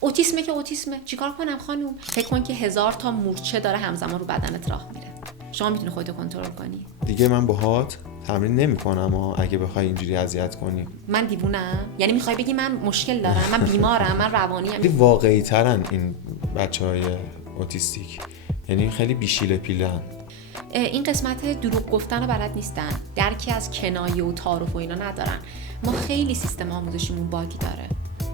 اوتیسمه که اوتیسمه، چیکار کنم خانوم؟ فکر کن که 1000 تا مورچه داره همزمان رو بدنت راه میره. شما میتونی خودتو کنترل کنی؟ دیگه من باهات تمرین نمی‌کنم اگه بخوای اینجوری اذیت کنی. من دیوونم؟ یعنی میخوای بگی من مشکل دارم، من بیمارم، من روانیم؟ خیلی واقعی ترن این بچهای اوتیستیک، یعنی خیلی بیشیله پیلن. این قسمت دروغ گفتن رو بلد نیستن، درکی از کنایه و تعارف و اینا ندارن. ما خیلی سیستم آموزشیمون باگی داره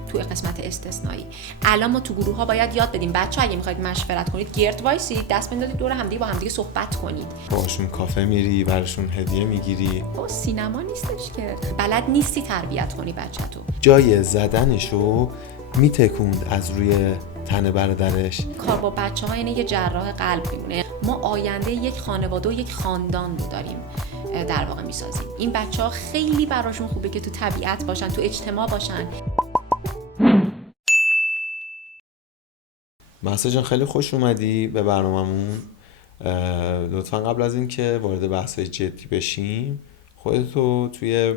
تو قسمت استثنایی. الان ما تو گروه ها باید یاد بدیم بچه‌ها اگه میخواید مشورت کنید گرد وایسید، دست بندازید دور همدیگه، با همدیگه صحبت کنید. باشون کافه میری، براشون هدیه میگیری. با سینما نیستش که بلد نیستی تربیت کنی بچه‌تو. جای زدنشو میتکوند از روی تن برادرش. کار با بچه‌ها اینه یه جراح قلب میمونه. ما آینده یک خانواده و یک خاندان رو داریم در واقع میسازیم. این بچه‌ها خیلی براشون خوبه که تو طبیعت باشن، تو اجتماع باشن. مهسا جان خیلی خوش اومدی به برنامه‌مون. لطفا قبل از این که وارد بحث‌های جدی بشیم خودتو توی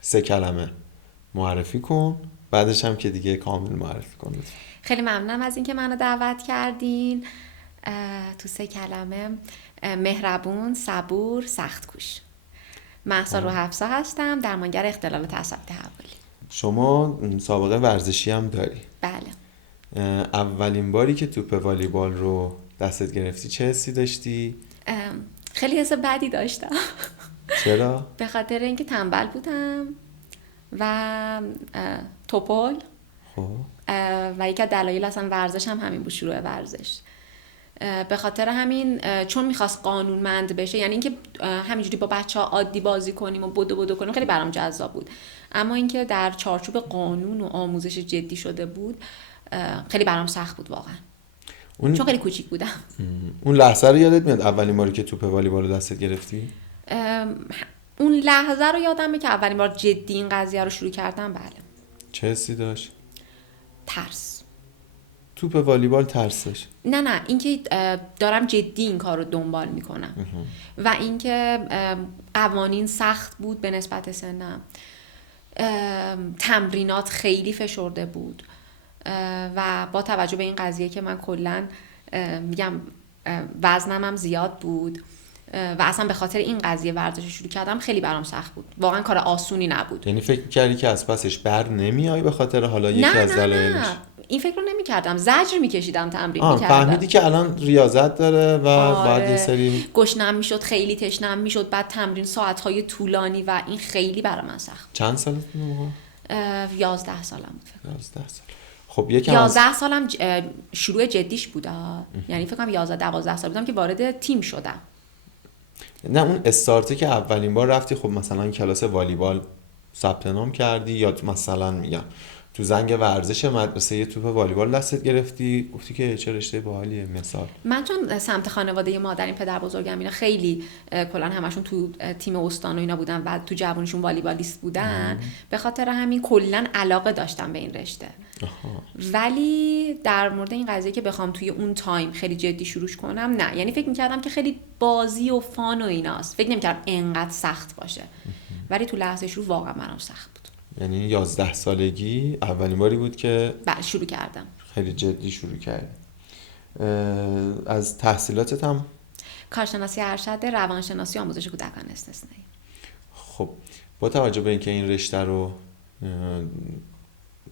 3 کلمه معرفی کن، بعدش هم که دیگه کامل معرفی کن. خیلی ممنونم از اینکه منو دعوت کردین. تو 3 کلمه: مهربون، صبور، سخت کوش. مهسا روحفزا هستم، درمانگر اختلال عصبی تحولی. شما سابقه ورزشی هم داری؟ بله. اولین باری که توپ والیبال رو دستت گرفتی چه حسی داشتی؟ خیلی حس بدی داشتم. چرا؟ به خاطر اینکه تنبل بودم و توپل. خب و یکی از دلایل اصلا ورزش هم همین بود، شروع ورزش. به خاطر همین چون میخواست قانونمند بشه، یعنی اینکه همینجوری با بچه‌ها عادی بازی کنیم و بدو کنیم خیلی برام جذاب بود، اما اینکه در چارچوب قانون و آموزش جدی شده بود خیلی برام سخت بود واقعا. چون خیلی کوچیک بودم. اون لحظه رو یادت میاد اولین باری که توپ والیبال رو دستت گرفتی؟ اون لحظه رو یادمه که اولین بار جدی این قضیه رو شروع کردم. بله. چه حسی داشت؟ ترس. توپ والیبال ترس داشت؟ نه اینکه دارم جدی این کار رو دنبال میکنم و اینکه قوانین سخت بود به نسبت سنم، تمرینات خیلی فشرده بود و با توجه به این قضیه که من کلاً میگم وزنم هم زیاد بود و اصلا به خاطر این قضیه ورزش شروع کردم، خیلی برام سخت بود. واقعا کار آسونی نبود. یعنی فکر کردی که از پسش بر نمیای به خاطر حالا یکی از دلایلش؟ نه این فکر رو نمی کردم، زجر میکشیدم، تمرین میکردم. فهمیدی که الان ریاضت داره و آره. بعد یه سری گشنم میشد، خیلی تشنم میشد، بعد تمرین ساعتهای طولانی و این خیلی برای من سخت. چند سالت موقع؟ 11 سالم بود فکر کنم. 11 سال. خب یکم 11 سالم شروع جدیش بود. یعنی فکر کنم 11-12 سال بودم که وارد تیم شدم. نه اون استارتی که اولین بار رفتی، خب مثلا کلاس والیبال ثبت نام کردی یا مثلا میگم تو زنگ ورزش مدرسه یه توپ والیبال دستت گرفتی، گفتی که چه رشته باحالیه مثال؟ من چون سمت خانواده مادریم، پدر بزرگم اینا خیلی کلا همشون تو تیم استان و اینا بودن و تو جوانشون والیبالیست بودن، به خاطر همین کلا علاقه داشتم به این رشته. ولی در مورد این قضیه که بخوام توی اون تایم خیلی جدی شروع کنم، نه. یعنی فکر می‌کردم که خیلی بازی و فان و ایناست، فکر نمی‌کردم انقدر سخت باشه. ولی تو لحظه شروع واقعا برام سخت بود. یعنی 11 سالگی اولین باری بود که بله شروع کردم. خیلی جدی شروع کردی. از تحصیلاتت هم؟ کارشناسی ارشد، روانشناسی و آموزش کودکان استثنایی. خب با توجه به اینکه این رشته رو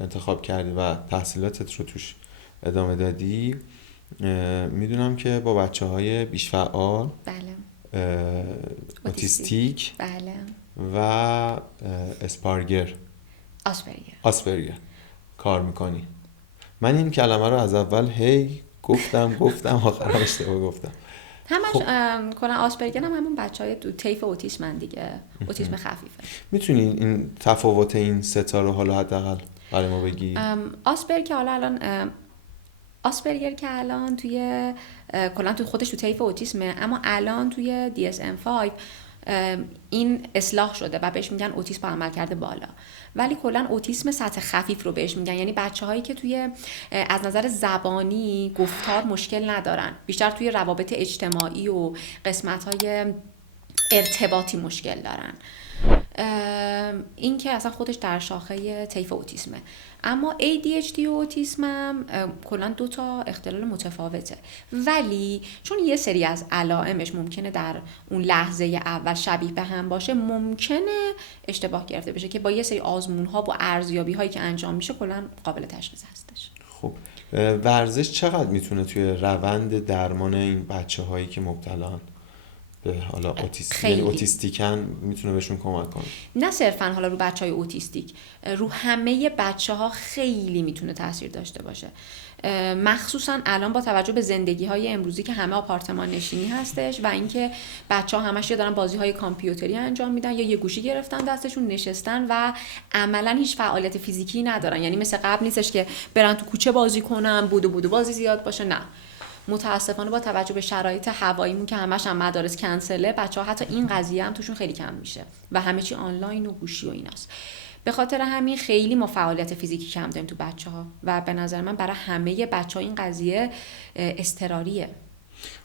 انتخاب کردی و تحصیلاتت رو توش ادامه دادی، میدونم که با بچه‌های بیش فعال، بله، اوتیستیک، بله، و آسپرگر کار میکنی. من این کلمه رو از اول هی گفتم آخرام اشتباه گفتم. همش کلا آسپرگر هم همون بچهای تو طیف اوتیسمن دیگه، اوتیسم خفیفه. میتونی این تفاوت این سه تا رو حالا حداقل برای ما بگی؟ آسپرگر که الان توی کلا تو خودش تو طیف اوتیسمه، اما الان توی DSM-5 این اصلاح شده و بهش میگن اوتیسم با عملکرد بالا. ولی کلا اوتیسم سطح خفیف رو بهش میگن، یعنی بچه‌هایی که توی از نظر زبانی گفتار مشکل ندارن، بیشتر توی روابط اجتماعی و قسمت‌های ارتباطی مشکل دارن. این که اصلا خودش در شاخه طیف اوتیسمه. اما ADHD و اوتیسم هم کلا 2 تا اختلال متفاوته، ولی چون یه سری از علائمش ممکنه در اون لحظه اول شبیه به هم باشه، ممکنه اشتباه گرفته بشه که با یه سری آزمون‌ها و ارزیابی‌هایی که انجام میشه کلا قابل تشخیص هستش. خب ورزش چقدر میتونه توی روند درمان این بچه‌هایی که مبتلان به حالا اوتیستیکن میتونه بهشون کمک کنه؟ نه صرفا حالا رو بچهای اوتیستیک، رو همه بچه‌ها خیلی میتونه تاثیر داشته باشه، مخصوصا الان با توجه به زندگی‌های امروزی که همه آپارتمان نشینی هستش و اینکه بچه‌ها همش یا دارن بازی‌های کامپیوتری انجام میدن یا یه گوشی گرفتن دستشون نشستن و عملاً هیچ فعالیت فیزیکی ندارن. یعنی مثل قبل نیستش که برن تو کوچه بازی کنن، بودو بازی زیاد باشه، نه. متاسفانه با توجه به شرایط هواییمون که همش هم مدارس کنسله، بچه‌ها حتی این قضیه هم توشون خیلی کم میشه و همه چی آنلاین و گوشی و ایناست. به خاطر همین خیلی ما فعالیت فیزیکی کم داریم تو بچه‌ها و به نظر من برای همه بچه‌ها این قضیه اضطراریه.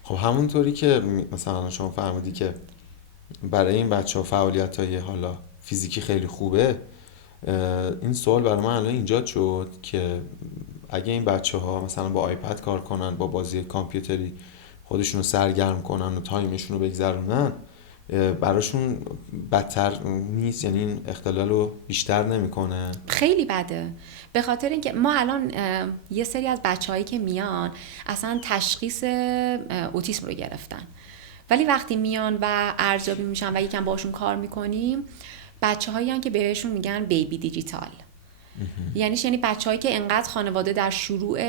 خب همونطوری که مثلا شما فرمودی که برای این بچه‌ها فعالیت‌های حالا فیزیکی خیلی خوبه، این سوال برای من الان ایجاد شد که اگه این بچه‌ها مثلا با آیپد کار کنن، با بازی کامپیوتری خودشونو سرگرم کنن و تایمشون رو بگذرونن، براشون بدتر نیست؟ یعنی این اختلال رو بیشتر نمیکنه؟ خیلی بده، به خاطر اینکه ما الان یه سری از بچه‌هایی که میان اصلا تشخیص اوتیسم رو گرفتن، ولی وقتی میان و ارزیابی میشن و یکم باشون کار میکنیم، بچه‌هایی هستن که بهشون میگن بیبی دیجیتال. یعنی بچه‌هایی که انقدر خانواده در شروع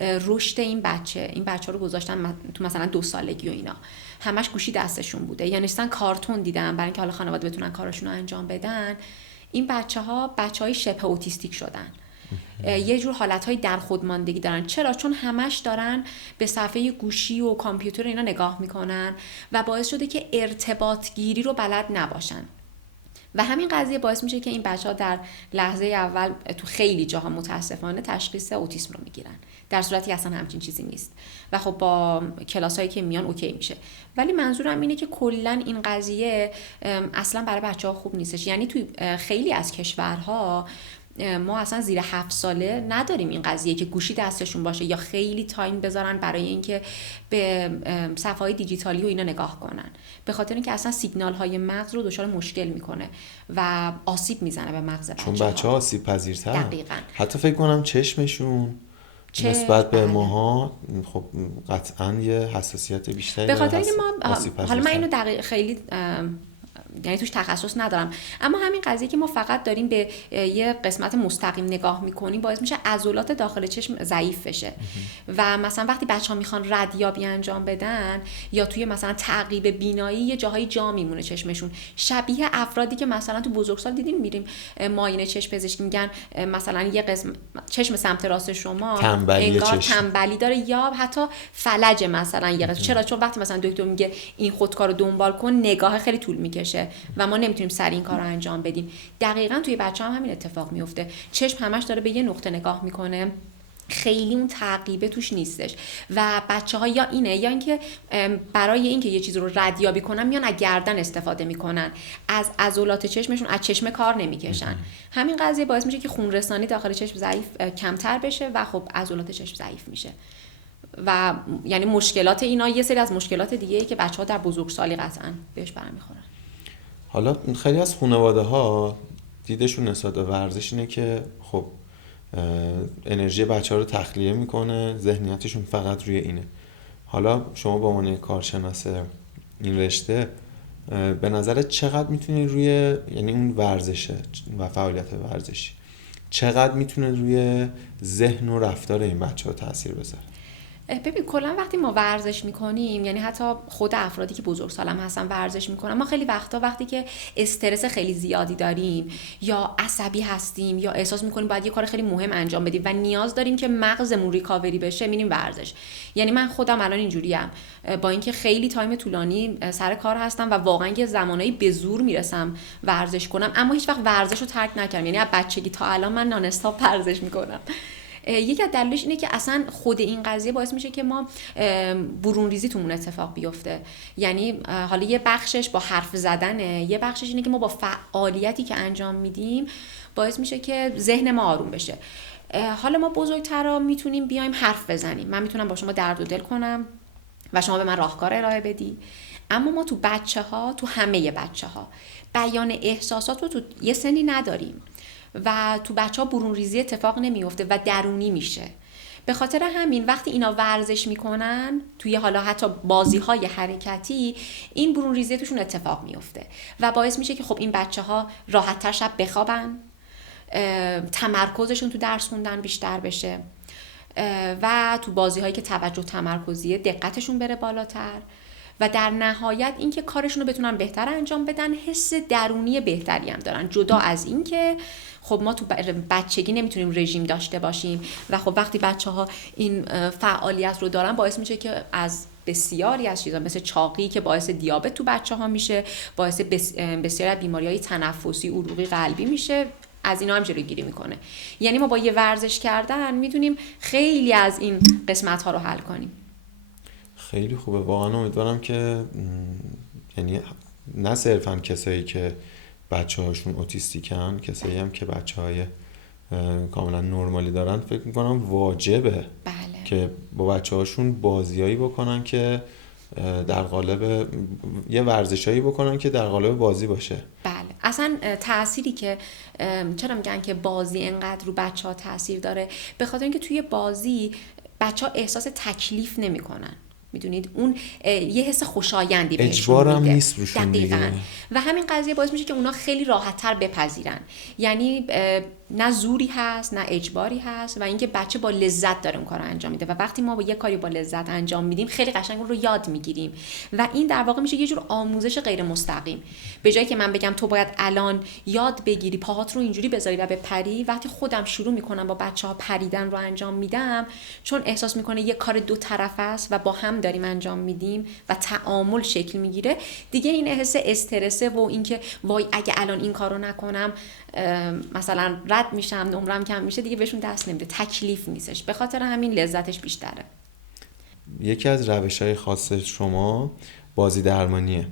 رشد این بچه رو گذاشتن تو مثلا 2 سالگی و اینا همش گوشی دستشون بوده، یعنی اصلا کارتون دیدن برای اینکه حالا خانواده بتونن کارشون رو انجام بدن. این بچه‌های شبه اوتیستیک شدن. یه جور حالت‌های در خودماندگی دارن. چرا؟ چون همش دارن به صفحه گوشی و کامپیوتر اینا نگاه میکنن و باعث شده که ارتباط گیری رو بلد نباشن. و همین قضیه باعث میشه که این بچه‌ها در لحظه اول تو خیلی جاها متاسفانه تشخیص اوتیسم رو میگیرن، در صورتی که اصلا همچین چیزی نیست و خب با کلاسایی که میان اوکی میشه. ولی منظورم اینه که کلا این قضیه اصلا برای بچه‌ها خوب نیستش. یعنی تو خیلی از کشورها ما اصلا زیر 7 ساله نداریم این قضیه که گوشی دستشون باشه یا خیلی تایم بذارن برای اینکه به صفحه‌های دیجیتالی و اینا نگاه کنن، به خاطر اینکه اصلا سیگنال های مغز رو دچار مشکل میکنه و آسیب میزنه به مغز بچه‌ها. چون بچه‌ها آسیب پذیرترن. دقیقاً. حتی فکر کنم چشمشون نسبت به ماها خب قطعاً یه حساسیت بیشتری به خاطر اینکه ما حالا من اینو خیلی یعنی توش تخصص ندارم، اما همین قضیه که ما فقط داریم به یه قسمت مستقیم نگاه میکنیم باعث میشه عضلات داخل چشم ضعیف بشه و مثلا وقتی بچه‌ها میخوان ردیابی انجام بدن یا توی مثلا تعقیب بینایی یه جاهای جا میمونه چشمشون، شبیه افرادی که مثلا تو بزرگسال دیدیم میریم معاینه چشم پزشکی میگن مثلا یه قسم چشم سمت راست شما انگار تنبلی داره یا حتی فلج مثلا یه قسم. چرا؟ چون وقتی مثلا دکتر میگه این خودکار رو دنبال کن، نگاه خیلی طول میکشه و ما نمیتونیم سریع این کار رو انجام بدیم. دقیقاً توی بچه‌ها هم همین اتفاق میفته، چشم همش داره به یه نقطه نگاه میکنه، خیلی اون تعقیبه توش نیستش و بچه‌ها یا اینه یا اینکه برای اینکه یه چیز رو ردیابی کنن میان از گردن استفاده میکنن، از عضلات چشمشون از چشم کار نمیکشن. همین قضیه باعث میشه که خون رسانی داخل چشم ضعیف کمتر بشه و خب عضلات چشم ضعیف میشه و یعنی مشکلات اینا یه سری از مشکلات دیگه‌ای که بچه‌ها در بزرگسالی قطعاً بهش برمیخورن. حالا خیلی از خانواده‌ها دیدشون نسبت به ورزش اینه که خب انرژی بچه‌ها رو تخلیه میکنه، ذهنیتشون فقط روی اینه. حالا شما به عنوان کارشناس این رشته به نظرت چقدر میتونه روی یعنی اون ورزشه و فعالیت ورزشی چقدر میتونه روی ذهن و رفتار این بچه‌ها تاثیر بذاره؟ ببین کلا وقتی ما ورزش میکنیم، یعنی حتی خود افرادی که بزرگسالم هستن ورزش میکنن، ما خیلی وقتی که استرس خیلی زیادی داریم یا عصبی هستیم یا احساس میکنیم باید یه کار خیلی مهم انجام بدیم و نیاز داریم که مغزمون ریکاوری بشه، میریم ورزش. یعنی من خودم الان اینجوریم، با اینکه خیلی تایم طولانی سر کار هستم و واقعا یه زمانایی به زور میرسم ورزش کنم، اما هیچ وقت ورزش رو ترک نکردم. یعنی از بچگی تا الان من نان استاپ ورزش میکنم. یکی از دلایلش اینه که اصلا خود این قضیه باعث میشه که ما برون ریزی تومون اتفاق بیفته. یعنی حالا یه بخشش با حرف زدنه، یه بخشش اینه که ما با فعالیتی که انجام میدیم باعث میشه که ذهن ما آروم بشه. حالا ما بزرگترا میتونیم بیایم حرف بزنیم، من میتونم با شما درد و دل کنم و شما به من راهکار ارائه بدی، اما ما تو بچه‌ها، تو همه بچه‌ها بیان احساسات رو تو یه سنی نداریم و تو بچه‌ها برون ریزی اتفاق نمیفته و درونی میشه. به خاطر همین وقتی اینا ورزش میکنن توی حالا حتی بازی‌های حرکتی، این برون ریزی توشون اتفاق میفته و باعث میشه که خب این بچه‌ها راحت‌تر شب بخوابن، تمرکزشون تو درس خوندن بیشتر بشه و تو بازی‌هایی که توجه تمرکزیه دقتشون بره بالاتر و در نهایت اینکه کارشون رو بتونن بهتر انجام بدن، حس درونی بهتری هم دارن. جدا از این که خب ما تو بچگی نمیتونیم رژیم داشته باشیم و خب وقتی بچه‌ها این فعالیت رو دارن باعث میشه که از بسیاری از چیزا مثل چاقی که باعث دیابت تو بچه‌ها میشه، باعث بسیاری از بیماری‌های تنفسی، عروقی، قلبی میشه، از اینا هم جلوگیری میکنه. یعنی ما با یه ورزش کردن میتونیم خیلی از این قسمت‌ها رو حل کنیم. خیلی خوبه واقعا. امیدوارم که یعنی نه صرفا کسایی که بچه هاشون اوتیستیکن، کسایی هم که بچه های کاملا نرمالی دارن، فکر میکنم واجبه که با بچه هاشون بازیایی بکنن که در قالب یه ورزشایی بکنن که در قالب بازی باشه. بله، اصلا تأثیری که چرا میگن که بازی انقدر رو بچه ها تأثیر داره، به خاطر اینکه توی بازی بچه ها احساس تکلیف نمی کنن. میدونید اون یه حس خوشایندی بهشون اجبار هم میده. نیست روشون دیگه. و همین قضیه باعث میشه که اونا خیلی راحت‌تر بپذیرن. یعنی نه زوری هست نه اجباری هست و اینکه بچه با لذت داره اون کارو انجام میده و وقتی ما با یه کاری با لذت انجام میدیم خیلی قشنگ اون رو یاد میگیریم و این در واقع میشه یه جور آموزش غیر مستقیم. به جایی که من بگم تو باید الان یاد بگیری پاهات رو اینجوری بذاری و بپری، وقتی خودم شروع میکنم با بچه‌ها پریدن رو انجام میدم، چون احساس میکنه یه کار دو طرفه است و با هم داریم انجام میدیم و تعامل شکل میگیره، دیگه این حس استرسه و اینکه وای اگه الان این کارو نکنم مثلا رد میشم، نمرم کم میشه، دیگه بهشون دست نمیده، تکلیف نیستش. به خاطر همین لذتش بیشتره. یکی از روش‌های خاص شما بازی درمانیه.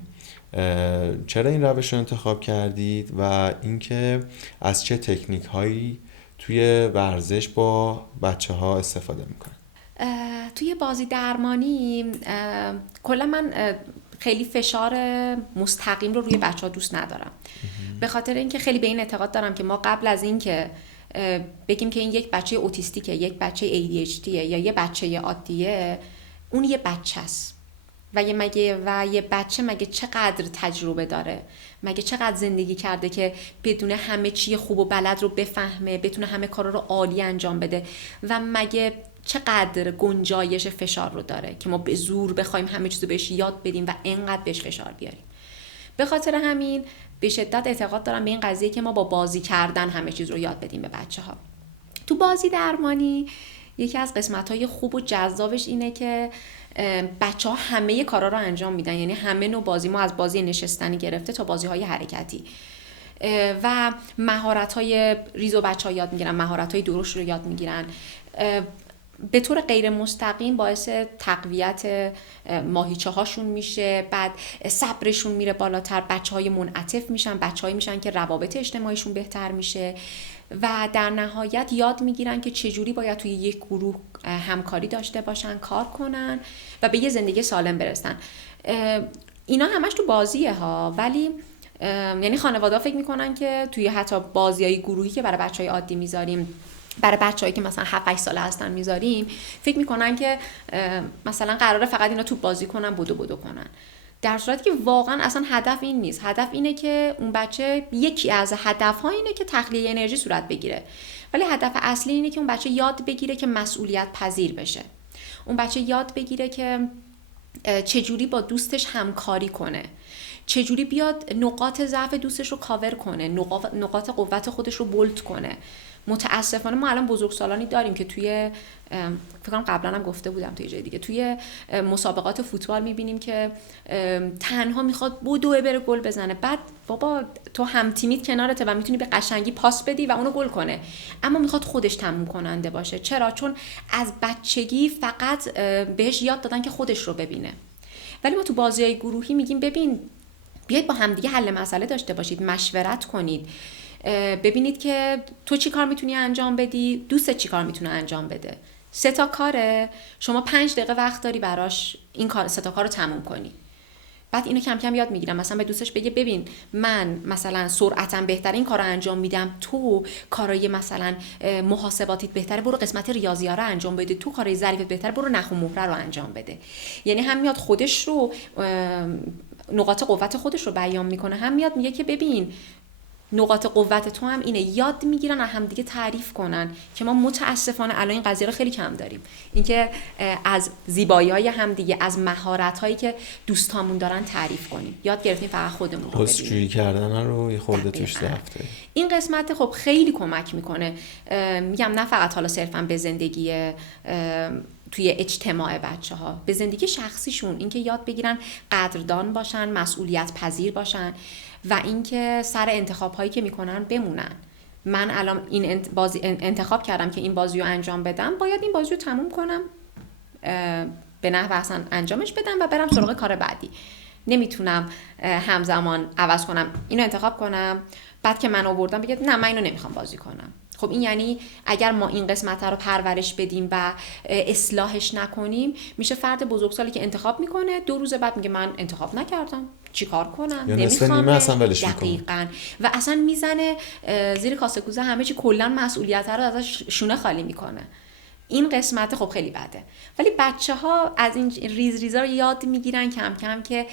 چرا این روش رو انتخاب کردید و اینکه از چه تکنیک هایی توی ورزش با بچه‌ها استفاده میکنن؟ توی بازی درمانی کلا من خیلی فشار مستقیم رو روی بچه‌ها دوست ندارم، به خاطر اینکه خیلی به این اعتقاد دارم که ما قبل از این که بگیم که این یک بچه اوتیستیکه، یک بچه ADHDه یا یه بچه عادیه، اون یه بچه است و یه بچه مگه چقدر تجربه داره، مگه چقدر زندگی کرده که بدون همه چی خوب و بلد رو بفهمه، بتونه همه کارا رو عالی انجام بده و مگه چقدر گنجایش فشار رو داره که ما به زور بخوایم همه چیزو بهش یاد بدیم و انقدر بهش فشار بیاریم. به خاطر همین به شدت اعتقاد دارم به این قضیه که ما با بازی کردن همه چیز رو یاد بدیم به بچه‌ها. تو بازی درمانی یکی از قسمت‌های خوب و جذابش اینه که بچه‌ها همه کارا رو انجام میدن، یعنی همه نوع بازی، ما از بازی نشستنی گرفته تا بازی‌های حرکتی و مهارت‌های ریزو بچه‌ها یاد میگیرن، مهارت‌های درشت رو یاد میگیرن. به طور غیر مستقیم باعث تقویت ماهیچه هاشون میشه، بعد صبرشون میره بالاتر، بچهای منعطف میشن، بچه‌هایی میشن که روابط اجتماعیشون بهتر میشه و در نهایت یاد میگیرن که چجوری باید توی یک گروه همکاری داشته باشن، کار کنن و به یه زندگی سالم برسن. اینا همش تو بازیه ها، ولی یعنی خانواده‌ها فکر میکنن که توی حتی بازیای گروهی که برای بچهای عادی میذاریم، برای بچه‌هایی که مثلا 7-8 ساله هستن میذاریم، فکر میکنن که مثلا قراره فقط اینا توپ بازی کنن، بدو کنن، در صورتی که واقعا اصلا هدف این نیست. هدف اینه که اون بچه، یکی از هدف‌ها اینه که تخلیه انرژی صورت بگیره، ولی هدف اصلی اینه که اون بچه یاد بگیره که مسئولیت پذیر بشه، اون بچه یاد بگیره که چجوری با دوستش همکاری کنه، چجوری بیاد نقاط ضعف دوستش رو کاور کنه، نقاط قوت خودش رو بولد کنه. متاسفانه ما الان بزرگسالانی داریم که توی فکر کنم قبلا هم گفته بودم توی جای دیگه، توی مسابقات فوتبال میبینیم که تنها میخواد بدوه بره گل بزنه. بعد بابا تو هم تیمیت کنارته و میتونی به قشنگی پاس بدی و اونو گل کنه، اما میخواد خودش تموم کننده باشه. چرا؟ چون از بچگی فقط بهش یاد دادن که خودش رو ببینه. ولی ما تو بازی‌های گروهی میگیم ببین بیاید با همدیگه حل مسئله داشته باشید، مشورت کنید، ببینید که تو چی کار میتونی انجام بدی، دوست چی کار میتونه انجام بده. 3 تا کاره، شما 5 دقیقه وقت داری براش این کار 3 تا کار رو تموم کنی. بعد اینو کم کم یاد میگیرم، مثلا به دوستش بگه ببین من مثلا سرعتم بهتره این کارو انجام میدم، تو کارای مثلا محاسباتیت بهتره برو قسمت ریاضی‌ها رو انجام بده، تو کارای ظریفت بهتره برو نحو مهره رو انجام بده. یعنی هم میاد خودش رو نقاط قوت خودش رو بیان میکنه، هم میاد میگه که ببین نقاط قوت تو هم اینه. یاد میگیرن هم دیگه تعریف کنن که ما متاسفانه الان این قضیه رو خیلی کم داریم، اینکه از زیبایی‌های هم دیگه، از مهارت‌هایی که دوستامون دارن تعریف کنیم. یاد گرفتیم فقط خودمون رو ببینیم. حسجویی کردن رو یه خورده توش ضعفه. این قسمت خب خیلی کمک میکنه. میگم نه فقط حالا صرفا به زندگی توی اجتماع بچه‌ها، به زندگی شخصیشون، اینکه یاد بگیرن قدردان باشن، مسئولیت پذیر باشن و اینکه سر انتخاب‌هایی که میکنن بمونن. من الان این بازی انتخاب کردم که این بازی رو انجام بدم، باید این بازی رو تموم کنم، به نحو احسن انجامش بدم و برم سراغ کار بعدی. نمیتونم همزمان عوض کنم، اینو انتخاب کنم بعد که من آوردم بگم نه من اینو نمیخوام بازی کنم. خب این یعنی اگر ما این قسمت رو پرورش بدیم و اصلاحش نکنیم، میشه فرد بزرگسالی که انتخاب میکنه 2 روز بعد میگه من انتخاب نکردم، چیکار کنم، نمیخوام، دقیقاً، و اصلا میزنه زیر کاسه کوزه همه چی، کلا مسئولیت رو ازش شونه خالی میکنه. این قسمت خب خیلی بده. ولی بچه‌ها از این ریزا رو یاد میگیرن کم کم که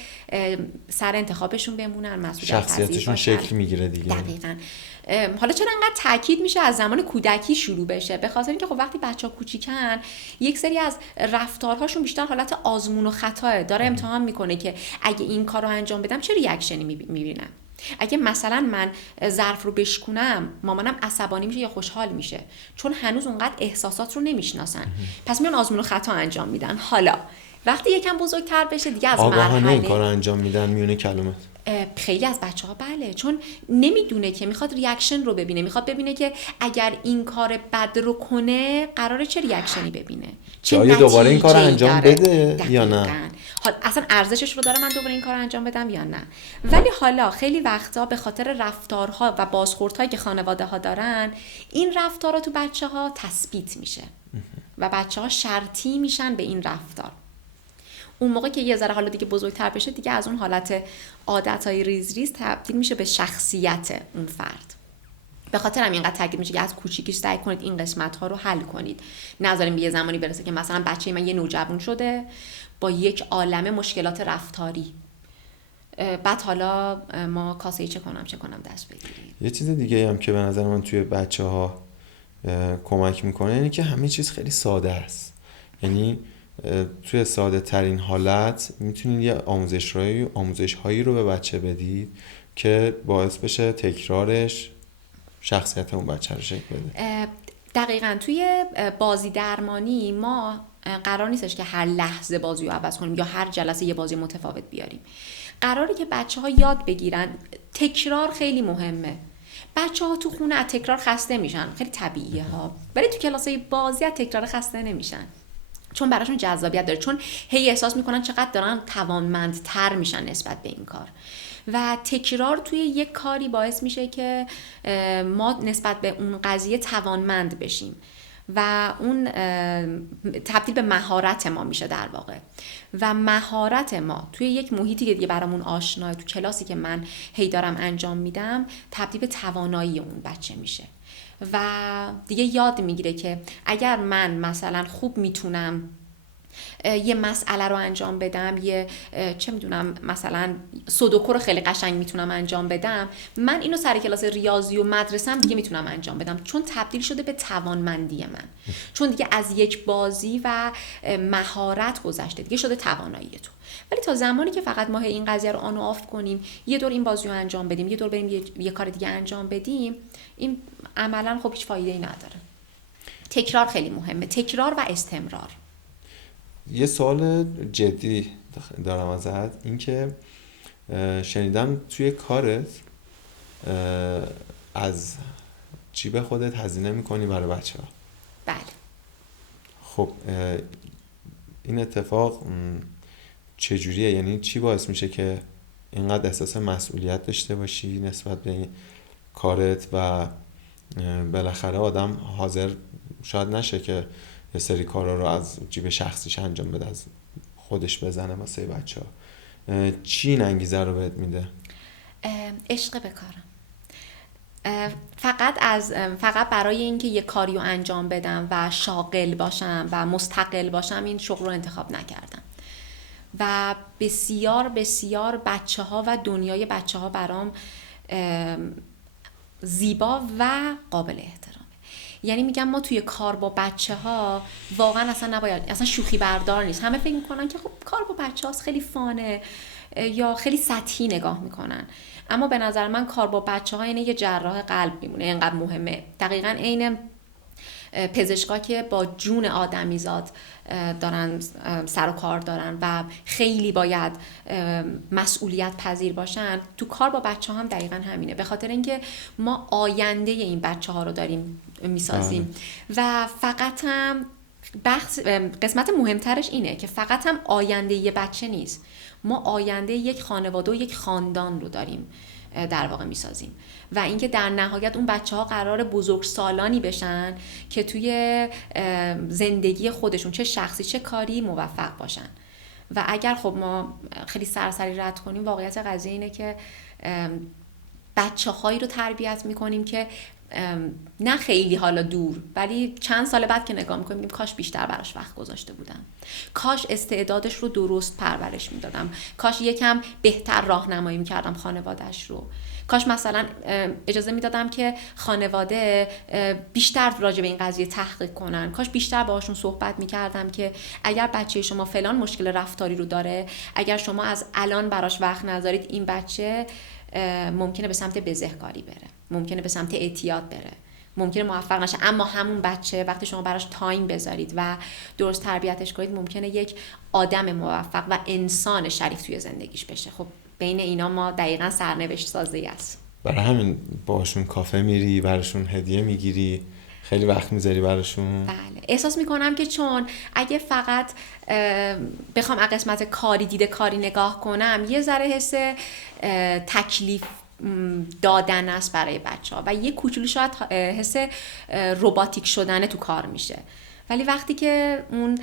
سر انتخابشون بمونن، مسئولیت شخصیتشون شکل میگیره دیگه. دقیقاً. حالا چرا انقدر تاکید میشه از زمان کودکی شروع بشه؟ به خاطر اینکه خب وقتی بچه‌ها کوچیکن یک سری از رفتارهاشون بیشتر حالت آزمون و خطاه، داره امتحان میکنه که اگه این کارو انجام بدم چه ریاکشنی میبینم. اگه مثلا من ظرف رو بشکونم مامانم عصبانی میشه یا خوشحال میشه، چون هنوز اونقدر احساسات رو نمیشناسن. پس میان آزمون و خطا انجام میدن. حالا وقتی یکم بزرگتر بشه دیگه از مرحله این کارو انجام میدن میونه کلمه. خیلی از بچه‌ها بله، چون نمیدونه که میخواد ریاکشن رو ببینه، میخواد ببینه که اگر این کار بد رو کنه قراره چه ریاکشنی ببینه، چه نتیجه‌ای دوباره این کار انجام بده یا نه، حالا اصلا ارزشش رو داره من دوباره این کار انجام بدم یا نه. ولی حالا خیلی وقتا به خاطر رفتارها و بازخوردهایی که خانواده‌ها دارن، این رفتارها تو بچه‌ها تثبیت میشه و بچه‌ها شرطی میشن به این رفتار. اون موقع که یه ذره حالا دیگه بزرگتر بشه دیگه از اون حالت عادتهای ریز تبدیل میشه به شخصیت اون فرد. به خاطر همین اینقدر تاکید میشه که از کوچیکیش سعی کنید این قسمت‌ها رو حل کنید. نذارین به یه زمانی برسه که مثلا بچه من یه نوجوان شده با یک عالمه مشکلات رفتاری، بعد حالا ما کاسه چه کنم دست بگیریم. یه چیز دیگه هم که به نظر من توی بچه‌ها کمک میکنه اینه که همه چیز خیلی ساده است. یعنی توی ساده ترین حالت میتونید یه آموزش هایی رو به بچه بدید که باعث بشه تکرارش شخصیت اون بچه رو شکل بده. دقیقاً توی بازی درمانی ما قرار نیستش که هر لحظه بازی رو عوض کنیم یا هر جلسه یه بازی متفاوت بیاریم. قراره که بچه‌ها یاد بگیرن تکرار خیلی مهمه. بچه‌ها تو خونه از تکرار خسته میشن، خیلی طبیعیه ها، ولی تو کلاسای بازی از تکرار خسته نمیشن، چون براشون جذابیت داره، چون هی احساس میکنن چقدر دارن توانمندتر میشن نسبت به این کار. و تکرار توی یک کاری باعث میشه که ما نسبت به اون قضیه توانمند بشیم و اون تبدیل به مهارت ما میشه در واقع. و مهارت ما توی یک محیطی که دیگه برامون آشناه، تو کلاسی که من هی دارم انجام میدم، تبدیل به توانایی اون بچه میشه و دیگه یاد میگیره که اگر من مثلا خوب میتونم یه مسئله رو انجام بدم، یه چه میدونم مثلا سودوکو رو خیلی قشنگ میتونم انجام بدم، من اینو سر کلاس ریاضی و مدرسه‌ام دیگه میتونم انجام بدم، چون تبدیل شده به توانمندی من، چون دیگه از یک بازی و مهارت گذشته، دیگه شده توانایی تو. ولی تا زمانی که فقط ما این قضیه رو آن و آف کنیم، یه دور این بازی رو انجام بدیم، یه دور بریم یه کار دیگه انجام بدیم، این عملاً خب هیچ فایده‌ای نداره. تکرار خیلی مهمه، تکرار و استمرار. یه سوال جدی دارم ازت، این که شنیدم توی کارت از جیب خودت هزینه میکنی برای بچه ها. بله. خب این اتفاق چجوریه؟ یعنی چی باعث میشه که اینقدر احساس مسئولیت داشته باشی نسبت به این کارت و بالاخره آدم حاضر شاید نشه که یه سری کارا رو از جیب شخصیش انجام بده، از خودش بزنه واسه بچه ها. چی این انگیزه رو بهت میده؟ عشق به کارم. فقط برای اینکه یه کاری رو انجام بدم و شاغل باشم و مستقل باشم این شغل رو انتخاب نکردم و بسیار بسیار بچه ها و دنیای بچه ها برام زیبا و قابل احترامه. یعنی میگم ما توی کار با بچه ها واقعا اصلا نباید، اصلا شوخی بردار نیست. همه فکر میکنن که خب کار با بچه هاست خیلی فانه یا خیلی سطحی نگاه میکنن، اما به نظر من کار با بچه ها اینه یه جراح قلب میمونه، اینقدر مهمه. دقیقاً عین پزشکا که با جون آدمیزاد دارن سر و کار دارن و خیلی باید مسئولیت پذیر باشن، تو کار با بچه ها هم دقیقاً همینه، به خاطر اینکه ما آینده این بچه ها رو داریم میسازیم و فقط هم قسمت مهمترش اینه که فقط هم آینده یه بچه نیست، ما آینده یک خانواده و یک خاندان رو داریم در واقع میسازیم و اینکه در نهایت اون بچه‌ها قرار بزرگسالانی بشن که توی زندگی خودشون چه شخصی چه کاری موفق باشن. و اگر خب ما خیلی سرسری رد کنیم، واقعیت قضیه اینه که بچه‌هایی رو تربیت می‌کنیم که نه خیلی حالا دور، ولی چند سال بعد که نگاه میکنیم میگیم کاش بیشتر براش وقت گذاشته بودم، کاش استعدادش رو درست پرورش میدادم، کاش یکم بهتر راهنمایی میکردم خانوادهش رو، کاش مثلا اجازه میدادم که خانواده بیشتر راجع به این قضیه تحقیق کنن، کاش بیشتر باهاشون صحبت میکردم که اگر بچه شما فلان مشکل رفتاری رو داره، اگر شما از الان براش وقت نذارید این بچه ممکنه به سمت بزهکاری بره، ممکنه به سمت اعتیاد بره، ممکنه موفق نشه، اما همون بچه وقتی شما براش تایم بذارید و درست تربیتش کنید ممکنه یک آدم موفق و انسان شریف توی زندگیش بشه. خب بین اینا ما دقیقاً سرنوشت سازی است. برای همین باشون کافه میری، براشون هدیه میگیری، خیلی وقت میذاری براشون. بله، احساس میکنم که چون اگه فقط بخوام از قسمت کاری دیده کاری نگاه کنم، یه ذره حس تکلیف دادن است برای بچه‌ها و یه کوچولو شاید حس رباتیک شدن تو کار میشه، ولی وقتی که اون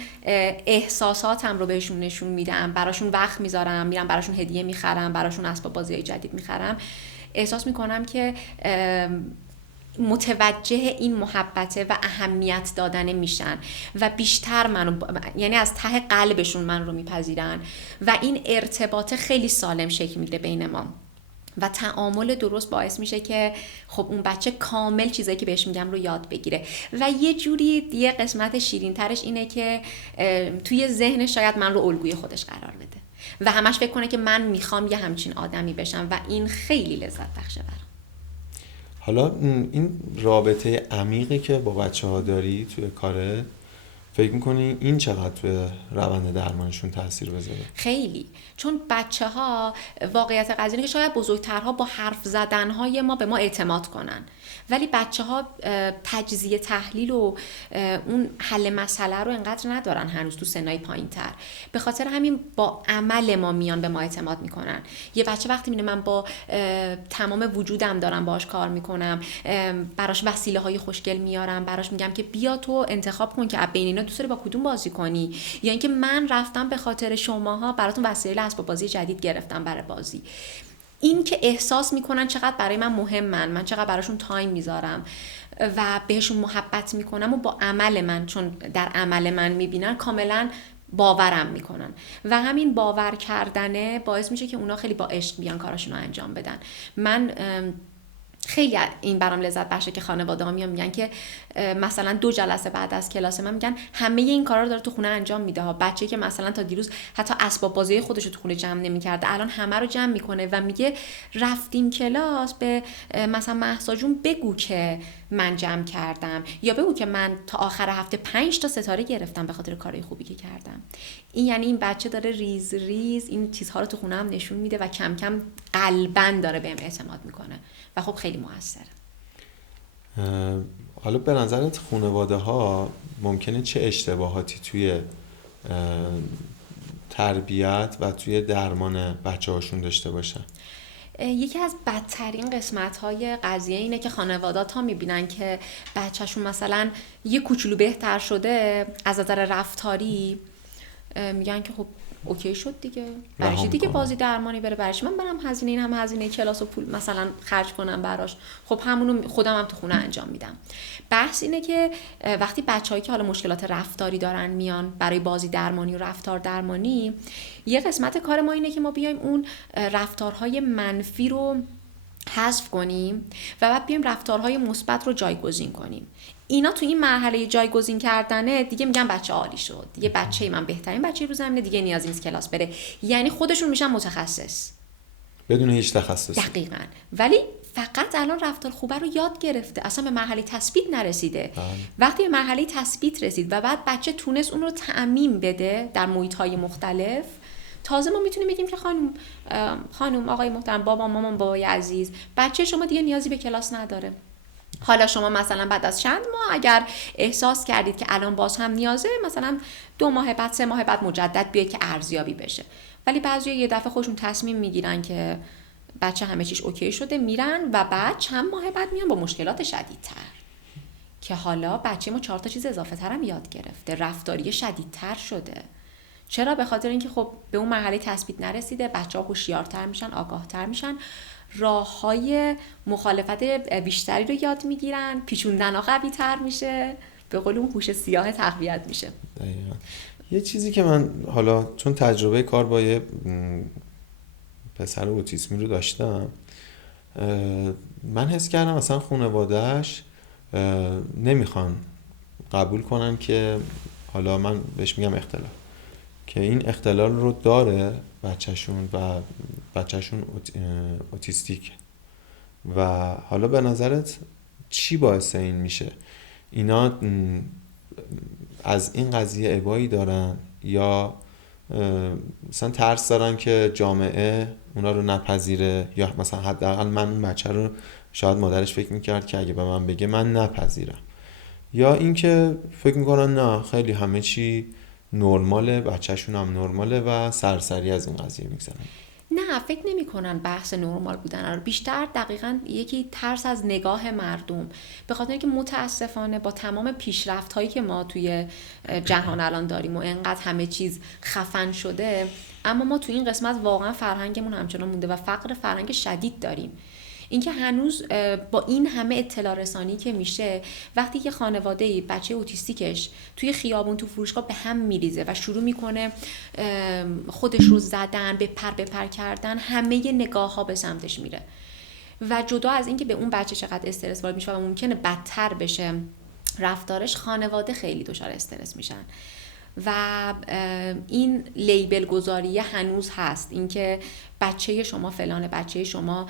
احساساتم رو بهشون نشون میدم، براشون وقت میذارم، میرم براشون هدیه میخرم، براشون اسباب بازی جدید میخرم، احساس میکنم که متوجه این محبته و اهمیت دادن میشن و بیشتر یعنی از ته قلبشون من رو میپذیرن و این ارتباط خیلی سالم شکل میده بین ما و تعامل درست باعث میشه که خب اون بچه کامل چیزایی که بهش میگم رو یاد بگیره و یه جوری یه قسمت شیرین ترش اینه که توی ذهنش شاید من رو الگوی خودش قرار بده و همش فکر کنه که من میخوام یه همچین آدمی بشم و این خیلی لذت بخشه برام. حالا این رابطه عمیقی که با بچه‌ها داری توی کارت، فکر میکنی این چقدر توی روند درمانشون تاثیر بذاره؟ خیلی، چون بچه‌ها واقعیت قضیه اینه که شاید بزرگترها با حرف زدن‌های ما به ما اعتماد کنن، ولی بچه‌ها تجزیه تحلیل و اون حل مسئله رو انقدر ندارن هنوز تو سنای پایین‌تر، به خاطر همین با عمل ما میان به ما اعتماد میکنن. یه بچه وقتی میبینه من با تمام وجودم دارم باهاش کار میکنم، براش وسیله‌های خوشگل میارم، براش میگم که بیا تو انتخاب کن که بین اینا دوست داری با کدوم بازی کنی، یا اینکه من رفتم به خاطر شماها براتون وسایل اسباب بازی جدید گرفتم برای بازی، این که احساس میکنن چقدر برای من مهمن، من چقدر براشون تایم میذارم و بهشون محبت میکنم و با عمل من، چون در عمل من میبینن، کاملا باورم میکنن و همین باور کردنه باعث میشه که اونا خیلی با عشق بیان کاراشون رو انجام بدن. من خیلی این برام لذت بخشه که خانواده ها میگن که مثلا 2 جلسه بعد از کلاس من میگن همه این کارا رو داره تو خونه انجام میده ها. بچه‌ای که مثلا تا دیروز حتی اسباب بازی خودش رو تو خونه جمع نمی‌کرده الان همه رو جمع میکنه و میگه رفتیم کلاس به مثلا مهسا جون بگو که من جمع کردم، یا بگو که من تا آخر هفته 5 تا ستاره گرفتم به خاطر کارهای خوبی که کردم. این یعنی این بچه داره ریز ریز این چیزها رو تو خونه هم نشون میده و کم کم قلباً داره بهم اعتماد میکنه و خب خیلی موثره. حالا به نظرت خانواده ها ممکنه چه اشتباهاتی توی تربیت و توی درمان بچه هاشون داشته باشن؟ یکی از بدترین قسمت‌های قضیه اینه که خانواده‌ها تا می‌بینن که بچه‌شون مثلا یه کوچولو بهتر شده از نظر رفتاری، میگن که خب اوکی شد دیگه، برای چی دیگه بازی درمانی بره، برای چی من برم هزینه این همه هزینه کلاس و پول مثلا خرج کنم براش، خب همونو خودم هم تو خونه انجام میدم. بحث اینه که وقتی بچه‌هایی که حالا مشکلات رفتاری دارن میان برای بازی درمانی و رفتار درمانی، یه قسمت کار ما اینه که ما بیایم اون رفتارهای منفی رو حذف کنیم و بعد بیایم رفتارهای مثبت رو جایگزین کنیم. اینا تو این مرحله جایگزین کردنه دیگه میگن بچه عالی شد، دیگه بچه من بهترین بچه رو زمینه، دیگه نیازی نیست کلاس بره، یعنی خودشون میشن متخصص بدون هیچ تخصص. دقیقاً. ولی فقط الان رفتار خوبه رو یاد گرفته، اصلا به مرحله تثبیت نرسیده. وقتی به مرحله تثبیت رسید و بعد بچه تونست اون رو تعمیم بده در محیط‌های مختلف، تازه ما میتونیم بگیم که خانم آقای محترم، بابا مامان بابای عزیز، بچه شما دیگه نیازی به کلاس نداره. حالا شما مثلا بعد از چند ماه اگر احساس کردید که الان باز هم نیازه، مثلا 2 ماه بعد 3 ماه بعد مجدد بیاید که ارزیابی بشه. ولی بعضیا یه دفعه خودشون تصمیم میگیرن که بچه همه چیش اوکی شده، میرن و بعد چند ماه بعد میان با مشکلات شدیدتر که حالا بچه ما 4 تا چیز اضافه تر هم یاد گرفته، رفتاری شدیدتر شده. چرا؟ به خاطر اینکه خب به اون مرحله تثبیت نرسیده، بچه‌ها هوشیارتر میشن، آگاهتر میشن، راه‌های مخالفت بیشتری رو یاد میگیرن، پیچوندن‌ها قوی‌تر میشه، به قول اون هوش سیاه تقویت میشه. دقیقاً. یه چیزی که من حالا چون تجربه کار با یه پسر اوتیسمی رو داشتم، من حس کردم مثلا خانواده‌اش نمیخوان قبول کنن که حالا من بهش میگم اختلال، که این اختلال رو داره بچهشون و بچهشون اوتیستیک. و حالا به نظرت چی باعث این میشه؟ اینا از این قضیه ابایی دارن یا مثلا ترس دارن که جامعه اونا رو نپذیره، یا مثلا حداقل من اون بچه رو شاید مادرش فکر میکرد که اگه به من بگه من نپذیرم، یا اینکه فکر میکنن نه خیلی همه چی نرماله، بچه‌شون هم نرماله و سرسری از این قضیه میگذرن. نه، فکر نمی کنن بحث نرمال بودن رو، بیشتر دقیقاً یکی ترس از نگاه مردم، به خاطر اینکه متاسفانه با تمام پیشرفت هایی که ما توی جهان الان داریم و انقدر همه چیز خفن شده، اما ما توی این قسمت واقعا فرهنگمون همچنان مونده و فقر فرهنگ شدید داریم. اینکه هنوز با این همه اطلاع رسانی که میشه، وقتی که خانواده‌ای بچه اوتیستیکش توی خیابون تو فروشگاه به هم میریزه و شروع میکنه خودش رو زدن، بپر کردن، همه نگاه ها به سمتش میره و جدا از اینکه به اون بچه چقدر استرس وارد میشه و ممکنه بدتر بشه رفتارش، خانواده خیلی دچار استرس میشن و این لیبل گذاری هنوز هست، اینکه بچه شما فلانه، بچه شما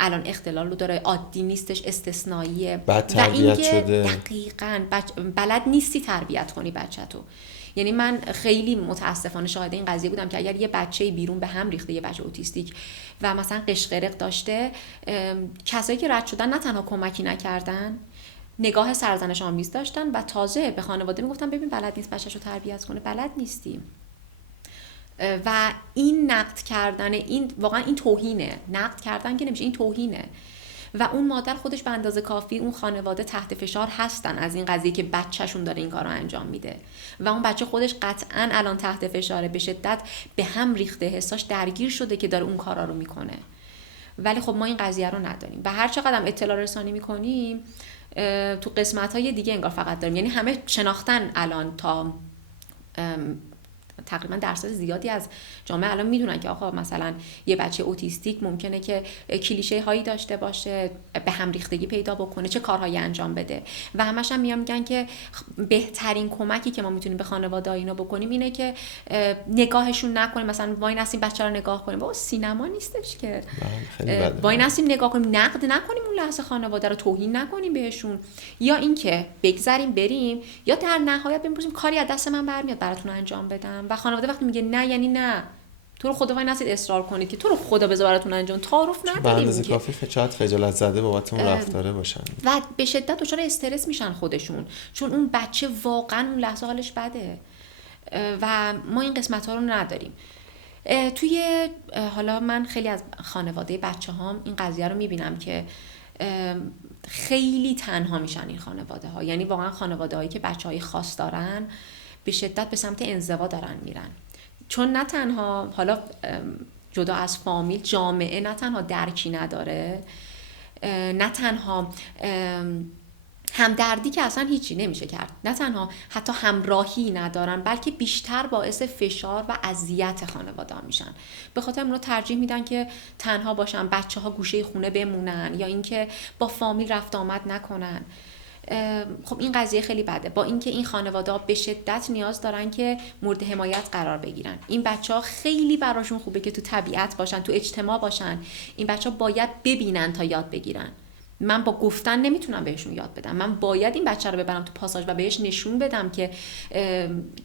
الان اختلال رو داره، عادی نیستش، استثنائیه و اینکه شده. دقیقاً بلد نیستی تربیت کنی بچه‌تو. یعنی من خیلی متاسفانه شاهد این قضیه بودم که اگر یه بچه بیرون به هم ریخته، یه بچه اوتیستیک و مثلا قشقرق داشته، کسایی که رد شدن نه تنها کمکی نکردن، نگاه سرزنش آمیز داشتن و تازه به خانواده میگفتن ببین بلد نیست بچه‌شو تربیت کنه، بلد نیستی. و این نقد کردن، این واقعا این توهینه، نقد کردن که نمیشه، این توهینه. و اون مادر خودش به اندازه کافی، اون خانواده تحت فشار هستن از این قضیه که بچه‌شون داره این کارو انجام میده و اون بچه خودش قطعاً الان تحت فشاره، به شدت به هم ریخته، حساش درگیر شده که داره اون کارا رو میکنه. ولی خب ما این قضیه رو نداریم و هر چقدر اطلاع رسانی میکنیم تو قسمت‌های دیگه انگار فقط داریم، یعنی همه شناختن الان تا تقریبا درصد زیادی از جامعه الان میدونن که آقا مثلا یه بچه اوتیستیک ممکنه که کلیشه هایی داشته باشه، به هم ریختگی پیدا بکنه، چه کارهایی انجام بده و همش هم میگن که بهترین کمکی که ما میتونیم به خانواده‌ها اینا بکنیم اینه که نگاهشون نکنیم، مثلا وای نسیم بچه رو نگاه کنیم، بابا سینما نیستش که وای نسیم نگاه کنیم، نقد نکنیم اون لحظه خانواده رو، توهین نکنیم بهشون، یا اینکه بگذریم بریم، یا در نهایت بپرسیم کاری از دست من برمیاد براتون انجام بدم و خانواده وقتی میگه نه یعنی نه، تو رو خدا وای نسید اصرار کنید که تو رو خدا بذار براتون انجام، تعارف نداریم به اندازه کافی شاید خجالت زده بابت اون رفتاره باشن و به شدت دچار استرس میشن خودشون، چون اون بچه واقعا اون لحظه حالش بده و ما این قسمت ها رو نداریم. توی حالا من خیلی از خانواده بچه هام این قضیه رو میبینم که خیلی تنها میشن این خانواده ها، یعنی واقعا خانواده هایی که بچه های خاص دارن به شدت به سمت انزوا دارن میرن، چون نه تنها حالا جدا از فامیل، جامعه نه تنها درکی نداره، نه تنها همدردی که اصلا هیچی نمیشه کرد، نه تنها حتی همراهی ندارن، بلکه بیشتر باعث فشار و اذیت خانواده ها میشن. به خاطر اونا ترجیح میدن که تنها باشن، بچه ها گوشه خونه بمونن، یا اینکه با فامیل رفت آمد نکنن. خب این قضیه خیلی بده، با اینکه این خانواده ها به شدت نیاز دارن که مورد حمایت قرار بگیرن. این بچه ها خیلی براشون خوبه که تو طبیعت باشن، تو اجتماع باشن. این بچه ها باید ببینن تا یاد بگیرن. من با گفتن نمیتونم بهشون یاد بدم، من باید این بچه رو ببرم تو پاساژ و بهش نشون بدم که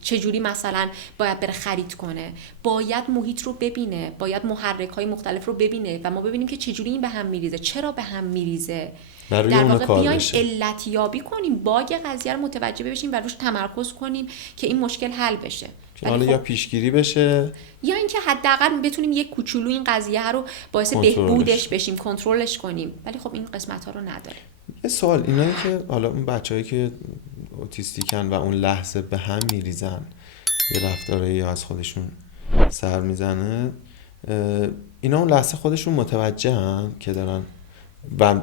چجوری مثلا باید بره خرید کنه، باید محیط رو ببینه، باید محرک‌های مختلف رو ببینه و ما ببینیم که چجوری این به هم میریزه، چرا به هم میریزه، در واقع بیایم علت یابی کنیم، باگ قضیه رو متوجه بشیم و روش تمرکز کنیم که این مشکل حل بشه، حالا یا پیشگیری بشه یا اینکه حداقل بتونیم یک کوچولو این قضیه رو باعث بهبودش بشیم، کنترلش کنیم. ولی خب این قسمت ها رو نداره. یه سوال، اینایی که حالا اون بچه‌هایی که اوتیستیکن و اون لحظه به هم میریزن، یه رفتاری از خودشون سر میزنه، اینا اون لحظه خودشون متوجهن که دارن و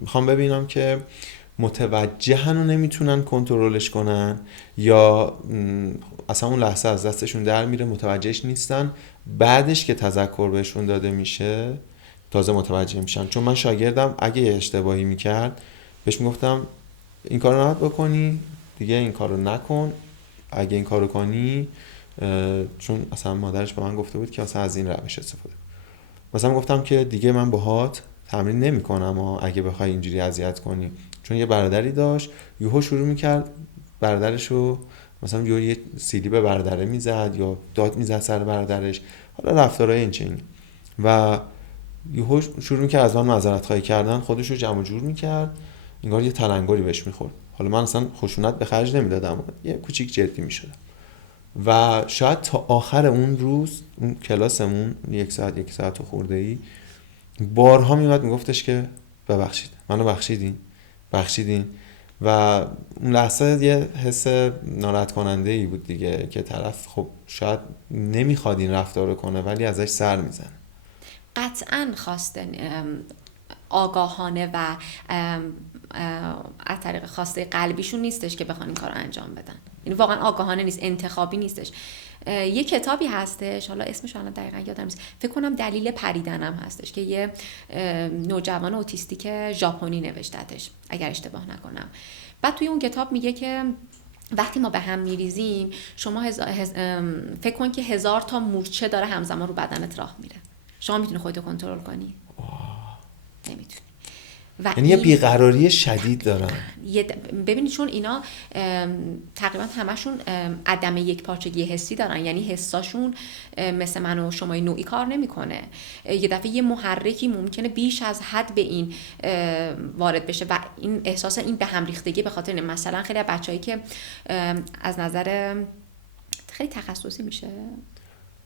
میخوام ببینم که متوجهن و نمیتونن کنترلش کنن، یا اصلا اون لحظه از دستشون در میره، متوجهش نیستن، بعدش که تذکر بهشون داده میشه تازه متوجه میشن. چون من شاگردم اگه اشتباهی میکرد بهش میگفتم این کارو نباید بکنی دیگه، این کارو نکن، اگه این کارو کنی، چون اصلا مادرش به من گفته بود که اصلا از این روش استفاده، مثلا گفتم که دیگه من باهات تمرین نمی‌کنم اگه بخوای اینجوری اذیت کنی. چون یه برادری داشت، یهو شروع میکرد برادرشو مثلا یه سیلی به برادره میزد یا داد میزد سر برادرش، حالا رفتارهای این چنینی، و یهو شروع میکرد از من معذرت خواهی کردن، خودشو جمع جور میکرد، انگار یه تلنگری بهش میخورد. حالا من اصلا خشونت به خرج نمیدادم، یه کوچیک جدی میشدم و شاید تا آخر اون روز اون کلاسمون یک ساعت و خورده‌ای بارها میومد میگفتش که ببخشید، منو بخشیدین و اون لحظه یه حس ناراحت کننده ای بود دیگه که طرف خب شاید نمیخواد این رفتار رو کنه ولی ازش سر میزنه. قطعاً خواسته آگاهانه و از طریق خواسته قلبیشون نیستش که بخوان این کار رو انجام بدن، یعنی واقعا آگاهانه نیست، انتخابی نیستش. یه کتابی هستش، حالا اسمش الان دقیقاً یادم نیست، فکر کنم دلیل پریدنم هستش، که یه نوجوان اوتیستیک ژاپنی نوشتتش اگر اشتباه نکنم. بعد توی اون کتاب میگه که وقتی ما به هم میریزیم شما فکر کن که 1000 تا مورچه داره همزمان رو بدنت راه میره، شما میتونی خودتو کنترل کنی؟ نمیتونی. یعنی یه بیقراری شدید دارن. ببینید چون اینا تقریبا همشون عدم یک پارچگی حسی دارن، یعنی حساشون مثل من و شما نوعی کار نمیکنه. یه دفعه یه محرکی ممکنه بیش از حد به این وارد بشه و این احساس این به هم ریختگی به خاطر مثلا خیلی از بچه‌هایی که از نظر خیلی تخصصی میشه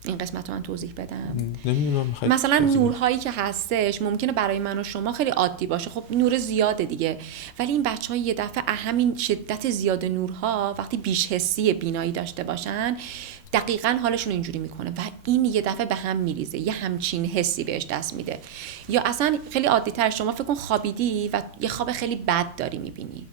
این قسمت رو من توضیح بدم. مثلا نورهایی که هستش ممکنه برای من و شما خیلی عادی باشه، خب نور زیاده دیگه، ولی این بچه‌ها یه دفعه همین شدت زیاد نورها وقتی بیش حسی بینایی داشته باشن دقیقاً حالشون اینجوری میکنه و این یه دفعه به هم میریزه، یه همچین حسی بهش دست میده. یا اصلا خیلی عادی تر، شما فکر کن خوابیدی و یه خواب خیلی بد داری میبینی،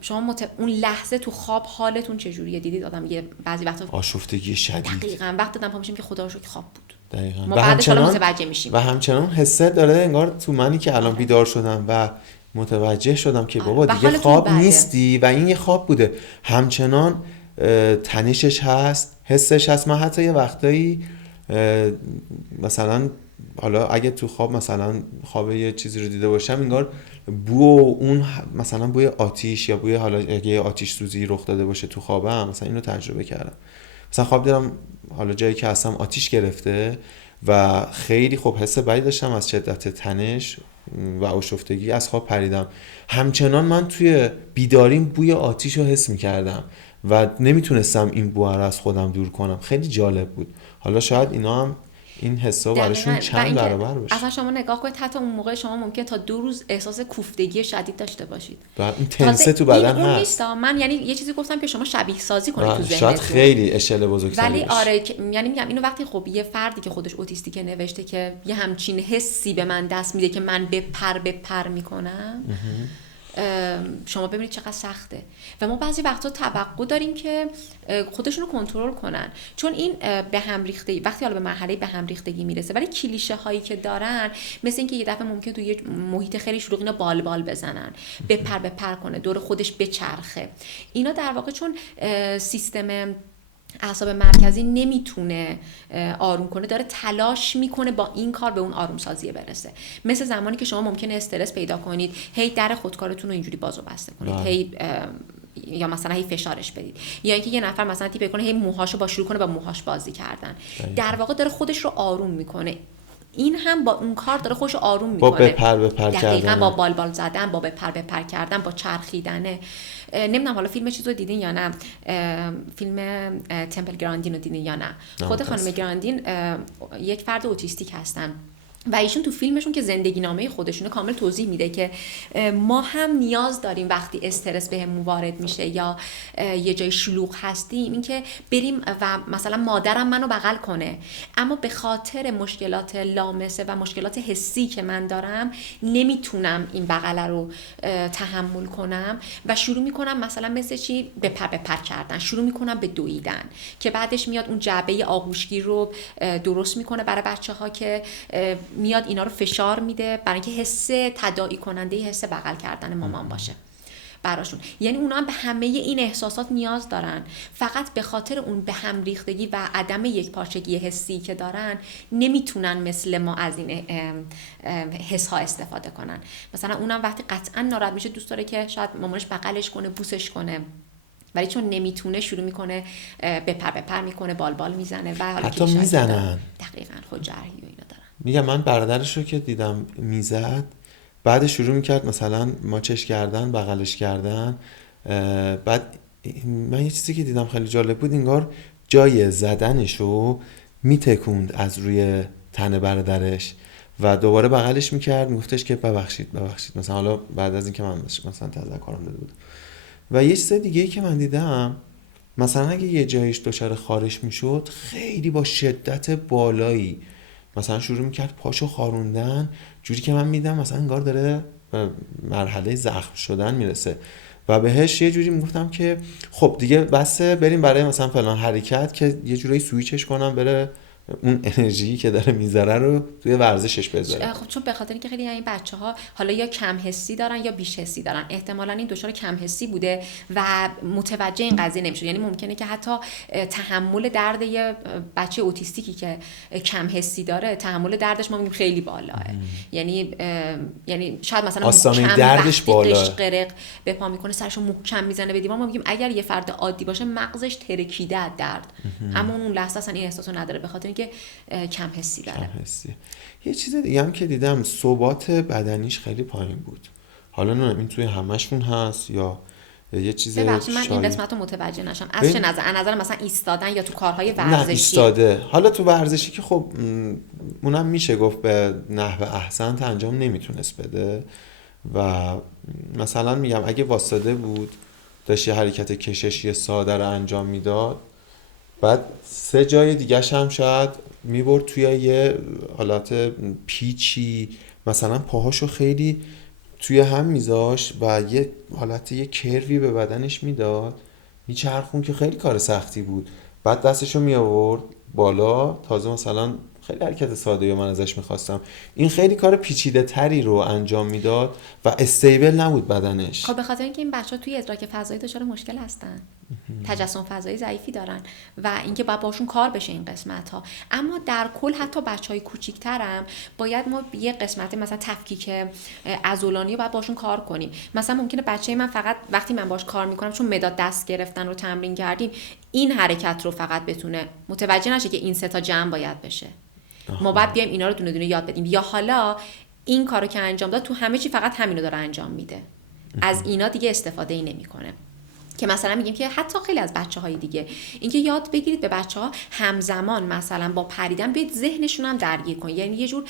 شما اون لحظه تو خواب حالتون چجوریه؟ دیدید آدم یه بعضی وقتا آشفتگی شدید. دقیقاً وقت دادم پا میشیم که خدا رو شکر خواب بود. دقیقاً. ما بعدش حالا متوجه میشیم. و همچنان حسه داره انگار تو منی که الان بیدار شدم و متوجه شدم که بابا دیگه خواب نیستی و این یه خواب بوده. همچنان تنشش هست، حسش هست. من حتی یه وقتایی مثلا حالا اگه تو خواب مثلا خواب یه چیزی رو دیده باشم انگار بو اون مثلا بوی آتیش یا بوی حالا اگه آتیش سوزی رخ داده باشه تو خوابم مثلا اینو تجربه کردم. مثلا خواب دیدم حالا جایی که هستم آتیش گرفته و خیلی خوب حس بدی داشتم از شدت تنش و آشفتگی از خواب پریدم. همچنان من توی بیداریم بوی آتیش رو حس می‌کردم و نمیتونستم این بو رو از خودم دور کنم. خیلی جالب بود. حالا شاید اینا هم این حسا براشون چند برابر باشه. اصلا شما نگاه کنید حتی اون موقع شما ممکنه تا 2 روز احساس کوفتگی شدید داشته باشید. این تنسه تو بدن این هست. نیست. من یعنی یه چیزی گفتم که شما شبیه سازی کنید تو ذهنتون. شاید خیلی اشل بزرگتری ولی باشه. آره یعنی میگم اینو وقتی خب یه فردی که خودش اوتیستیکه نوشته که یه همچین حسی به من دست میده که من بپر میکنم، شما ببینید چقدر سخته. و ما بعضی وقتا توقع داریم که خودشون رو کنترل کنن، چون این به هم ریختگی وقتی حالا به مرحله به هم ریختگی میرسه، ولی کلیشه هایی که دارن مثل اینکه یه دفعه ممکنه توی یه محیط خیلی شلوغ اینا بال بزنن، بپر کنه، دور خودش بچرخه. اینا در واقع چون سیستم اعصاب مرکزی نمیتونه آروم کنه، داره تلاش میکنه با این کار به اون آروم سازی برسه. مثل زمانی که شما ممکنه استرس پیدا کنید، هی در خودکارتون رو اینجوری باز و بسته کنید، هی یا مثلا هی فشارش بدید، یا اینکه یه نفر مثلا تیپ کنه هی موهاشو شروع کنه با موهاش بازی کردن، در واقع داره خودش رو آروم میکنه. این هم با اون کار داره خودش آروم میکنه، با بپر دقیقاً کردن، با بال زدن، با بپر کردن، با چرخیدنه. نمیدونم حالا فیلم چیزو دیدین یا نه، فیلم تمپل گراندین رو دیدین یا نه؟ خود خانم گراندین یک فرد اوتیستیک هستن و ایشون تو فیلمشون که زندگی نامه خودشونه کامل توضیح میده که ما هم نیاز داریم وقتی استرس بهمون وارد میشه یا یه جای شلوغ هستیم اینکه بریم و مثلا مادرم منو بغل کنه، اما به خاطر مشکلات لامسه و مشکلات حسی که من دارم نمیتونم این بغله رو تحمل کنم و شروع میکنم مثلا مثل چی بپر کردن، شروع میکنم به دویدن که بعدش میاد اون جعبه آغوشگیر رو درست میکنه برای بچه‌ها که میاد اینا رو فشار میده برای اینکه حس تداعی کننده حس بغل کردن مامان باشه براشون. یعنی اونا هم به همه این احساسات نیاز دارن، فقط به خاطر اون به هم ریختگی و عدم یکپارچگی حسی که دارن نمیتونن مثل ما از این حس ها استفاده کنن. مثلا اونم وقتی قطعا ناراحت میشه دوست داره که شاید مامانش بغلش کنه، بوسش کنه، ولی چون نمیتونه شروع میکنه بپر میکنه، بال میزنه و حتی میزنن. دقیقاً خودجرحی و اینا دارن. میگم من برادرش رو که دیدم میزد، بعد شروع میکرد مثلا ماچش کردن، بغلش کردن. بعد من یه چیزی که دیدم خیلی جالب بود، انگار جای زدنش رو میتکوند از روی تن برادرش و دوباره بغلش میکرد، میگفتش که ببخشید مثلا حالا بعد از اینکه من مثلا تذکرم داده بود. و یه چیز دیگه که من دیدم مثلا اگه یه جایش دچار خارش میشد خیلی با شدت بالایی مثلا شروع میکرد پاشو خاروندن، جوری که من میدم مثلا انگار داره مرحله زخم شدن میرسه و بهش یه جوری میگفتم که خب دیگه بسه، بریم برای مثلا فلان حرکت که یه جوری سویچش کنم بره اون انرژی که داره میذاره رو توی ورزشش بذاره. خب چون به خاطر اینکه خیلی این بچه‌ها حالا یا کم حسی دارن یا بیش حسی دارن، احتمالاً این دچار کم حسی بوده و متوجه این قضیه نمیشه. یعنی ممکنه که حتی تحمل درد یه بچه اوتیستیکی که کم حسی داره، تحمل دردش ما میگیم خیلی بالاه. یعنی شاید مثلا آستانه دردش بالاه، قشقرق به پا میکنه، سرشو محکم میزنه به دیوار، ما میگیم اگر یه فرد عادی باشه مغزش ترکیده از درد، اما اون لحظه اصلا این احساسو نداره به خاطر که کم حسی داره. کم حسی. یه چیز دیگه هم که دیدم ثبات بدنیش خیلی پایین بود. حالا نه این توی همشون هست یا یه چیز ببخشید من این قسمت رو متوجه نشم از چه نظر مثلا ایستادن یا تو کارهای ورزشی؟ نه ایستاده. حالا تو ورزشی که خب اونم میشه گفت به نحو احسن انجام نمیتونست بده و مثلا میگم اگه واسطه بود داشت یه حرکت کششی ساده رو انجام میداد، بعد 3 جای دیگه‌ش هم شاید میبرد توی یه حالت پیچی، مثلا پاهاشو خیلی توی هم میذاش و یه حالت یه کروی به بدنش میداد، میچرخون که خیلی کار سختی بود. بعد دستشو می آورد بالا، تازه مثلا خیلی حرکت ساده یا من ازش میخواستم، این خیلی کار پیچیده تری رو انجام میداد و استیبل نبود بدنش. خب به خاطر اینکه این بچه‌ها توی ادراک فضایی دچار مشکل هستن، تجسم فضایی ضعیفی دارن و اینکه باید باشون کار بشه این قسمت ها. اما در کل حتی بچهای کوچیک‌ترم باید ما یه قسمت مثلا تفکیک عضلانی رو باید باشون کار کنیم. مثلا ممکنه بچه من فقط وقتی من باش کار میکنم چون مداد دست گرفتن رو تمرین کردیم این حرکت رو فقط بتونه، متوجه نشه که این سه تا جمع باید بشه. ما باید بیایم اینا رو دونه دونه یاد بدیم، یا حالا این کارو که انجام داد تو همه چی فقط همینو داره انجام میده، از اینا دیگه استفاده ای نمیکنه. که مثلا میگیم که حتی خیلی از بچه‌های دیگه اینکه یاد بگیرید به بچه‌ها همزمان مثلا با پریدن بیاید ذهنشون هم درگیر کنید، یعنی یه جور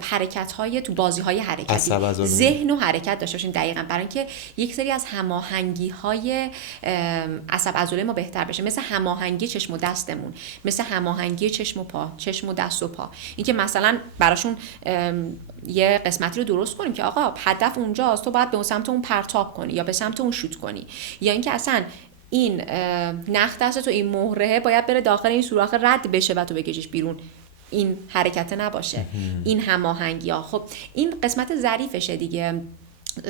حرکت‌های تو بازی‌های حرکتی ذهن و حرکت داشته باشین دقیقاً، برای اینکه یک سری از هماهنگی‌های عصب عضله ما بهتر بشه، مثل هماهنگی چشم و دستمون، مثل هماهنگی چشم و پا، چشم و دست و پا. اینکه مثلا براشون یه قسمتی رو درست کنیم که آقا هدف اونجاست، تو باید به سمت اون پرتاب کنی یا به سمت اون شوت کنی، یا اینکه اصلا این نخ دست تو این مهره باید بره داخل این سوراخ رد بشه و تو بکشیش بیرون، این حرکت نباشه. این هماهنگی ها خب این قسمت ظریفشه دیگه،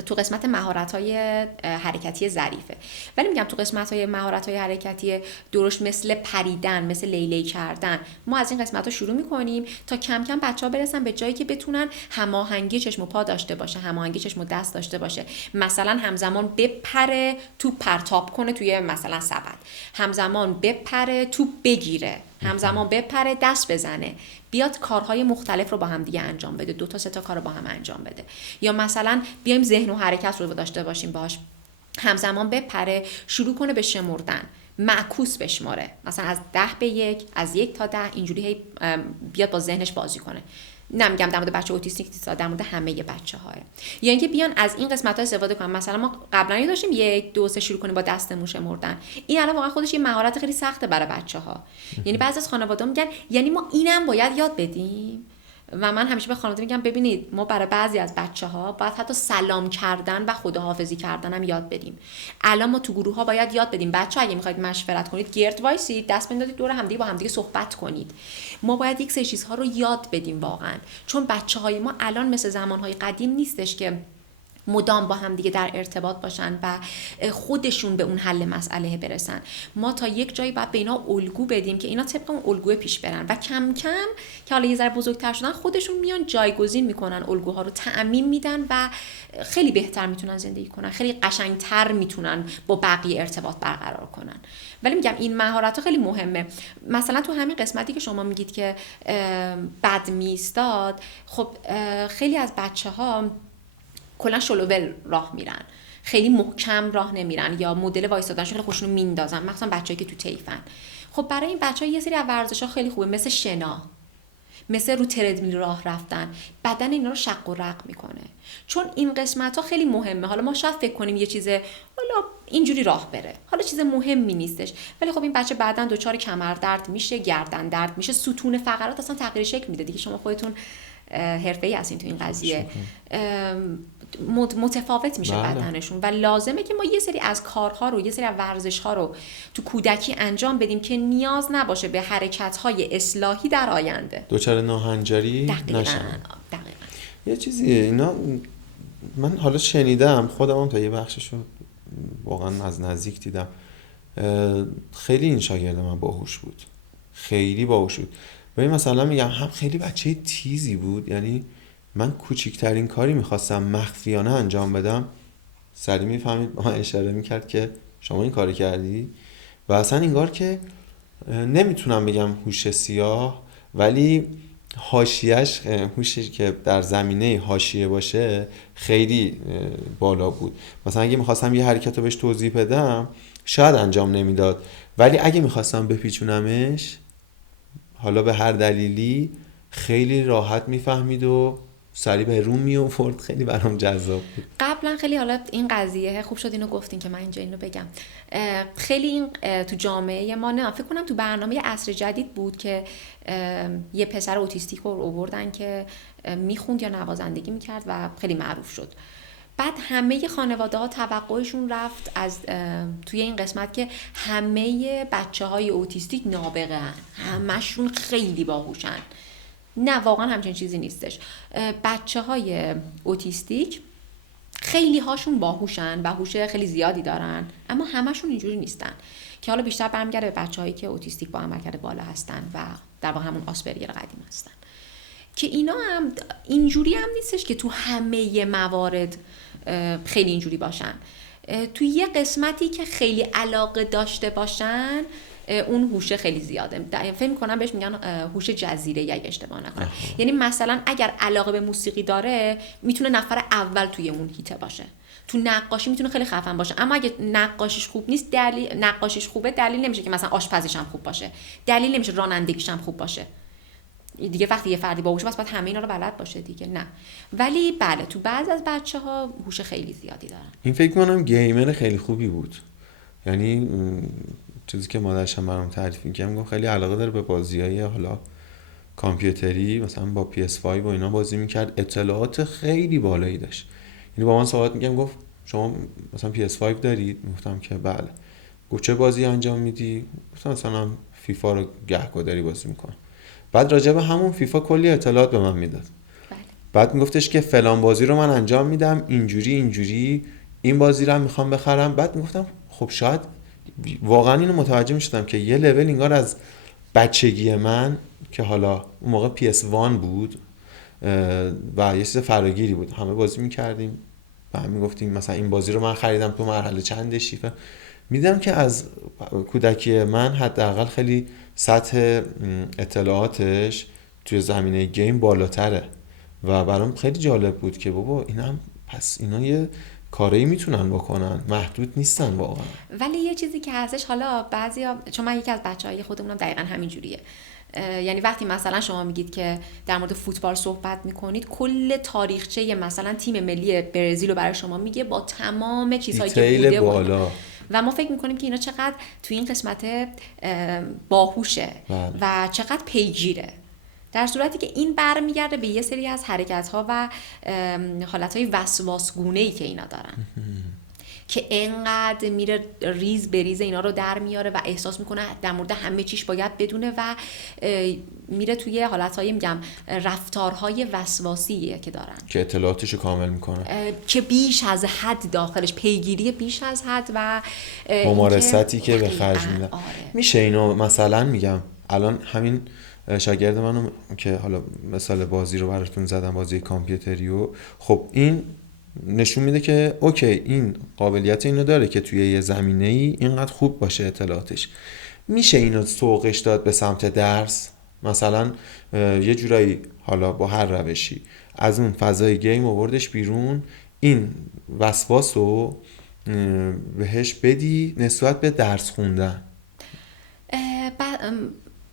تو قسمت مهارت‌های حرکتی ظریفه. ولی میگم تو قسمت‌های مهارت‌های حرکتی درشت مثل پریدن، مثل لیلی کردن، ما از این قسمت‌ها شروع می‌کنیم تا کم کم بچه‌ها برسن به جایی که بتونن هماهنگی چشم و پا داشته باشه، هماهنگی چشم و دست داشته باشه، مثلا همزمان بپره توپ پرتاب کنه توی مثلا سبد، همزمان بپره توپ بگیره، همزمان بپره دست بزنه، بیاد کارهای مختلف رو با هم دیگه انجام بده، 2 تا 3 تا کار رو با هم انجام بده. یا مثلا بیایم ذهن و حرکت رو داشته باشیم باهاش، همزمان بپره شروع کنه به شمردن، معکوس بشماره، مثلا از 10 به 1، از 1 تا 10، اینجوری بیاد با ذهنش بازی کنه. نمیگم در مورد بچه اوتیستیک نیست، در مورد همه بچه‌ها. یا اینکه بیان از این قسمت‌ها استفاده کنن، مثلا ما قبلا داشتیم 1 2 3 شروع کنیم با دستمون شمردن، این الان واقعا خودش یه مهارت خیلی سخته برای بچه‌ها. یعنی بعضی از خانواده‌ها میگن یعنی ما اینم باید یاد بدیم. و من همیشه به خانواده میگم ببینید ما برای بعضی از بچه‌ها باید حتی سلام کردن و خداحافظی کردن هم یاد بدیم. الان ما تو گروه‌ها باید یاد بدیم بچه‌ها اگه می‌خواید مشورت کنید گرد وایسید، دست بندازید دور همدیگه، با همدیگه صحبت کنید. ما باید یک سری چیزها رو یاد بدیم واقعا، چون بچه‌های ما الان مثل زمان‌های قدیم نیستش که مدام با هم دیگه در ارتباط باشن و خودشون به اون حل مسئله برسن. ما تا یک جایی باید به اینا الگو بدیم که اینا طبق اون الگوی پیش برن و کم کم که حالا یه ذره بزرگتر شدن خودشون میان جایگزین میکنن، الگوها رو تعمیم میدن و خیلی بهتر میتونن زندگی کنن، خیلی قشنگتر میتونن با بقیه ارتباط برقرار کنن. ولی میگم این مهارت‌ها خیلی مهمه. مثلا تو همین قسمتی که شما میگید که بد میستاد، خب خیلی از بچه‌ها کلا شلوول راه میرن، خیلی محکم راه نمیرن یا مدل وایسادنشون خیلی خوشونو میندازن، مثلا بچه‌ای که تو طیفن. خب برای این بچه‌ها یه سری از ورزش‌ها خیلی خوبه، مثل شنا، مثل رو تردمیل راه رفتن، بدن اینا رو شق و رق میکنه، چون این قسمت‌ها خیلی مهمه. حالا ما شاید فکر کنیم یه چیزه حالا اینجوری راه بره، حالا چیز مهمی نیستش، ولی خب این بچه بعدن دچار کمر درد میشه، گردن درد میشه، ستون فقرات اصلا تغییر شکل میده دیگه. شما خودتون حرفه‌ای هستین تو این قضیه، متفاوت میشه بدنشون و لازمه که ما یه سری از کارها رو، یه سری از ورزش‌ها رو تو کودکی انجام بدیم که نیاز نباشه به حرکت‌های اصلاحی در آینده دچار ناهنجاری نشن. دقیقاً. یه چیزیه اینا من حالا شنیدم، خودم هم تا یه بخششو واقعا از نزدیک دیدم. خیلی این شاگرد من باهوش بود، خیلی باهوش بود. ببین مثلا میگم هم خیلی بچه تیزی بود، یعنی من کوچکترین کاری میخواستم مخفیانه انجام بدم سریع میفهمید، با من اشاره میکرد که شما این کاری کردی. و اصلا انگار که نمیتونم بگم هوش سیاه، ولی حاشیه‌اش، هوشی که در زمینه حاشیه باشه خیلی بالا بود. مثلا اگه میخواستم یه حرکت رو بهش توضیح بدم شاید انجام نمیداد، ولی اگه میخواستم بپیچونمش حالا به هر دلیلی خیلی راحت میفهمید و سریع به روم میآورد. خیلی برام جذاب بود. قبلا خیلی حالا این قضیه خوب شد اینو گفتین که من اینجا اینو بگم، خیلی این تو جامعه ما، نه فکر کنم تو برنامه عصر جدید بود که یه پسر اوتیستیک رو آوردن که میخوند یا نوازندگی میکرد و خیلی معروف شد. بعد همه خانواده ها توقعشون رفت از توی این قسمت که همه بچه های اوتیستیک نابغه هن، همشون خیلی باهوشن. نه واقعا همچین چیزی نیستش. بچه های اوتیستیک خیلی هاشون باهوشن و هوش خیلی زیادی دارن، اما همشون اینجوری نیستن، که حالا بیشتر برمیگرده به بچه‌هایی که اوتیستیک با عملکرد بالا هستن و در واقع همون آسپرگر قدیم هستن، که اینا هم اینجوری هم نیستش که تو همه موارد خیلی اینجوری باشن. تو یه قسمتی که خیلی علاقه داشته باشن اون هوش خیلی زیاده. فکر می‌کنم بهش میگن هوش جزیره‌ای اگه اشتباه نکنم. یعنی مثلا اگر علاقه به موسیقی داره میتونه نفر اول توی اون هیته باشه. تو نقاشی میتونه خیلی خفن باشه، اما اگه نقاشیش خوب نیست، نقاشیش خوبه دلیل نمیشه که مثلا آشپزیش هم خوب باشه، دلیل نمیشه رانندگیش هم خوب باشه. دیگه وقتی یه فردی باهوشه بس باید همه اینا رو بلد باشه دیگه. نه، ولی بله تو بعضی از بچه‌ها هوش خیلی زیادی دارن. این فکر کنم گیمر خیلی خوبی بود، یعنی چیزی که مادرش هم برام تعریف می‌کرد، میگم خیلی علاقه داره به بازی‌های حالا کامپیوتری، مثلا با PS5 و اینا بازی می‌کرد، اطلاعات خیلی بالایی داشت. یعنی با من صحبت می‌کردم، گفت شما مثلا PS5 دارید؟ گفتم که بله. گفت چه بازی انجام میدی؟ گفتم مثلا فیفا رو گهگداری بازی می‌کنم. بعد راجع به همون فیفا کلی اطلاعات به من میداد. بعد میگفتش که فلان بازی رو من انجام میدم اینجوری، این بازی رو هم میخوام بخرم. بعد میگفتم خب شاید واقعا اینو متوجه میشدم که یه لول انگار از بچگی من که حالا اون موقع PS1 بود و یه چیز فراگیری بود، همه بازی میکردیم و هم میگفتیم مثلا این بازی رو من خریدم تو مرحله چندشی. میدم که از کودکی من حداقل خیلی سطح اطلاعاتش توی زمینه گیم بالاتره و برام خیلی جالب بود که بابا پس اینا یه کاری میتونن بکنن، محدود نیستن واقعا. ولی یه چیزی که هستش، حالا بعضیا، چون من یکی از بچهای خودمونم دقیقاً همین جوریه، یعنی وقتی مثلا شما میگید که در مورد فوتبال صحبت میکنید، کل تاریخچه مثلا تیم ملی برزیل رو برای شما میگه با تمام چیزهایی که بوده بالا. و ما فکر میکنیم که اینا چقدر توی این قسمت باهوشه و چقدر پیگیره، در صورتی که این برمیگرده به یه سری از حرکت‌ها و حالت‌های وسواسگونه‌ای که اینا دارن که انقدر میره ریز به ریز اینا رو در میاره و احساس میکنه در مورد همه چیش باید بدونه و میره توی حالتهای میگم رفتارهای وسواسی که دارن که اطلاعاتشو کامل میکنه، که بیش از حد داخلش، پیگیری بیش از حد و ممارستی که به خرج میدن. میشه اینو مثلا میگم الان همین شاگرد منو که حالا مثال بازی رو براتون زدم، بازی کامپیوتری، و خب این نشون میده که اوکی این قابلیت اینو داره که توی یه زمینه‌ای اینقدر خوب باشه اطلاعاتش. میشه اینو سوقش داد به سمت درس، مثلا یه جورایی حالا با هر روشی از اون فضای گیم آوردش بیرون، این وسواسو بهش بدی نسبت به درس خوندن.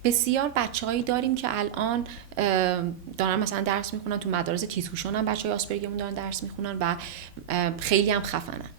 بسیار بچه‌هایی داریم که الان دارن مثلا درس میخونن تو مدارس تیزهوشان، هم بچه‌های آسپرگرمون دارن درس میخونن و خیلی هم خفنن،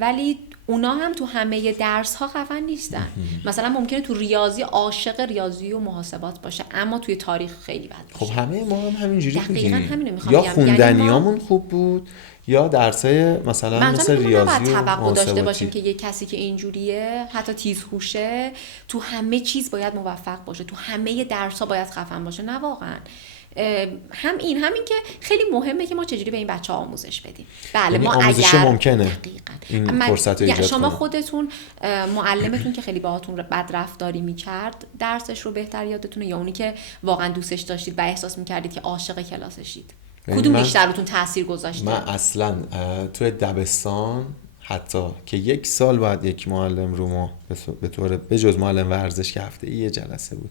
ولی اونا هم تو همه درس ها خفن نیستن. مثلا ممکنه تو ریاضی عاشق ریاضی و محاسبات باشه اما توی تاریخ خیلی بد باشه. خب همه ما هم همینجوری بودیم، یا خوندنیامون خوب بود یا درسای مثلا مثل ریاضی و توقع داشته باشیم که یه کسی که اینجوریه حتی تیزهوشه تو همه چیز باید موفق باشه، تو همه درس ها باید خفن باشه. نه واقعا. همین که خیلی مهمه که ما چجوری به این بچه‌ها آموزش بدیم. بله ما اگر ممکنه این فرصت ایجاد کنه، شما خودتون معلمتون که خیلی باهاتون بد رفتاری می‌کرد درسش رو بهتر یادتونه، یا اونی که واقعا دوستش داشتید و احساس می‌کردید که عاشق کلاسشید؟ کدوم بیشتر روتون تاثیر گذاشته؟ من اصلا توی دبستان حتی که 1 سال بعد یک معلم رو ما به طور بجز معلم ورزش که هفته یه جلسه بود،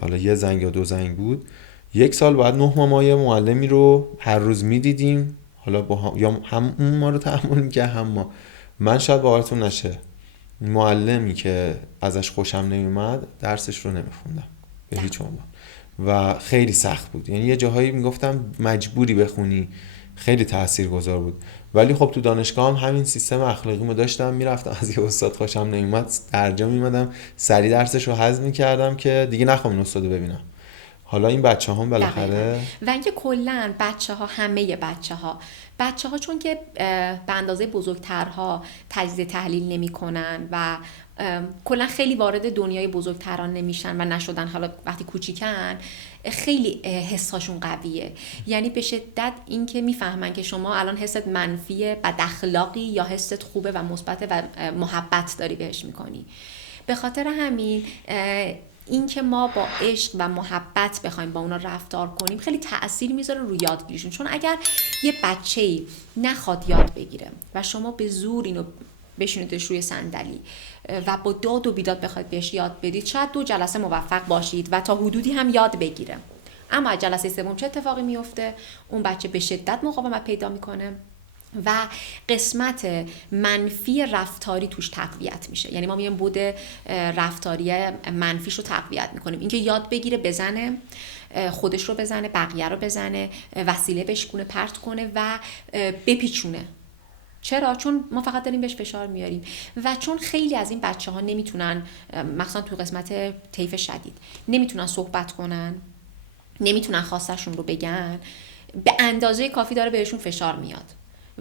حالا یه زنگ یا 2 زنگ بود، 1 سال بعد 9 ماه یه معلمی رو هر روز میدیدیم، حالا با یا هم اون ما رو تحمل می‌کرد هم ما. من شاید باورتون نشه معلمی که ازش خوشم نمیومد درسش رو نمیخوندم به هیچ عنوان و خیلی سخت بود، یعنی یه جاهایی میگفتم مجبوری بخونی، خیلی تاثیرگذار بود. ولی خب تو دانشگاه هم همین سیستم اخلاقیمو داشتم، میرفتم از یه استاد خوشم نمیومد درجا میومدم سری درسش رو حذف میکردم که دیگه نخوام این استادو ببینم. حالا این بچه هم بالاخره و اینکه کلا همه بچه ها چون که به اندازه بزرگترها تجزیه تحلیل نمی کنن و کلا خیلی وارد دنیای بزرگتران نمیشن و نشدن، حالا وقتی کوچیکن خیلی حساشون قویه، یعنی به شدت این که میفهمن که شما الان حست منفیه، بد اخلاقی یا حست خوبه و مثبته و محبت داری بهش میکنی. به خاطر همین این که ما با عشق و محبت بخوایم با اونا رفتار کنیم خیلی تأثیر میذاره روی یادگیریشون. چون اگر یه بچه‌ای نخواد یاد بگیره و شما به زور اینو بشونیدش روی صندلی و با داد و بیداد بخواید بهش یاد بدید، شاید 2 جلسه موفق باشید و تا حدودی هم یاد بگیره، اما از جلسه سوم چه اتفاقی میفته؟ اون بچه به شدت مقاومت پیدا میکنه و قسمت منفی رفتاری توش تقویت میشه. یعنی ما میایم بود رفتاری منفیش رو تقویت میکنیم، اینکه یاد بگیره بزنه، خودش رو بزنه، بقیه رو بزنه، وسیله بشکونه، پرت کنه و بپیچونه. چرا؟ چون ما فقط داریم بهش فشار میاریم و چون خیلی از این بچه‌ها نمیتونن، مثلا تو قسمت طیف شدید نمیتونن صحبت کنن، نمیتونن خواستشون رو بگن، به اندازه کافی داره بهشون فشار میاد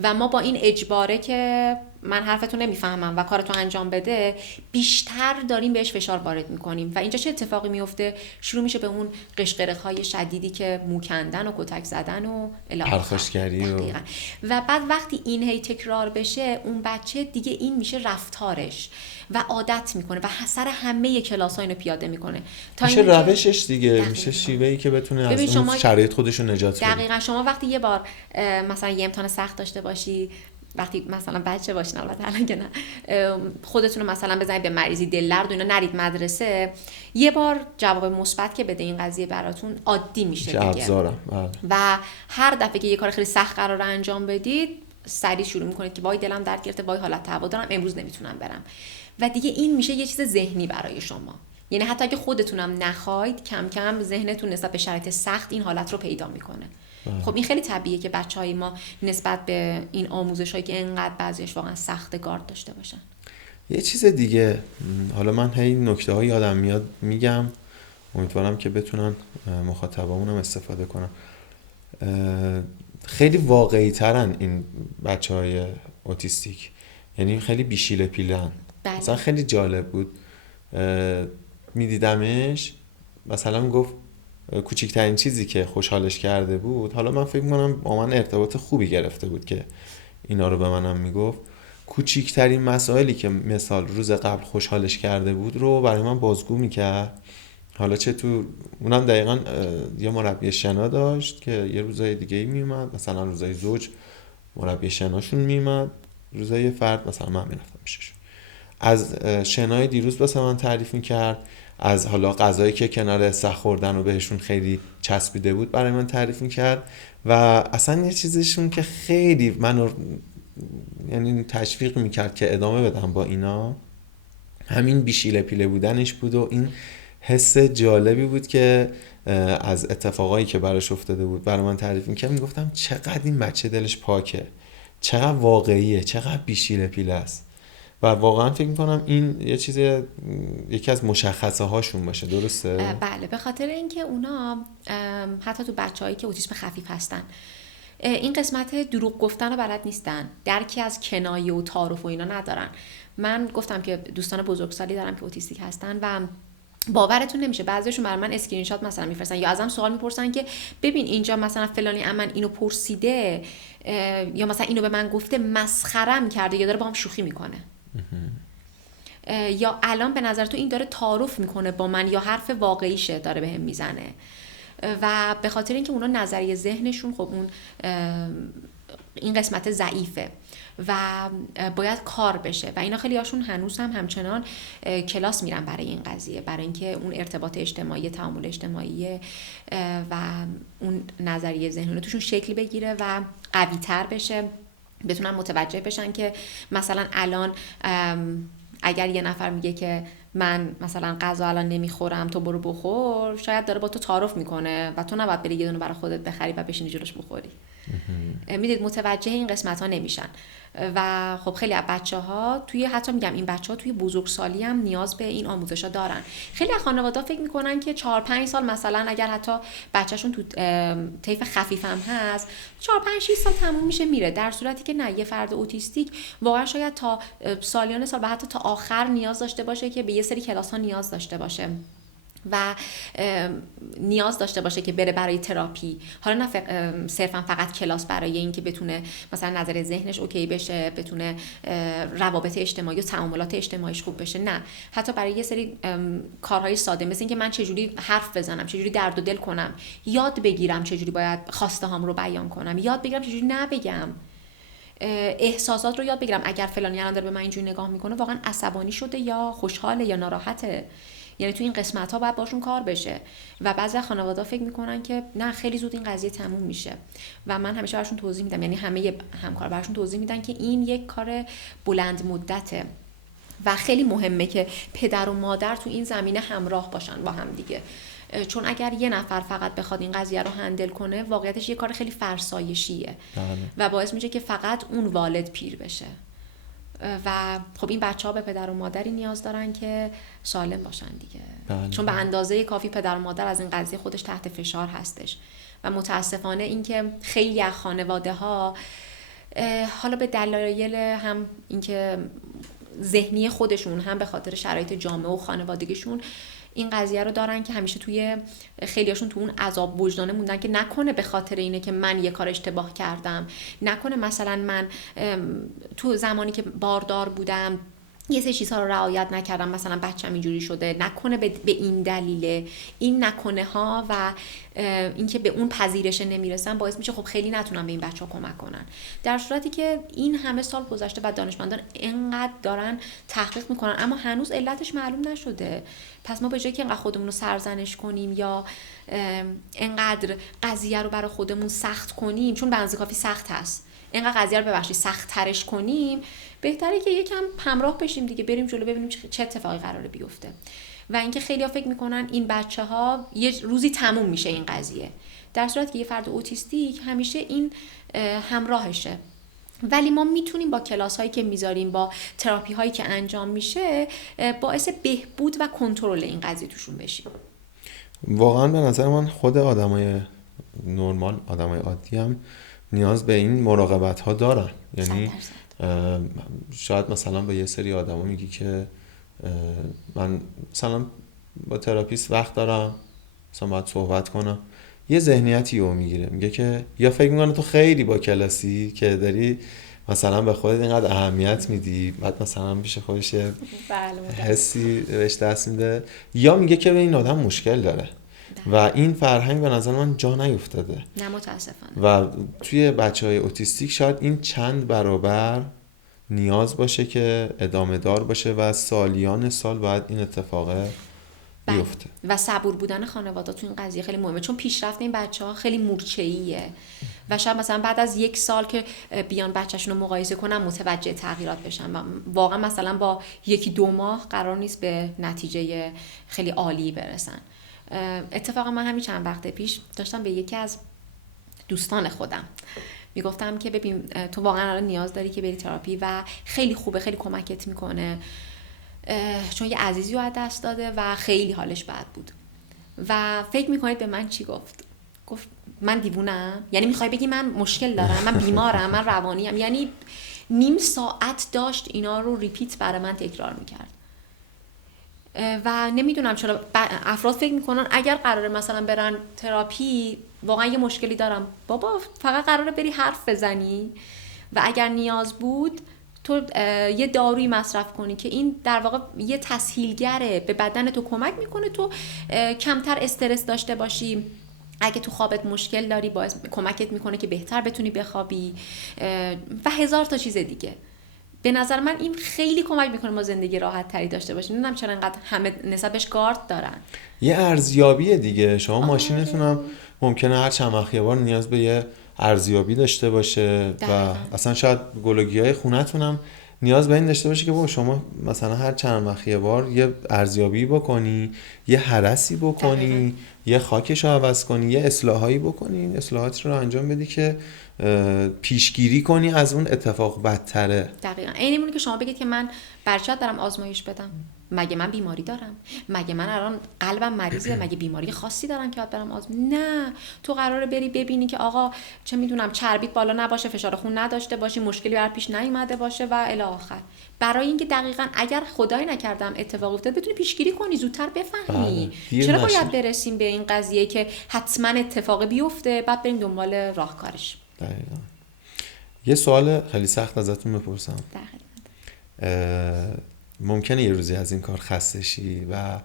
و ما با این اجباره که من حرفتون نمیفهمم و کارتو انجام بده بیشتر داریم بهش فشار وارد میکنیم و اینجا چه اتفاقی میفته؟ شروع میشه به اون قشقرق‌های شدیدی که موکندن و کتک زدن و پرخاشگری و بعد وقتی این هی تکرار بشه اون بچه دیگه این میشه رفتارش و عادت میکنه و سر همه کلاس‌ها اینو پیاده میکنه تا میشه روشش دیگه، میشه شیوهی که بتونه از اون شرایط خودش رو نجات بده. دقیقاً شما وقتی یه بار مثلا یه امتحان سخت داشته باشی، وقتی مثلا بچه باشین، البته الان که نه، خودتون رو مثلا بزنید به مریضی دل لرد و اینا، نرید مدرسه، یه بار جواب مثبت که بده این قضیه براتون عادی میشه دیگه و هر دفعه که یه کار خیلی سخت قراره انجام بدید سریع شروع میکنید که وای دلم درد گرفته، وای حالت هوا دارم، امروز نمیتونم برم و دیگه این میشه یه چیز ذهنی برای شما. یعنی حتی اگه خودتونم نخواید کم کم ذهنتون نسبت به شرایط سخت این حالت رو پیدا میکنه. خب این خیلی طبیعیه که بچهای ما نسبت به این آموزشایی که انقدر بعضیش واقعا سخت گارد داشته باشن. یه چیز دیگه، حالا من هی نکته های یادم میاد میگم، امیدوارم که بتونن مخاطبامونم استفاده کنن. خیلی واقعی ترن این بچهای اوتیستیک، یعنی خیلی بیشیل پیلن. مثلا خیلی جالب بود میدیدمش، مثلا گفت کوچکترین چیزی که خوشحالش کرده بود، حالا من فکر میکنم با من ارتباط خوبی گرفته بود که اینا رو به منم میگفت، کوچکترین مسائلی که مثال روز قبل خوشحالش کرده بود رو برای من بازگو میکرد. حالا چه تو اونم دقیقاً یه مربی شنا داشت که یه روزای دیگه میومد، مثلا روزای زوج مربی شناشون میومد، روزای فرد مثلا من میرفتم پیششون. از شنای دیروز واسه من تعریف میکرد، از حالا غذایی که کنار سخت خوردن و بهشون خیلی چسبیده بود برای من تعریف میکرد و اصلا یه چیزشون که خیلی منو یعنی تشویق میکرد که ادامه بدم با اینا، همین بیشیله پیله بودنش بود و این حس جالبی بود که از اتفاقایی که براش افتاده بود برای من تعریف میکرد. میگفتم چقدر این بچه دلش پاکه، چقدر واقعیه، چقدر بیشیله پیله است و واقعا فکر میکنم این یه چیز، یکی از مشخصه هاشون باشه. درسته؟ بله، به خاطر اینکه اونا حتی تو بچه‌هایی که اوتیسم خفیف هستن این قسمت دروغ گفتن رو بلد نیستن، درکی از کنایه و تعارف و اینا ندارن. من گفتم که دوستان بزرگسالی دارم که اوتیستیک هستن و باورتون نمیشه بعضیشون برای من اسکرین شات مثلا میفرستن یا ازم سوال میپرسن که ببین اینجا مثلا فلانی من اینو پرسیده یا مثلا اینو به من گفته، مسخرم کرده یا داره با هم شوخی میکنه یا الان به نظر تو این داره تعارف میکنه با من یا حرف واقعیشه داره بهم میزنه. و به خاطر اینکه اونا نظریه ذهنشون خب اون این قسمت ضعیفه و باید کار بشه و اینا خیلی هاشون هنوز هم همچنان کلاس میرن برای این قضیه، برای اینکه اون ارتباط اجتماعی، تعامل اجتماعی و اون نظریه ذهنی توشون شکل بگیره و قوی تر بشه، بتونن متوجه بشن که مثلا الان اگر یه نفر میگه که من مثلا غذا الان نمیخورم تو برو بخور، شاید داره با تو تعارف میکنه و تو نباید بری یه دونه برای خودت بخری و بشینی جلوش بخوری. میدید متوجه این قسمت ها نمیشن. و خب خیلی از بچه‌ها توی حتی میگم این بچه‌ها توی بزرگسالی هم نیاز به این آموزشا دارن. خیلی از خانواده‌ها فکر میکنن که 4-5 سال مثلا اگر حتی بچه‌شون تو طیف خفیف هم هست 4-5-6 سال تموم میشه میره، در صورتی که نه، یه فرد اوتیستیک واقعا شاید تا سالیان سال و حتی تا آخر نیاز داشته باشه که به یه سری کلاس‌ها نیاز داشته باشه و نیاز داشته باشه که بره برای تراپی. حالا نه صرفا فقط کلاس برای این که بتونه مثلا نظر ذهنش اوکی بشه، بتونه روابط اجتماعی و تعاملات اجتماعیش خوب بشه، نه، حتی برای یه سری کارهای ساده مثل این که من چجوری حرف بزنم، چجوری درد و دل کنم، یاد بگیرم چجوری باید خواسته هام رو بیان کنم، یاد بگیرم چجوری نبگم، احساسات رو یاد بگیرم. اگر فلانی الان داره به من اینجوری نگاه میکنه واقعا عصبانی شده یا خوشحاله یا ناراحته، یعنی تو این قسمت ها باید باشون کار بشه. و بعضی خانواده‌ها فکر میکنن که نه خیلی زود این قضیه تموم میشه و من همیشه براشون توضیح میدم، یعنی همه همکار براشون توضیح میدن که این یک کار بلند مدته و خیلی مهمه که پدر و مادر تو این زمینه همراه باشن با هم دیگه، چون اگر یه نفر فقط بخواد این قضیه رو هندل کنه واقعیتش یه کار خیلی فرسایشیه و باعث میشه که فقط اون والد پیر بشه. و خب این بچه‌ها به پدر و مادری نیاز دارن که سالم باشن دیگه. چون به اندازه کافی پدر و مادر از این قضیه خودش تحت فشار هستش و متاسفانه اینکه خیلی از خانواده‌ها حالا به دلایل هم اینکه ذهنی خودشون هم به خاطر شرایط جامعه و خانوادگیشون این قضیه رو دارن که همیشه توی خیلیاشون تو اون عذاب وجدانه موندن که نکنه به خاطر اینه که من یه کار اشتباه کردم، نکنه مثلا من تو زمانی که باردار بودم یه سری چیزها رو رعایت نکردم مثلا بچه‌م اینجوری شده، نکنه به این دلیله. این نکنه ها و اینکه به اون پذیرش نمیرسن باعث میشه خب خیلی نتونن به این بچه‌ها کمک کنن، در صورتی که این همه سال گذشته و دانشمندان اینقدر دارن تحقیق میکنن اما هنوز علتش معلوم نشده. پس ما به جای که اینقدر خودمون رو سرزنش کنیم یا اینقدر قضیه رو برای خودمون سخت کنیم، چون به اندازه کافی سخت هست، اینقدر قضیه رو ببخشید سخت ترش کنیم، بهتره که یکم همراه بشیم دیگه، بریم جلو ببینیم چه اتفاقی قراره بیفته. و اینکه خیلی‌ها فکر میکنن این بچه‌ها یه روزی تموم میشه این قضیه، در صورتی که یه فرد اوتیستیک همیشه این همراهشه. ولی ما میتونیم با کلاس هایی که میذاریم، با تراپی هایی که انجام میشه، باعث بهبود و کنترل این قضیه توشون بشیم. واقعا به نظر من خود آدمای نرمال، آدمای عادی هم نیاز به این مراقبت ها دارن. یعنی شاید مثلا به یه سری آدما میگی که من مثلا با تراپیست وقت دارم، مثلا باید صحبت کنم، یه ذهنیتی رو میگیره، میگه که یا فکر میکنه تو خیلی با کلاسی که داری مثلا به خودت اینقدر اهمیت میدی، بعد مثلا پیش خودش حسی بهش دست میده، یا میگه که به این آدم مشکل داره و این فرهنگ به نظر من جا نیفتاده. نه متاسفانه. و توی بچهای اوتیستیک شاید این چند برابر نیاز باشه که ادامه دار باشه و سالیان سال باید این اتفاق بیفته. و صبور بودن خانواده تو این قضیه خیلی مهمه، چون پیشرفت این بچه‌ها خیلی مورچه‌ایه و شاید مثلا بعد از 1 سال که بیان بچه‌شون رو مقایسه کنن متوجه تغییرات بشن و واقعا مثلا با 1-2 ماه قرار نیست به نتیجه خیلی عالی برسن. اتفاقا من همین چند وقت پیش داشتم به یکی از دوستان خودم میگفتم که ببین تو واقعا الان نیاز داری که بری تراپی و خیلی خوبه، خیلی کمکت میکنه، چون یه عزیزی رو از دست داده و خیلی حالش بد بود. و فکر میکنید به من چی گفت؟ گفت من دیوونم؟ یعنی میخوای بگی من مشکل دارم، من بیمارم، من روانیم؟ یعنی نیم ساعت داشت اینا رو ریپیت برای من تکرار میکرد و نمیدونم چرا افراد فکر میکنن اگر قراره مثلا برن تراپی واقعا یه مشکلی دارم. بابا فقط قراره بری حرف بزنی و اگر نیاز بود تو یه دارویی مصرف کنی که این در واقع یه تسهیلگره، به بدن تو کمک میکنه تو کمتر استرس داشته باشی. اگه تو خوابت مشکل داری باعث کمکت میکنه که بهتر بتونی بخوابی و 1000 تا چیز دیگه. به نظر من این خیلی کمک میکنه ما زندگی راحت تری داشته باشیم. نمیدونم چرا انقدر همه نسبش گارد دارن. یه ارزیابیه دیگه. شما ماشینتون هم ممکنه هر چند وقت یه بار نیاز به یه ارزیابی داشته باشه و اصلا شاید گلوگیای خونتون هم نیاز به این داشته باشی که بابا شما مثلا هر چند وقت یه بار یه ارزیابی بکنی، یه هرسی بکنی، یه خاکش رو عوض کنی، یه اصلاحایی بکنی، اصلاحاتی رو انجام بدی که پیشگیری کنی از اون اتفاق بدتره. دقیقاً این میمونه که شما بگید که من برچه دارم آزمایش بدم، مگه من بیماری دارم؟ مگه من الان قلبم مریضه؟ مگه بیماری خاصی دارم که باید برم نه، تو قراره بری ببینی که آقا چه میدونم چربیت بالا نباشه، فشار خون نداشته باشی، مشکلی بر پیش نیومده باشه و الی آخر، برای اینکه دقیقاً اگر خدای نکردم اتفاق افتاد بتونی پیشگیری کنی، زودتر بفهمی. چرا باید برسیم به این قضیه که حتما اتفاق بیفته بعد بریم دنبال راهکارش؟ دقیقاً. یه سوال خیلی سخت ازتون بپرسم. ممکنه یه روزی از این کار خسته شی و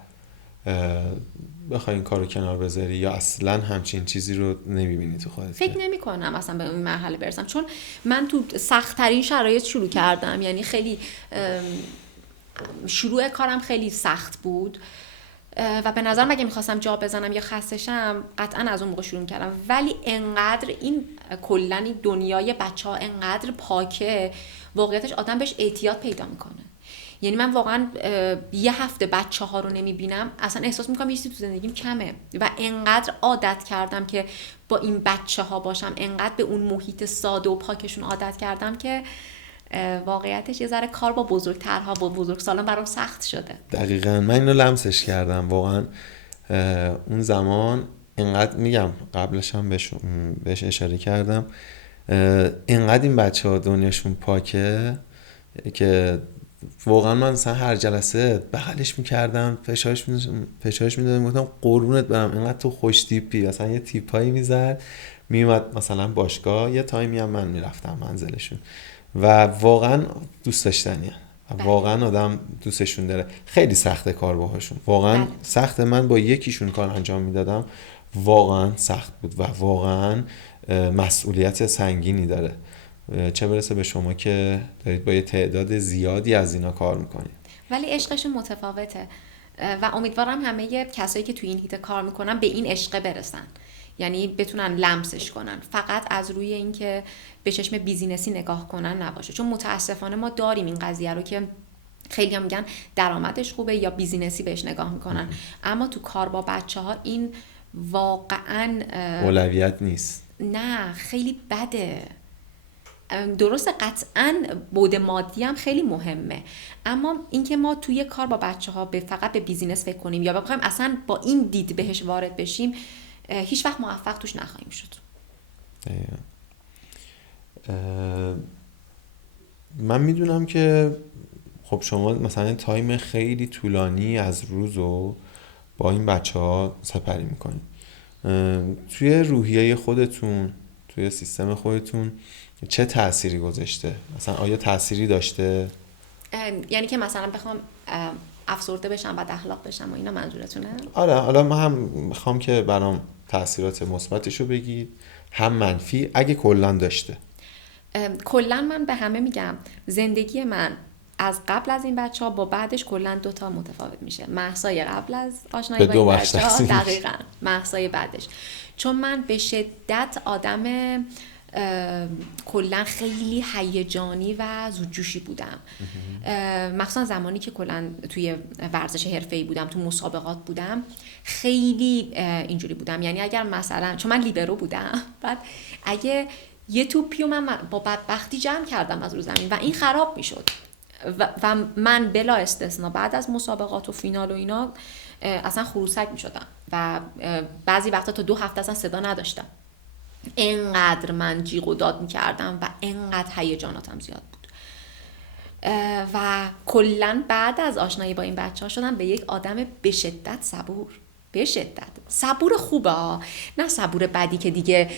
بخوای این کار رو کنار بذاری یا اصلا همچین چیزی رو نمیبینی تو خودت؟ فکر نمی کنم اصلا به این مرحله برسم، چون من تو سخت ترین شرایط شروع کردم. یعنی خیلی شروع کارم خیلی سخت بود و به نظرم اگه میخواستم جا بزنم یا خسته شم قطعا از اون موقع شروع کردم. ولی انقدر این کلن دنیای بچه ها انقدر پاکه، واقعیتش آدم بهش اعتیاد پیدا میکنه. یعنی من واقعا یه هفته بچه ها رو نمیبینم اصلا احساس میکنم یه چیزی تو زندگیم کمه و انقدر عادت کردم که با این بچه ها باشم، انقدر به اون محیط ساده و پاکشون عادت کردم که واقعیتش یه ذره کار با بزرگترها با بزرگسالان برام سخت شده. دقیقاً من اینو لمسش کردم واقعا. اون زمان انقدر میگم قبلش هم بهش اشاره کردم، انقدر این بچه ها دنیاشون پاکه که واقعا من مثلا هر جلسه بغلش میکردم، فشارش میدادم، گفتم قربونت برم اینقدر تو خوش تیپی. مثلا یه تیپایی میزد میومد مثلا باشگاه، یه تایمی هم من میرفتم منزلشون و واقعا دوست داشتنیه، واقعا آدم دوستشون داره. خیلی سخته کار باهاشون، واقعا سخته. من با یکیشون کار انجام میدادم واقعا سخت بود و واقعا مسئولیت سنگینی داره، چه برسه به شما که دارید با یه تعداد زیادی از اینا کار میکنید. ولی عشقشون متفاوته و امیدوارم همه کسایی که توی این حیطه کار میکنن به این عشق برسن، یعنی بتونن لمسش کنن، فقط از روی این که به چشم بیزینسی نگاه کنن نباشه. چون متاسفانه ما داریم این قضیه رو که خیلی هم میگن درآمدش خوبه یا بیزینسی بهش نگاه میکنن، اما تو کار با بچه ها این واقعا اولویت نیست. نه خیلی بده. درسته قطعاً بود مادی هم خیلی مهمه، اما اینکه ما توی کار با بچه ها فقط به بیزینس فکر کنیم یا بخوایم اصلا با این دید بهش وارد بشیم هیچ وقت موفق توش نخواهیم شد. من میدونم که خب شما مثلا تایم خیلی طولانی از روزو با این بچه ها سپری میکنید. توی روحیه خودتون، توی سیستم خودتون چه تأثیری گذاشته؟ مثلا آیا تأثیری داشته؟ یعنی که مثلا بخوام افسرده بشم بد اخلاق بشم و اینا منظورتونه؟ آره، حالا من هم میخوام که برام تأثیرات مثبتشو بگید هم منفی اگه کلن داشته. کلن من به همه میگم زندگی من از قبل از این بچه ها با بعدش کلن 2 متفاوت میشه. مهسای قبل از آشنایی با این بچه ها، دقیقاً مهسای بعدش، چون من به شدت آدم کلا خیلی هیجانی و زودجوشی بودم، مخصوصا زمانی که کلا توی ورزش حرفه‌ای بودم، تو مسابقات بودم، خیلی اینجوری بودم. یعنی اگر مثلا چون من لیبرو بودم، بعد اگه یه توپیو من با بدبختی جمع کردم از رو زمین و این خراب میشد و من بلا استثنا بعد از مسابقات و فینال و اینا اصلا خروسک میشدم و بعضی وقتا تا 2 هفته اصلا صدا نداشتم. انقدر من جیغ و داد میکردم و انقدر هیجاناتم زیاد بود و کلن بعد از آشنایی با این بچه ها شدم به یک آدم به شدت صبور. به شدت صبور خوبه، نه صبور بدی که دیگه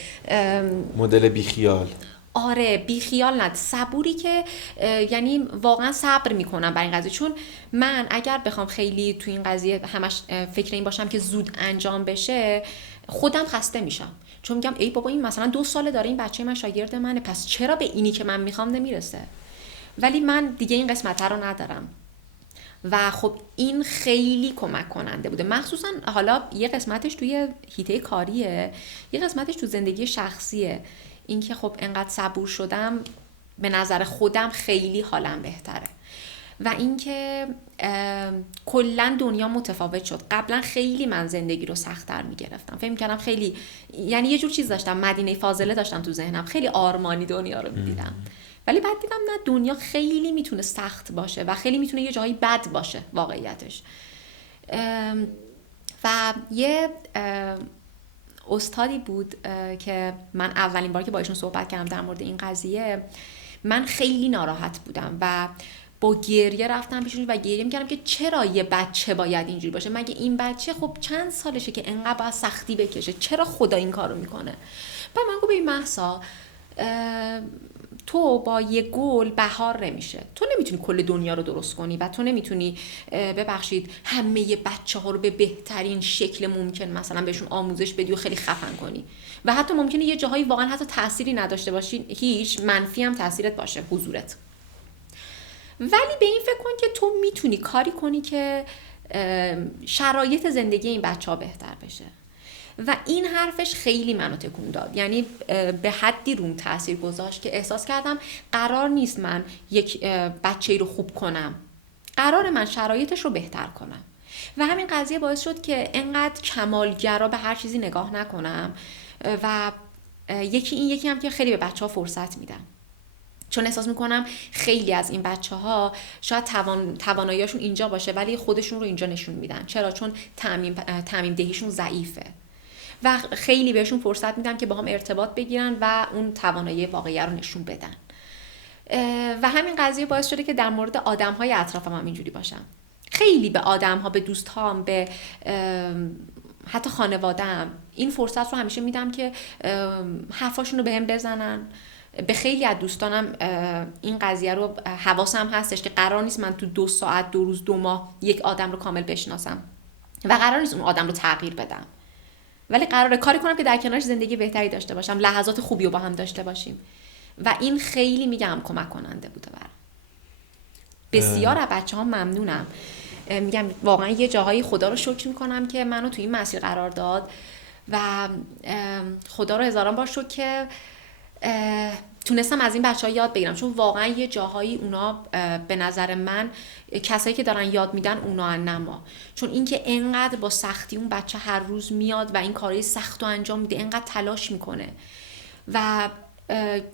مدل بیخیال. آره بیخیال، نه صبوری که یعنی واقعا صبر میکنم برای این قضیه. چون من اگر بخوام خیلی تو این قضیه همش فکر این باشم که زود انجام بشه خودم خسته میشم، چون میگم ای بابا این مثلا 2 ساله داره این بچه من شاگرد منه، پس چرا به اینی که من میخوام نمیرسه؟ ولی من دیگه این قسمت رو ندارم و خب این خیلی کمک کننده بوده. مخصوصا حالا یه قسمتش توی حیطه کاریه، یه قسمتش تو زندگی شخصیه. این که خب انقدر صبور شدم به نظر خودم خیلی حالم بهتره. و اینکه کلا دنیا متفاوت شد. قبلا خیلی من زندگی رو سخت‌تر می‌گرفتم، فکر می‌کردم خیلی، یعنی یه جور چیز داشتم، مدینه فاضله داشتم تو ذهنم، خیلی آرمانی دنیا رو می‌دیدم. ولی بعد دیدم نه، دنیا خیلی میتونه سخت باشه و خیلی میتونه یه جایی بد باشه واقعیتش. و یه استادی بود که من اولین بار که با ایشون صحبت کردم در مورد این قضیه، من خیلی ناراحت بودم و با گریه رفتم پیشون و گریه میکردم که چرا یه بچه باید اینجوری باشه؟ مگه این بچه خب چند سالشه که انقدر باید سختی بکشه؟ چرا خدا این کارو میکنه؟ بعد من گفتم ببین مهسا، تو با یه گل بهار نمیشه. تو نمیتونی کل دنیا رو درست کنی و تو نمیتونی ببخشید همه بچه ها رو به بهترین شکل ممکن مثلا بهشون آموزش بدی و خیلی خفن کنی. و حتی ممکنه یه جاهایی واقعا حتی تأثیری نداشته باشی، هیچ منفی هم تأثیرت باشه، حضورت. ولی به این فکر کن که تو میتونی کاری کنی که شرایط زندگی این بچه ها بهتر بشه. و این حرفش خیلی منو تکون داد، یعنی به حدی روم تأثیر گذاشت که احساس کردم قرار نیست من یک بچه‌ای رو خوب کنم، قرار من شرایطش رو بهتر کنم. و همین قضیه باعث شد که انقدر کمالگرا به هر چیزی نگاه نکنم و یکی هم که خیلی به بچه‌ها فرصت میدم، چون احساس میکنم خیلی از این بچه‌ها شاید توانایی‌هاشون اینجا باشه ولی خودشون رو اینجا نشون میدن. چرا؟ چون تامین دهیشون ضعیفه و خیلی بهشون فرصت میدم که با هم ارتباط بگیرن و اون توانایی واقعی رو نشون بدن. و همین قضیه باعث شده که در مورد آدم‌های اطرافم هم اینجوری باشم. خیلی به آدم‌ها، به دوست‌هام، به حتی خانواده‌ام این فرصت رو همیشه میدم که حرفاشون رو بهم بزنن. به خیلی از دوستانم این قضیه رو حواسم هستش که قرار نیست من تو 2 ساعت، 2 روز، 2 ماه یک آدم رو کامل بشناسم و قرار نیست اون آدم رو تغییر بدم، ولی قراره کاری کنم که در کنارش زندگی بهتری داشته باشم، لحظات خوبی رو با هم داشته باشیم. و این خیلی میگم کمک کننده بوده برام. بسیار از بچه‌ها ممنونم. میگم واقعا یه جاهایی خدا رو شکر میکنم که منو تو این مسیر قرار داد و خدا رو هزاران بار شکر که تونستم از این بچه‌ها یاد بگیرم، چون واقعا یه جاهایی اونا به نظر من کسایی که دارن یاد میدن اونا انما، چون اینکه انقدر با سختی اون بچه هر روز میاد و این کارهای سخت رو انجام میده، انقدر تلاش میکنه و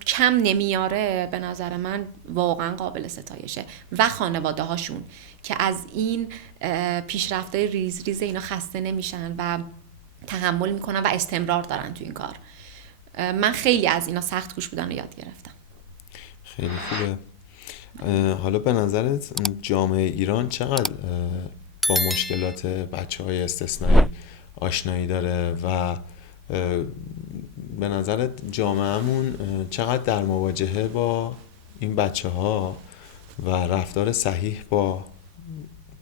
کم نمیاره، به نظر من واقعا قابل ستایشه. و خانواده هاشون که از این پیشرفت‌های ریز اینا خسته نمیشن و تحمل میکنن و استمرار دارن تو این کار. من خیلی از اینا سخت کوش بودن رو یاد گرفتم. خیلی خوبه. حالا به نظرت جامعه ایران چقدر با مشکلات بچه‌های استثنایی آشنایی داره و به نظرت جامعهمون چقدر در مواجهه با این بچه‌ها و رفتار صحیح با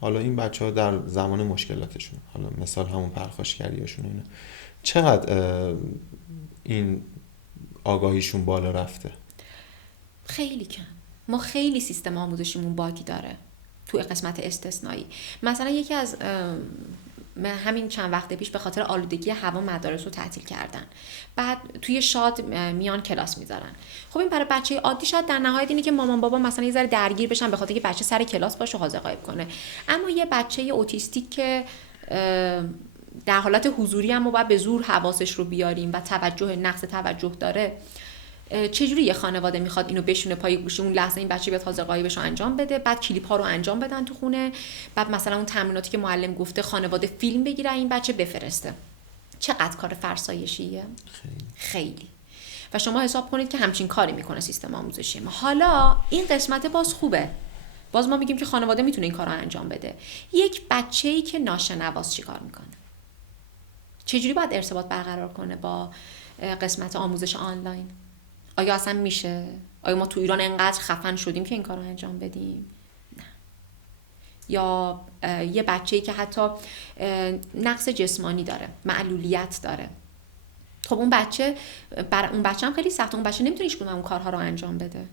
حالا این بچه‌ها در زمان مشکلاتشون، حالا مثال همون پرخاشگریاشون اینا، چقدر این آگاهیشون بالا رفته؟ خیلی کم. ما خیلی سیستم آموزشیمون باگی داره تو قسمت استثنایی. مثلا یکی از همین چند وقت پیش به خاطر آلودگی هوا مدارس رو تعطیل کردن، بعد توی شاد میان کلاس میذارن. خب این برای بچه عادی شاید در نهایت اینه که مامان بابا مثلا یه ذره درگیر بشن به خاطر که بچه سر کلاس باشه حاضر غایب کنه، اما یه بچه اوتیستیک که در حالت حضوری هم ما باید به زور حواسش رو بیاریم و نقص توجه داره، چجوری یه خانواده میخواد اینو بشونه پای گوشی اون لحظه این بچه بیاد حاضر غایبش رو انجام بده، بعد کلیپ ها رو انجام بدن تو خونه، بعد مثلا اون تمریناتی که معلم گفته خانواده فیلم بگیره این بچه بفرسته؟ چقدر کار فرسایشیه. خیلی. و شما حساب کنید که همچین کاری میکنه سیستم آموزشی ما. حالا این قسمت باز خوبه، باز ما میگیم که خانواده میتونه این کارو انجام بده. یک بچه‌ای که ناشنواست چیکار میکنه؟ چجوری باید ارتباط برقرار کنه با قسمت آموزش آنلاین؟ آیا اصلا میشه؟ آیا ما تو ایران انقدر خفن شدیم که این کار رو انجام بدیم؟ نه. یا یه بچه‌ای که حتی نقص جسمانی داره، معلولیت داره، خب اون بچه هم خیلی سخته، اون بچه نمیتونه هیچ کدوم اون کارها رو انجام بده،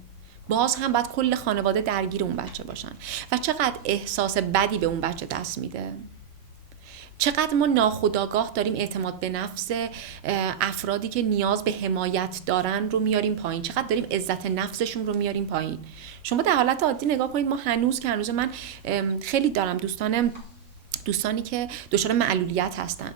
باز هم باید کل خانواده درگیر اون بچه باشن و چقدر احساس بدی به اون بچه دست میده. چقدر ما ناخودآگاه داریم اعتماد به نفس افرادی که نیاز به حمایت دارن رو میاریم پایین، چقدر داریم عزت نفسشون رو میاریم پایین. شما در حالت عادی نگاه کنید، ما هنوز من خیلی دارم دوستانی که دچار معلولیت هستن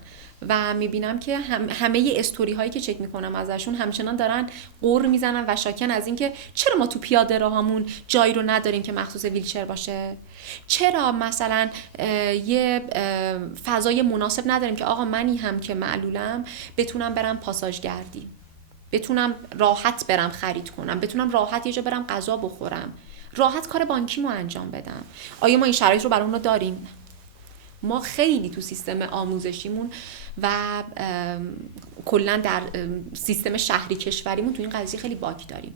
و میبینم که همه استوری هایی که چک میکنم ازشون همچنان دارن قر میزنن و شاکن از این که چرا ما تو پیاده راهامون جایی رو نداریم که مخصوص ویلچر باشه، چرا مثلا یه فضای مناسب نداریم که آقا منی هم که معلولم بتونم برم پاساژگردی، بتونم راحت برم خرید کنم، بتونم راحت یه جا برم غذا بخورم، راحت کار بانکیمو انجام بدم. آیا ما این شرایط رو برامون داریم؟ ما خیلی تو سیستم آموزشیمون و کلا در سیستم شهری کشوریمون تو این قضیه خیلی باگ داریم.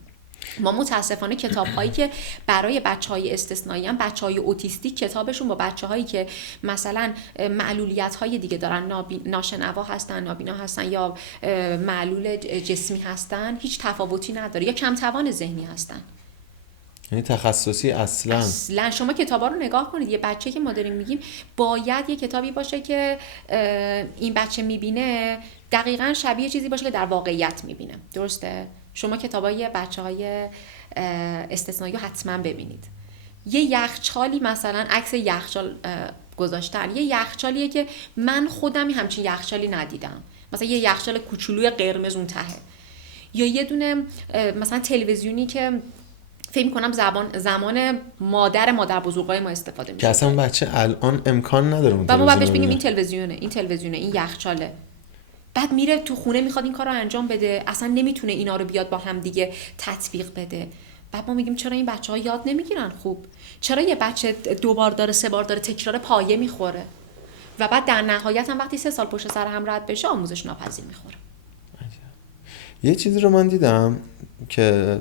ما متاسفانه کتاب‌هایی که برای بچه‌های استثنایی هم، بچه‌های اوتیستیک کتابشون با بچه‌هایی که مثلا معلولیت‌های دیگه دارن، ناشنوا هستن، نابینا هستن یا معلول جسمی هستن، هیچ تفاوتی نداره یا کم توان ذهنی هستن. یعنی تخصصی اصلا شما کتابا رو نگاه کنید، یه بچه که ما داریم میگیم باید یه کتابی باشه که این بچه میبینه دقیقاً شبیه چیزی باشه که در واقعیت میبینه. درسته؟ شما کتابای بچه‌های استثنایی رو حتما ببینید. یه یخچالی مثلا عکس یخچال گذاشتن، یه یخچالیه که من خودم همچین یخچالی ندیدم، مثلا یه یخچال کوچولوی قرمز اون تهه، یا یه دونه مثلا تلویزیونی که فکر می‌کنم زمان مادر بزرگای ما استفاده می‌شه، که اصلا بچه الان امکان نداره اون تلویزیون. ما باید بهش بگیم این تلویزیونه، این یخچاله. بعد میره تو خونه میخواد این کار رو انجام بده، اصلا نمیتونه اینا رو بیاد با هم دیگه تطبیق بده. بعد ما میگیم چرا این بچه‌ها یاد نمیگیرن خوب؟ چرا یه بچه 2 بار داره 3 بار داره تکرار پایه میخوره و بعد در نهایت هم وقتی 3 سال پشت سر هم رد بشه آموزش ناپذیر میخوره؟ یه چیزی رو من دیدم که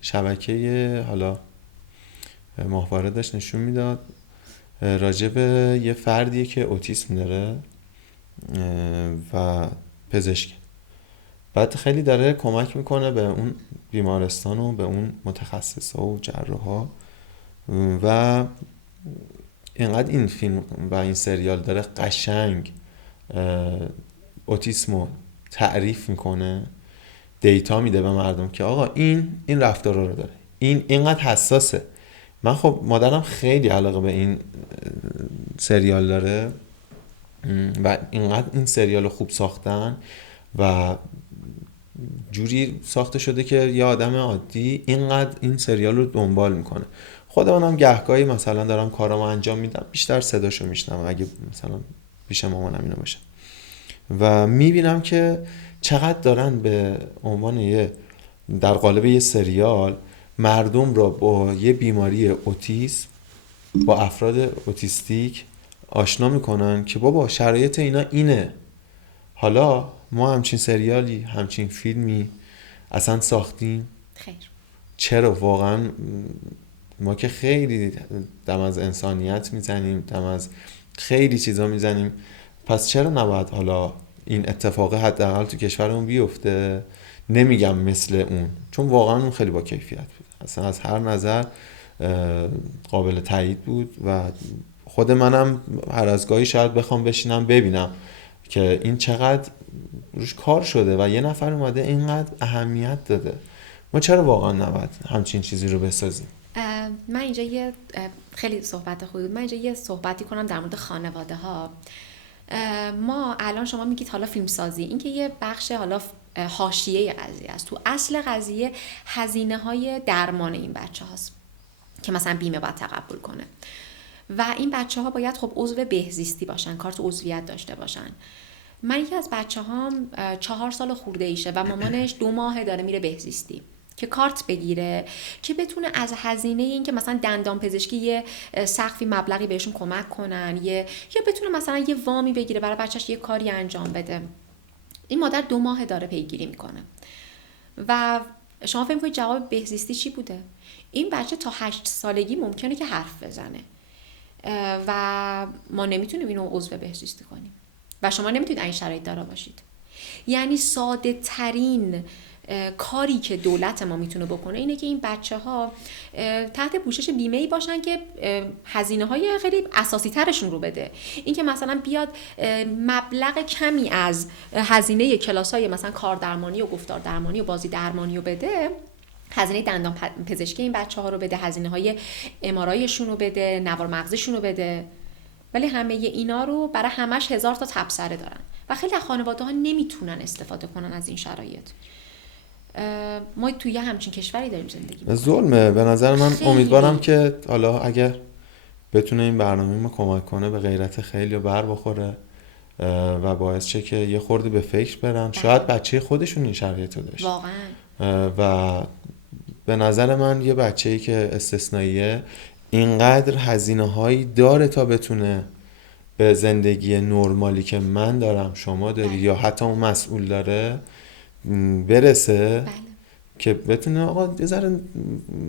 شبکه حالا ماهواره داشت نشون میداد راجع به یه فردیه که اوتیسم داره و پزشک، بعد خیلی داره کمک میکنه به اون بیمارستان و به اون متخصصا و جراحا و اینقدر این فیلم و این سریال داره قشنگ اوتیسمو تعریف میکنه، دیتا میده به مردم که آقا این رفتارا رو داره، اینقدر حساسه. من خب مادرم خیلی علاقه به این سریال داره و اینقدر این سریال خوب ساختن و جوری ساخته شده که یه آدم عادی اینقدر این سریال رو دنبال میکنه. خود منم گهگاهی مثلا دارم کارامو انجام میدم، بیشتر صداشو میشنم اگه مثلا پیش مامانم اینا باشه و میبینم که چقدر دارن به عنوان در قالب یه سریال مردم را با یه بیماری اوتیسم، با افراد اوتیستیک آشنا میکنن که بابا شرایط اینا اینه. حالا ما همچین سریالی، همچین فیلمی اصلا ساختیم؟ خیر. چرا؟ واقعا ما که خیلی دم از انسانیت میزنیم، دم از خیلی چیزا میزنیم، پس چرا نباید حالا این اتفاق حداقل تو کشورمون بیفته؟ نمیگم مثل اون، چون واقعا اون خیلی با کیفیت بود، اصلا از هر نظر قابل تایید بود و خود منم هر از گاهی شاید بخوام بشینم ببینم که این چقدر روش کار شده و یه نفر اومده اینقدر اهمیت داده. ما چرا واقعا نباید همچین چیزی رو بسازیم؟ من اینجا خیلی صحبت خوبی بود. من اینجا یه صحبتی کنم در مورد خانواده ها. ما الان شما میگید حالا فیلم سازی، این که یه بخش حالا حاشیه قضیه است. تو اصل قضیه هزینه های درمان این بچه هاست که مثلا بیمه باید تقبل کنه و این بچه ها باید خب عضو بهزیستی باشن، کارت عضویت داشته باشن. من یکی از بچه هام 4 سال خورده ایشه و مامانش 2 ماه داره میره بهزیستی که کارت بگیره که بتونه از هزینه این که مثلا دندان پزشکی یه سقفی مبلغی بهشون کمک کنن یا بتونه مثلا یه وامی بگیره برای بچهش یه کاری انجام بده. این مادر 2 ماه داره پیگیری میکنه و شما فکر کنید جواب بهزیستی چی بوده؟ این بچه تا 8 سالگی ممکنه که حرف بزنه و ما نمیتونیم اینو عضو بهزیستی کنیم و شما نمیتونید این شرایط داره باشید. یعنی ساده ترین کاری که دولت ما میتونه بکنه اینه که این بچه‌ها تحت پوشش بیمه‌ای باشن که هزینه‌های خیلی اساسی ترشون رو بده. این که مثلا بیاد مبلغ کمی از هزینه کلاس‌های مثلا کار درمانی و گفتار درمانی و بازی درمانی رو بده، هزینه دندان پزشکی این بچه‌ها رو بده، هزینه‌های ام‌آرآیشون رو بده، نوار مغزشون رو بده، ولی همه اینا رو برای همش 1000 تا تبصره دارن و خیلی از خانواده‌ها نمیتونن استفاده کنن از این شرایط. ما توی همچین کشوری داریم زندگی می‌کنیم. ظلمه به نظر من. خیلی. امیدوارم که حالا اگر بتونه این برنامه ما کمک کنه به غیرت خیلی بر بخوره و باعث شه که یه خورده به فکر برن. شاید بچه خودشون این شرایط رو داشت واقعا. و به نظر من یه بچه‌ای که استثنائیه اینقدر هزینه‌هایی داره تا بتونه به زندگی نرمالی که من دارم، شما داری، یا حتی اون مسئول داره برسه. که بتونه آقا یه ذره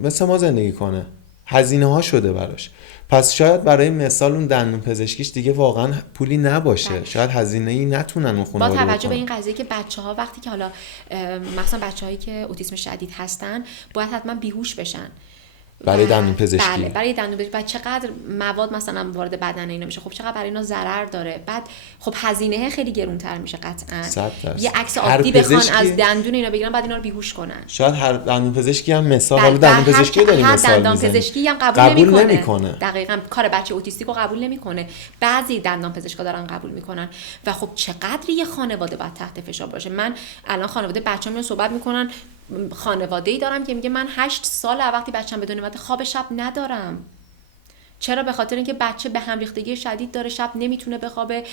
مثل ما زندگی کنه. هزینه ها شده براش. پس شاید برای مثال اون دندون پزشکیش دیگه واقعا پولی نباشه. شاید هزینه‌ای نتونن اون خانواده با توجه به این قضیه که بچه‌ها وقتی که حالا مثلا بچه‌هایی که اوتیسم شدید هستن باید حتما بیهوش بشن برای دندون پزشکی. بله، برای دندون پزشکی. بعد چقدر مواد مثلا وارد بدن اینا میشه، خب چقدر برای اینا ضرر داره. بعد خب هزینه خیلی گرونتر میشه قطعا. یه عکس عادی بخوان از دندون اینا بگیرن بعد اینا رو بیهوش کنن. شاید هر دندون پزشکی هم مثال، حالا دندون پزشکی داریم مثال میزنیم، دندون پزشکی هم قبول نمیکنه. دقیقاً کار بچه اوتیستیک رو قبول نمیکنه. بعضی دندان پزشکا دارن قبول میکنن و خب چقدر یه خانواده باید تحت فشار باشه. من الان خانواده بچه‌ام میان صحبت میکنن، خانواده‌ای دارم که میگه من 8 سال وقتی بچه‌م به دنیا اومده خواب شب ندارم. چرا؟ به خاطر اینکه بچه به هم ریختگی شدید داره، شب نمیتونه بخوابه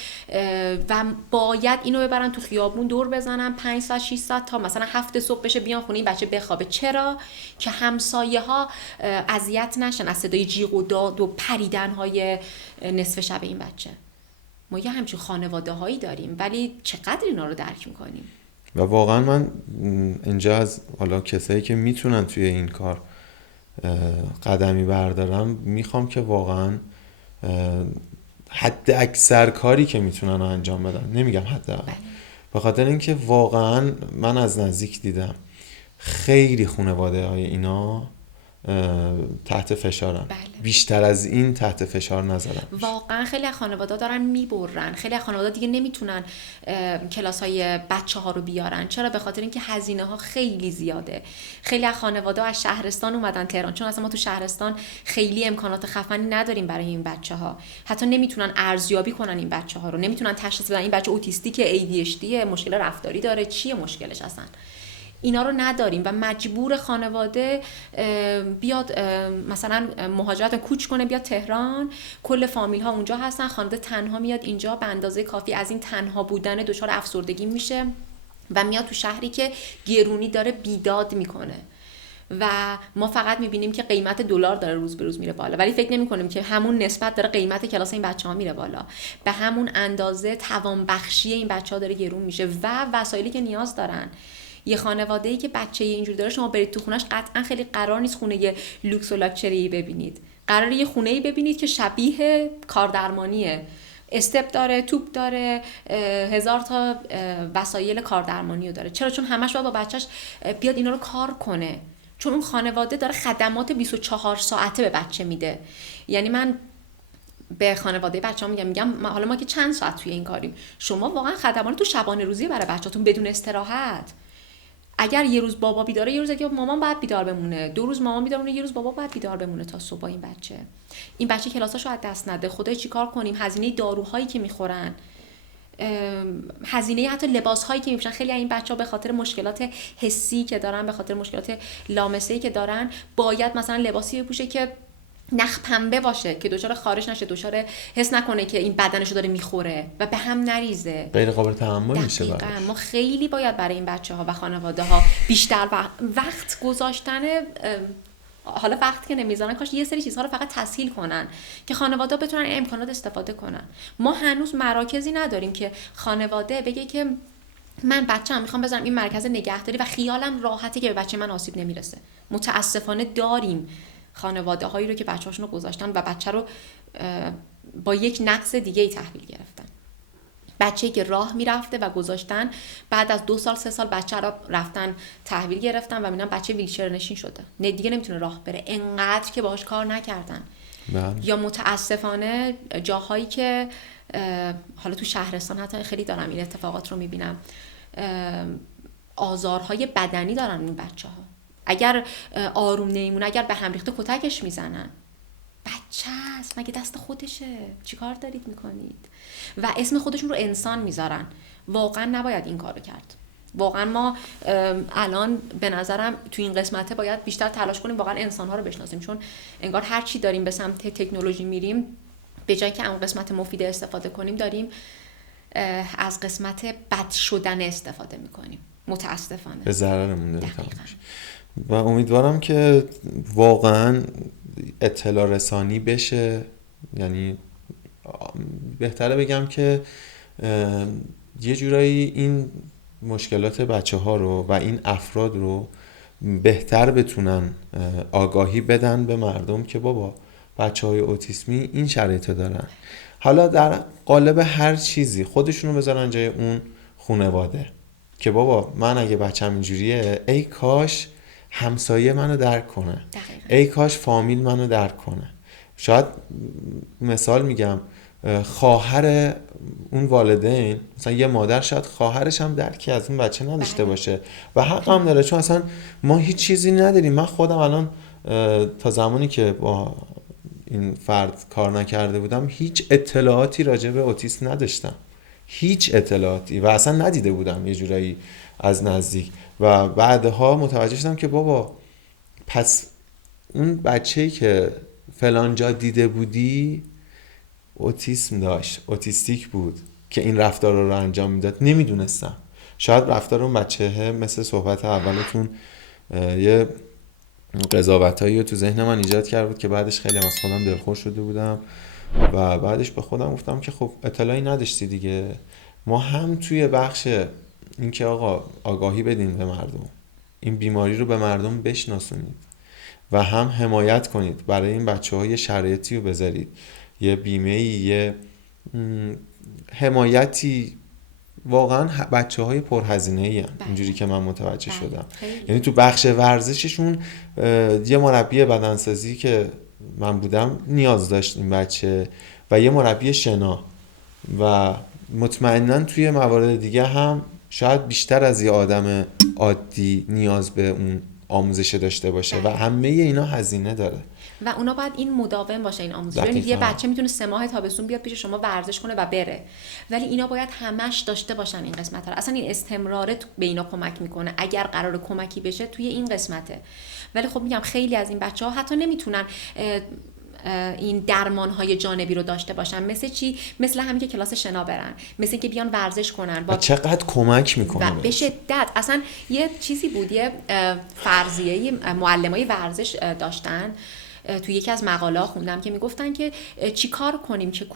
و باید اینو ببرن تو خیابون دور بزنن 5 ساعت 6 ساعت تا مثلا 7 صبح بشه بیان خونه این بچه بخوابه. چرا؟ که همسایه‌ها اذیت نشن از صدای جیغ و داد و پریدن‌های نصف شب این بچه. ما یه همچین خانواده‌هایی داریم ولی چقدر اینا رو درک می‌کنیم. و واقعا من اینجا از حالا کسایی که میتونن توی این کار قدمی بردارم میخوام که واقعا حد اکثر کاری که میتونن انجام بدن، نمیگم حد اقل، به خاطر اینکه واقعا من از نزدیک دیدم خیلی خانواده های اینا تحت فشارن. بیشتر از این تحت فشار نذارن. واقعا خیلی از خانواده‌ها دارن میبرن. خیلی از خانواده‌ها دیگه نمیتونن کلاس‌های بچه‌ها رو بیارن. چرا؟ به خاطر اینکه هزینه‌ها خیلی زیاده. خیلی از خانواده‌ها از شهرستان اومدن تهران چون اصلا ما تو شهرستان خیلی امکانات خفنی نداریم برای این بچه‌ها. حتی نمیتونن ارزیابی کنن این بچه‌ها رو، نمیتونن تشخیص بدن این بچه اوتیستیک، ADHD، مشکل رفتاری داره، چیه مشکلش اصلا. اینا رو نداریم و مجبور خانواده بیاد مثلا مهاجرت کوچ کنه بیاد تهران، کل فامیل ها اونجا هستن، خانواده تنها میاد اینجا، به اندازه کافی از این تنها بودن دچار افسردگی میشه و میاد تو شهری که گرونی داره بیداد میکنه و ما فقط میبینیم که قیمت دلار داره روز به روز میره بالا ولی فکر نمی‌کنیم که همون نسبت داره قیمت کلاس این بچه‌ها میره بالا، به همون اندازه توانبخشی این بچه‌ها داره گرون میشه و وسایلی که نیاز دارن. یه خانواده‌ای که بچه اینجوری داره شما برید تو خونش قطعا خیلی قرار نیست خونه لوکس و لاکچری ببینید، قراره یه خونه‌ای ببینید که شبیه کاردرمانیه، استپ داره، توپ داره، 1000 تا وسایل کاردرمانی رو داره. چرا؟ چون همش باید با بچهش بیاد اینا رو کار کنه، چون اون خانواده داره خدمات 24 ساعته به بچه میده. یعنی من به خانواده بچه‌ها میگم حالا ما که چند ساعت توی این کاریم، شما واقعا خدمات تو شبانه روزی برای بچه‌تون بدون استراحت. اگر یه روز بابا بیداره، یه روز دیگه مامان باید بیدار بمونه، 2 روز مامان بیدار بمونه، یه روز بابا باید بیدار بمونه تا صبح. این بچه کلاساشو از دست نده. خدای چیکار کنیم؟ هزینه داروهایی که میخورن، هزینه حتی لباسهایی که میپوشن. خیلی از این بچه‌ها به خاطر مشکلات حسی که دارن، به خاطر مشکلات لامسه‌ای که دارن، باید مثلا لباسی بپوشه که نخ پنبه باشه که دچار خارش نشه، دچار حس نکنه که این بدنشو داره میخوره و به هم نریزه، غیر قابل تحمل میشه براش. ما خیلی باید برای این بچه‌ها و خانواده‌ها بیشتر وقت گذاشتن. حالا وقت که نمیذارن کاش یه سری چیزها رو فقط تسهیل کنن که خانواده‌ها بتونن این امکانات استفاده کنن. ما هنوز مراکزی نداریم که خانواده بگه که من بچه‌ام میخوام بذارم این مرکز نگهداری و خیالم راحته که به بچه من آسیب نمیرسه. متاسفانه داریم خانواده هایی رو که بچه‌هاشون رو گذاشتن و بچه رو با یک نقص دیگه ای تحویل گرفتن. بچه‌ای که راه میرفته و گذاشتن بعد از 2 سال 3 سال بچه رو رفتن تحویل گرفتن و میبینن بچه ویلچر نشین شده، دیگه نمیتونه راه بره، انقدر که باهاش کار نکردن. یا متاسفانه جاهایی که حالا تو شهرستان حتی خیلی دارم این اتفاقات رو میبینم، آزارهای بدنی دارن این بچه‌ها. اگر آروم نمیمونه، اگر به هم ریخته کتکش میزنن. بچه است، مگه دست خودشه؟ چیکار دارید میکنید؟ و اسم خودشون رو انسان میذارن. واقعا نباید این کارو کرد. واقعا ما الان به نظرم تو این قسمته باید بیشتر تلاش کنیم واقعا انسان‌ها رو بشناسیم، چون انگار هر چی داریم به سمت تکنولوژی میریم، به جای که اون قسمت مفید استفاده کنیم داریم از قسمت بد شدن استفاده میکنیم، متاسفانه به ضررمون داره تمام میشه. و امیدوارم که واقعا اطلاع رسانی بشه، یعنی بهتره بگم که یه جورایی این مشکلات بچه ها رو و این افراد رو بهتر بتونن آگاهی بدن به مردم که بابا بچه های اوتیسمی این شرایط دارن. حالا در قالب هر چیزی خودشونو بذارن جای اون خانواده که بابا من اگه بچم اینجوریه، ای کاش همسایه منو درک کنه، ای کاش فامیل منو درک کنه. شاید مثال میگم خواهر اون والدین، مثلا یه مادر شاید خواهرش هم درکی از اون بچه نداشته باشه و حق هم داره، چون اصلا ما هیچ چیزی نداریم. من خودم الان تا زمانی که با این فرد کار نکرده بودم هیچ اطلاعاتی راجع به اوتیسم نداشتم، هیچ اطلاعاتی، و اصلا ندیده بودم یه جورایی از نزدیک. و بعدها متوجه شدم که بابا پس اون بچه‌ای که فلان جا دیده بودی اوتیسم داشت، اوتیستیک بود که این رفتار رو انجام میداد. نمیدونستم. شاید رفتار اون بچه‌ه مثل صحبت اولتون یه قضاوتایی رو تو ذهن من ایجاد کرد بود که بعدش خیلی از خودم دلخور شده بودم و بعدش به خودم گفتم که خب اطلاعی نداشتی دیگه. ما هم توی بخش این که آقا آگاهی بدین به مردم، این بیماری رو به مردم بشناسونید و هم حمایت کنید، برای این بچه‌ها یه شرایطی رو بذارید، یه بیمه‌ای، یه حمایتی. واقعا بچه‌های پرهزینه‌ای هستن اینجوری که من متوجه شدم. یعنی تو بخش ورزششون یه مربی بدنسازی که من بودم نیاز داشت این بچه و یه مربی شنا، و مطمئناً توی موارد دیگه هم شاید بیشتر از یه آدم عادی نیاز به اون آموزش داشته باشه و همه اینا هزینه داره و اونا باید این مداوم باشه این آموزش. یعنی یه بچه میتونه 3 ماه تابستون بیاد پیش شما ورزش کنه و بره، ولی اینا باید همش داشته باشن این قسمت ها. اصلا این استمرار به اینا کمک میکنه اگر قرار کمکی بشه توی این قسمته. ولی خب میگم خیلی از این بچه‌ها حتی نمیتونن این درمان‌های جانبی رو داشته باشن. مثل چی؟ مثل همین که کلاس شنا برن، مثل که بیان ورزش کنن. و چقدر کمک میکنه به شدت. اصلا یه چیزی بود، یه فرضیه معلمای ورزش داشتن، توی یکی از مقاله‌ها خوندم که میگفتن که چی کار کنیم که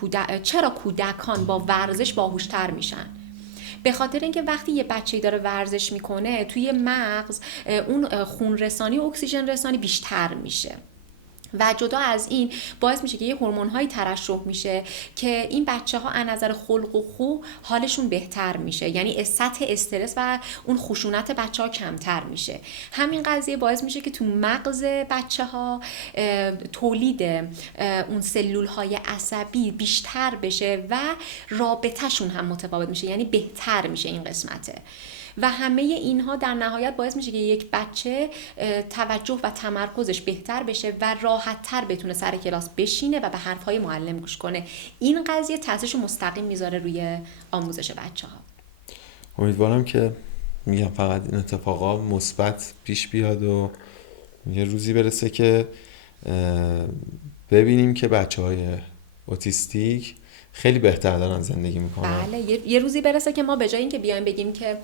چرا کودکان با ورزش باهوش‌تر میشن؟ به خاطر اینکه وقتی یه بچه‌ای داره ورزش میکنه توی مغز اون خون رسانی و اکسیژن رسانی بیشتر میشه و جدا از این باعث میشه که یه هورمون‌هایی ترشح میشه که این بچه‌ها از نظر خلق و خو حالشون بهتر میشه، یعنی سطح استرس و اون خشونت بچه‌ها کمتر میشه. همین قضیه باعث میشه که تو مغز بچه‌ها تولید اون سلول‌های عصبی بیشتر بشه و رابطه‌شون هم متفاوت میشه، یعنی بهتر میشه این قسمته. و همه اینها در نهایت باعث میشه که یک بچه توجه و تمرکزش بهتر بشه و راحت‌تر بتونه سر کلاس بشینه و به حرفهای معلم گوش کنه. این قضیه تاثیرش مستقیم میذاره روی آموزش بچه‌ها. امیدوارم که میگم فقط این اتفاقا مثبت پیش بیاد و یه روزی برسه که ببینیم که بچه‌های اوتیستیک خیلی بهتر دارن زندگی میکنن. بله، یه روزی برسه که ما به جای اینکه بیایم بگیم که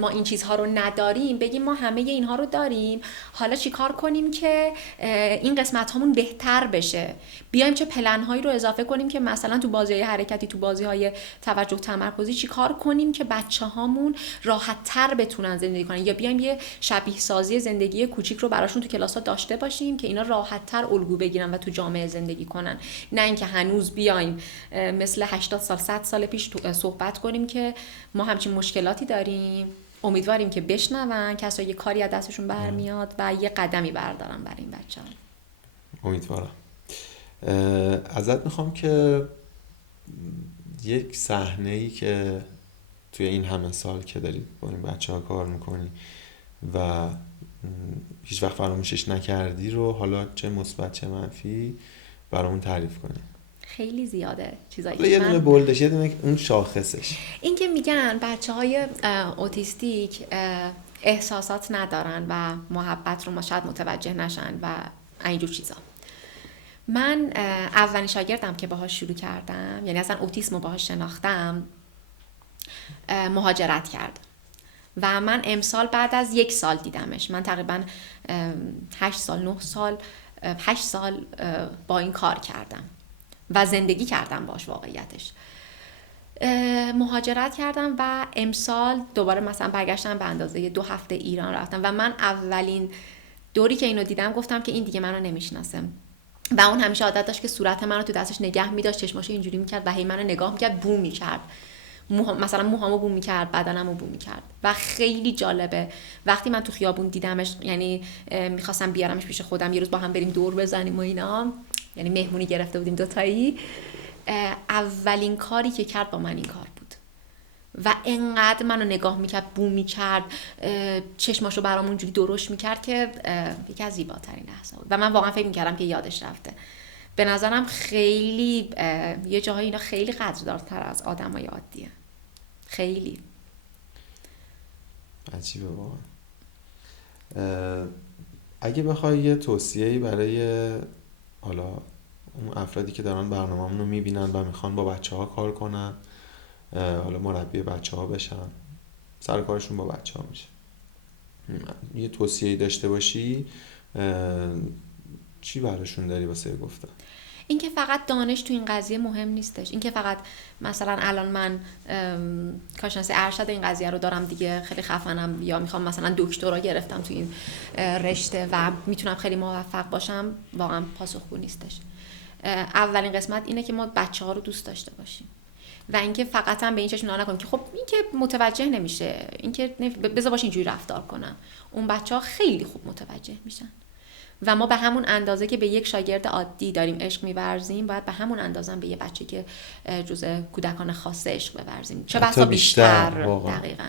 ما این چیزها رو نداریم، بگیم ما همه اینها رو داریم، حالا چی کار کنیم که این قسمت هامون بهتر بشه. بیایم چه پلن هایی رو اضافه کنیم که مثلا تو بازی های حرکتی، تو بازی های توجه تمرکزی چی کار کنیم که بچه هامون راحت تر بتونن زندگی کنن، یا بیایم یه شبیه سازی زندگی کوچیک رو براشون تو کلاس ها داشته باشیم که اینا راحت تر الگو بگیرن و تو جامعه زندگی کنن، نه اینکه هنوز بیایم مثل 80 سال 100 سال پیش صحبت کنیم که ما همچین مشکلاتی داریم. امیدواریم که بشنون کسایی که کاری از دستشون برمیاد و یه قدمی بردارن برای این بچه‌ها. امیدوارم. ازت میخوام که یک صحنه‌ای که توی این همه سال که داری با این بچه‌ها کار میکنی و هیچ وقت فراموشش نکردی رو، حالا چه مثبت چه منفی، برامون تعریف کنی. خیلی زیاده چیزایی یه دونه بولدش، یه دونه اون شاخصش. این که میگن بچه‌های اوتیستیک احساسات ندارن و محبت رو ما شاید متوجه نشن و اینجور چیزا. من اولین شاگردم که باهاش شروع کردم، یعنی اصلا اوتیسم رو باهاش شناختم، مهاجرت کرد و من امسال بعد از 1 سال دیدمش. من تقریبا 8 سال با این کار کردم و زندگی کردم باش. واقعیتش مهاجرت کردم و امسال دوباره مثلا برگشتم، به اندازه 2 هفته ایران رفتم و من اولین دوری که اینو دیدم گفتم که این دیگه منو نمیشناسه. و اون همیشه عادت داشت که صورت منو تو دستش نگه می‌داشت، چشماشو اینجوری می‌کرد و هی منو نگاه می‌کرد، بو می‌کرد، مثلا موهامو بو می‌کرد، بدنمو بو می‌کرد و خیلی جالبه وقتی من تو خیابون دیدمش. یعنی می‌خواستم بیارمش پیش خودم یه روز با هم بریم دور بزنیم و اینا، یعنی مهمونی گرفته بودیم دوتایی. اولین کاری که کرد با من این کار بود و انقدر منو نگاه میکرد، بو میکرد، چشماشو برام اونجوری درشت میکرد که یکی از زیباترین لحظه بود و من واقعا فکر میکردم که یادش رفته. به نظرم خیلی یه جاهای اینا خیلی قدردان‌تر از آدمای عادیه. خیلی عجیبه واقعا. اگه بخوای یه توصیه‌ای برای حالا اون افرادی که دارن برنامه‌مون رو میبینن و میخوان با بچه‌ها کار کنن، حالا مربی بچه‌ها بشن، سر کارشون با بچه‌ها میشه، یه توصیه‌ای داشته باشی، چی براشون داری واسه گفتن؟ این که فقط دانش تو این قضیه مهم نیستش. این که فقط مثلا الان من کارشناس ارشد این قضیه رو دارم دیگه، خیلی خفنم، یا میخوام مثلا دکترا گرفتم تو این رشته و میتونم خیلی موفق باشم، واقعا پاسخگو نیستش. اولین قسمت اینه که ما بچه‌ها رو دوست داشته باشیم و اینکه فقط هم به این چشم نگاه نکنیم که خب این که متوجه نمیشه، این که بذار باش اینجوری رفتار کنم. اون بچه‌ها خیلی خوب متوجه میشن و ما به همون اندازه که به یک شاگرد عادی داریم عشق می‌ورزیم، باید به همون اندازه هم به یه بچه که جزء کودکان خاص عشق بورزیم، چه بسا بیشتر. دقیقاً،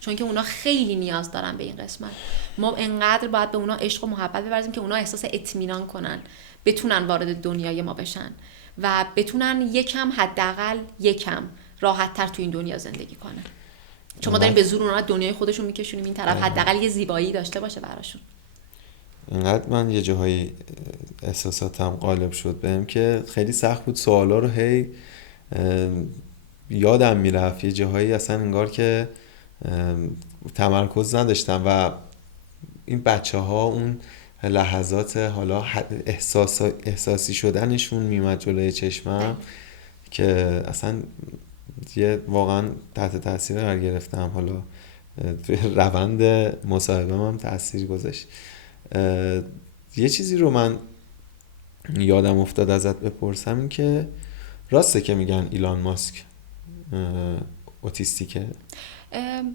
چون که اونا خیلی نیاز دارن به این قسمت. ما انقدر باید به اونا عشق و محبت بورزیم که اونا احساس اطمینان کنن، بتونن وارد دنیای ما بشن و بتونن یکم، حداقل یکم راحت‌تر تو این دنیا زندگی کنن، چون ما داریم به زور اونا دنیای خودشون میکشونیم این طرف. حداقل یه زیبایی داشته باشه براشون. اینقدر من یه جاهای احساساتم غالب شد بهم که خیلی سخت بود سوالا رو هی یادم میرفت، یه جاهایی اصلا انگار که تمرکز نداشتم و این بچه‌ها اون لحظات حالا احساسی شدنشون میمد جلوی چشمم که اصلا یه واقعا تحت تاثیر قرار گرفتم. حالا توی روند مصاحبه هم تاثیر گذاشت. یه چیزی رو من یادم افتاد ازت بپرسم، این که راسته که میگن ایلان ماسک اوتیستیکه؟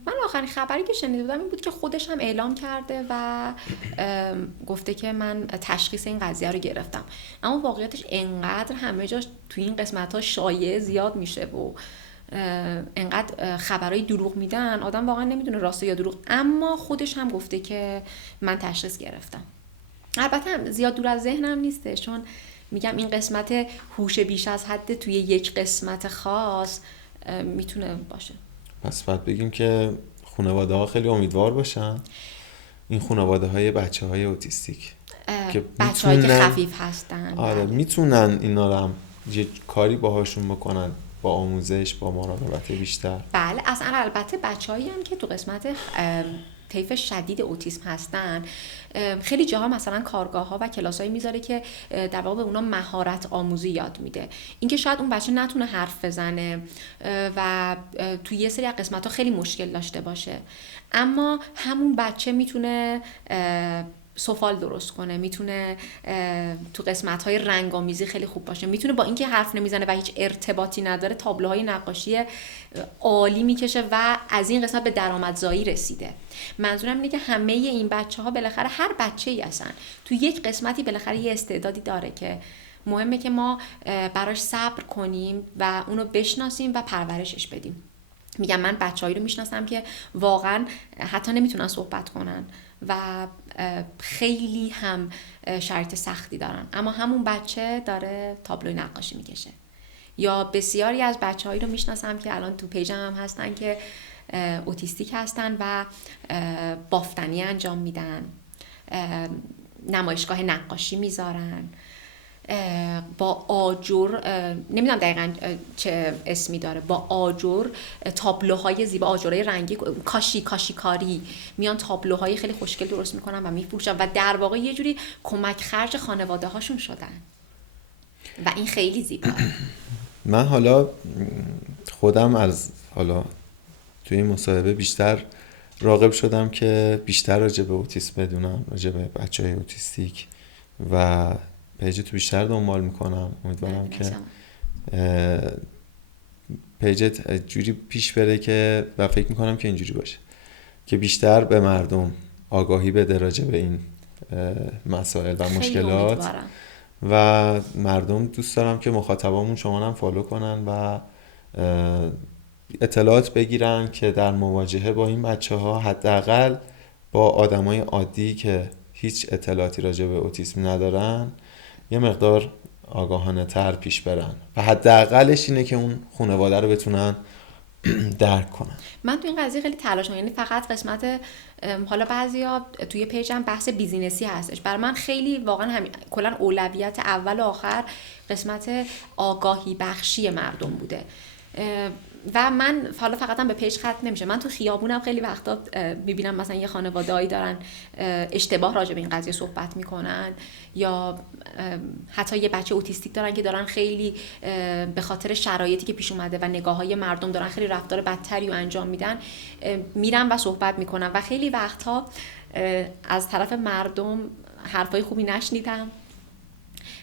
من آخرین خبری که شنیده بودم این بود که خودش هم اعلام کرده و گفته که من تشخیص این قضیه رو گرفتم، اما واقعیتش انقدر همه جاش توی این قسمت‌ها شایعه زیاد میشه و انقدر خبرای دروغ میدن، آدم واقعا نمیدونه راسته یا دروغ. اما خودش هم گفته که من تشخیص گرفتم. البته هم زیاد دور از ذهنم نیسته، چون میگم این قسمت هوش بیش از حد توی یک قسمت خاص میتونه باشه. پس باید بگیم که خانواده ها خیلی امیدوار باشن، این خانواده های بچه های اوتیستیک که بچه هایی که خفیف هستن. آره میتونن اینا رو هم یه کاری باهاشون بکنن، با آموزش، با مراقبت بیشتر. بله اصلا البته بچه هایی هم که تو قسمت طیف شدید اوتیسم هستن، خیلی جاها مثلا کارگاه ها و کلاس هایی میذاره که در واقع به اونا مهارت آموزی یاد میده. اینکه شاید اون بچه نتونه حرف بزنه و توی یه سری از قسمت ها خیلی مشکل داشته باشه، اما همون بچه میتونه سفال درست کنه، میتونه تو قسمت‌های رنگ‌آمیزی خیلی خوب باشه، میتونه با اینکه حرف نمیزنه و هیچ ارتباطی نداره تابلوهای نقاشی عالی میکشه و از این قسمت به درآمدزایی رسیده. منظورم اینه که همه این بچه‌ها بالاخره هر بچه‌ای هستن تو یک قسمتی بالاخره یه استعدادی داره که مهمه که ما براش صبر کنیم و اونو بشناسیم و پرورشش بدیم. میگم من بچه‌هایی رو میشناسم که واقعا حتی نمیتونن صحبت کنن و خیلی هم شرایط سختی دارن، اما همون بچه داره تابلو نقاشی میکشه. یا بسیاری از بچه‌هایی رو میشناسم که الان تو پیجم هم هستن که اوتیستیک هستن و بافتنی انجام میدن، نمایشگاه نقاشی میذارن، با آجر، نمیدونم دقیقاً چه اسمی داره، با آجر تابلوهای زیبا، آجرهای رنگی، کاشی کاری میان تابلوهای خیلی خوشگل درست میکنن و میفروشن و در واقع یه جوری کمک خرج خانواده هاشون شدن و این خیلی زیبا. من حالا خودم از حالا توی این مصاحبه بیشتر راغب شدم که بیشتر راجع به اوتیسم بدونم، راجع به بچه‌های اوتیستیک و پیج تو بیشتر دنبال میکنم. امیدوارم که پیجت جوری پیش بره که و فکر میکنم که اینجوری باشه که بیشتر به مردم آگاهی بده راجع به این مسائل و مشکلات و مردم دوست دارم که مخاطبامون شما هم فالو کنن و اطلاعات بگیرن که در مواجهه با این بچه‌ها حداقل با آدمای عادی که هیچ اطلاعاتی راجع به اوتیسم ندارن یه مقدار آگاهانه تر پیش برن و حداقلش اینه که اون خانواده رو بتونن درک کنن. من تو این قضیه خیلی تلاشم، یعنی فقط قسمت حالا بعضیا توی پیجم بحث بیزینسی هستش، برای من خیلی واقعا همین کلا اولویت اول و آخر قسمت آگاهی بخشی مردم بوده و من حالا فقط هم به پیج ختم نمیشه. من تو خیابونم خیلی وقتا میبینم مثلا یه خانواده‌ای دارن اشتباه راجع به این قضیه صحبت میکنن یا حتی یه بچه اوتیستیک دارن که دارن خیلی به خاطر شرایطی که پیش اومده و نگاه‌های مردم دارن خیلی رفتار بدتری رو انجام میدن، میرم و صحبت میکنم و خیلی وقتها از طرف مردم حرفای خوبی نشنیدم،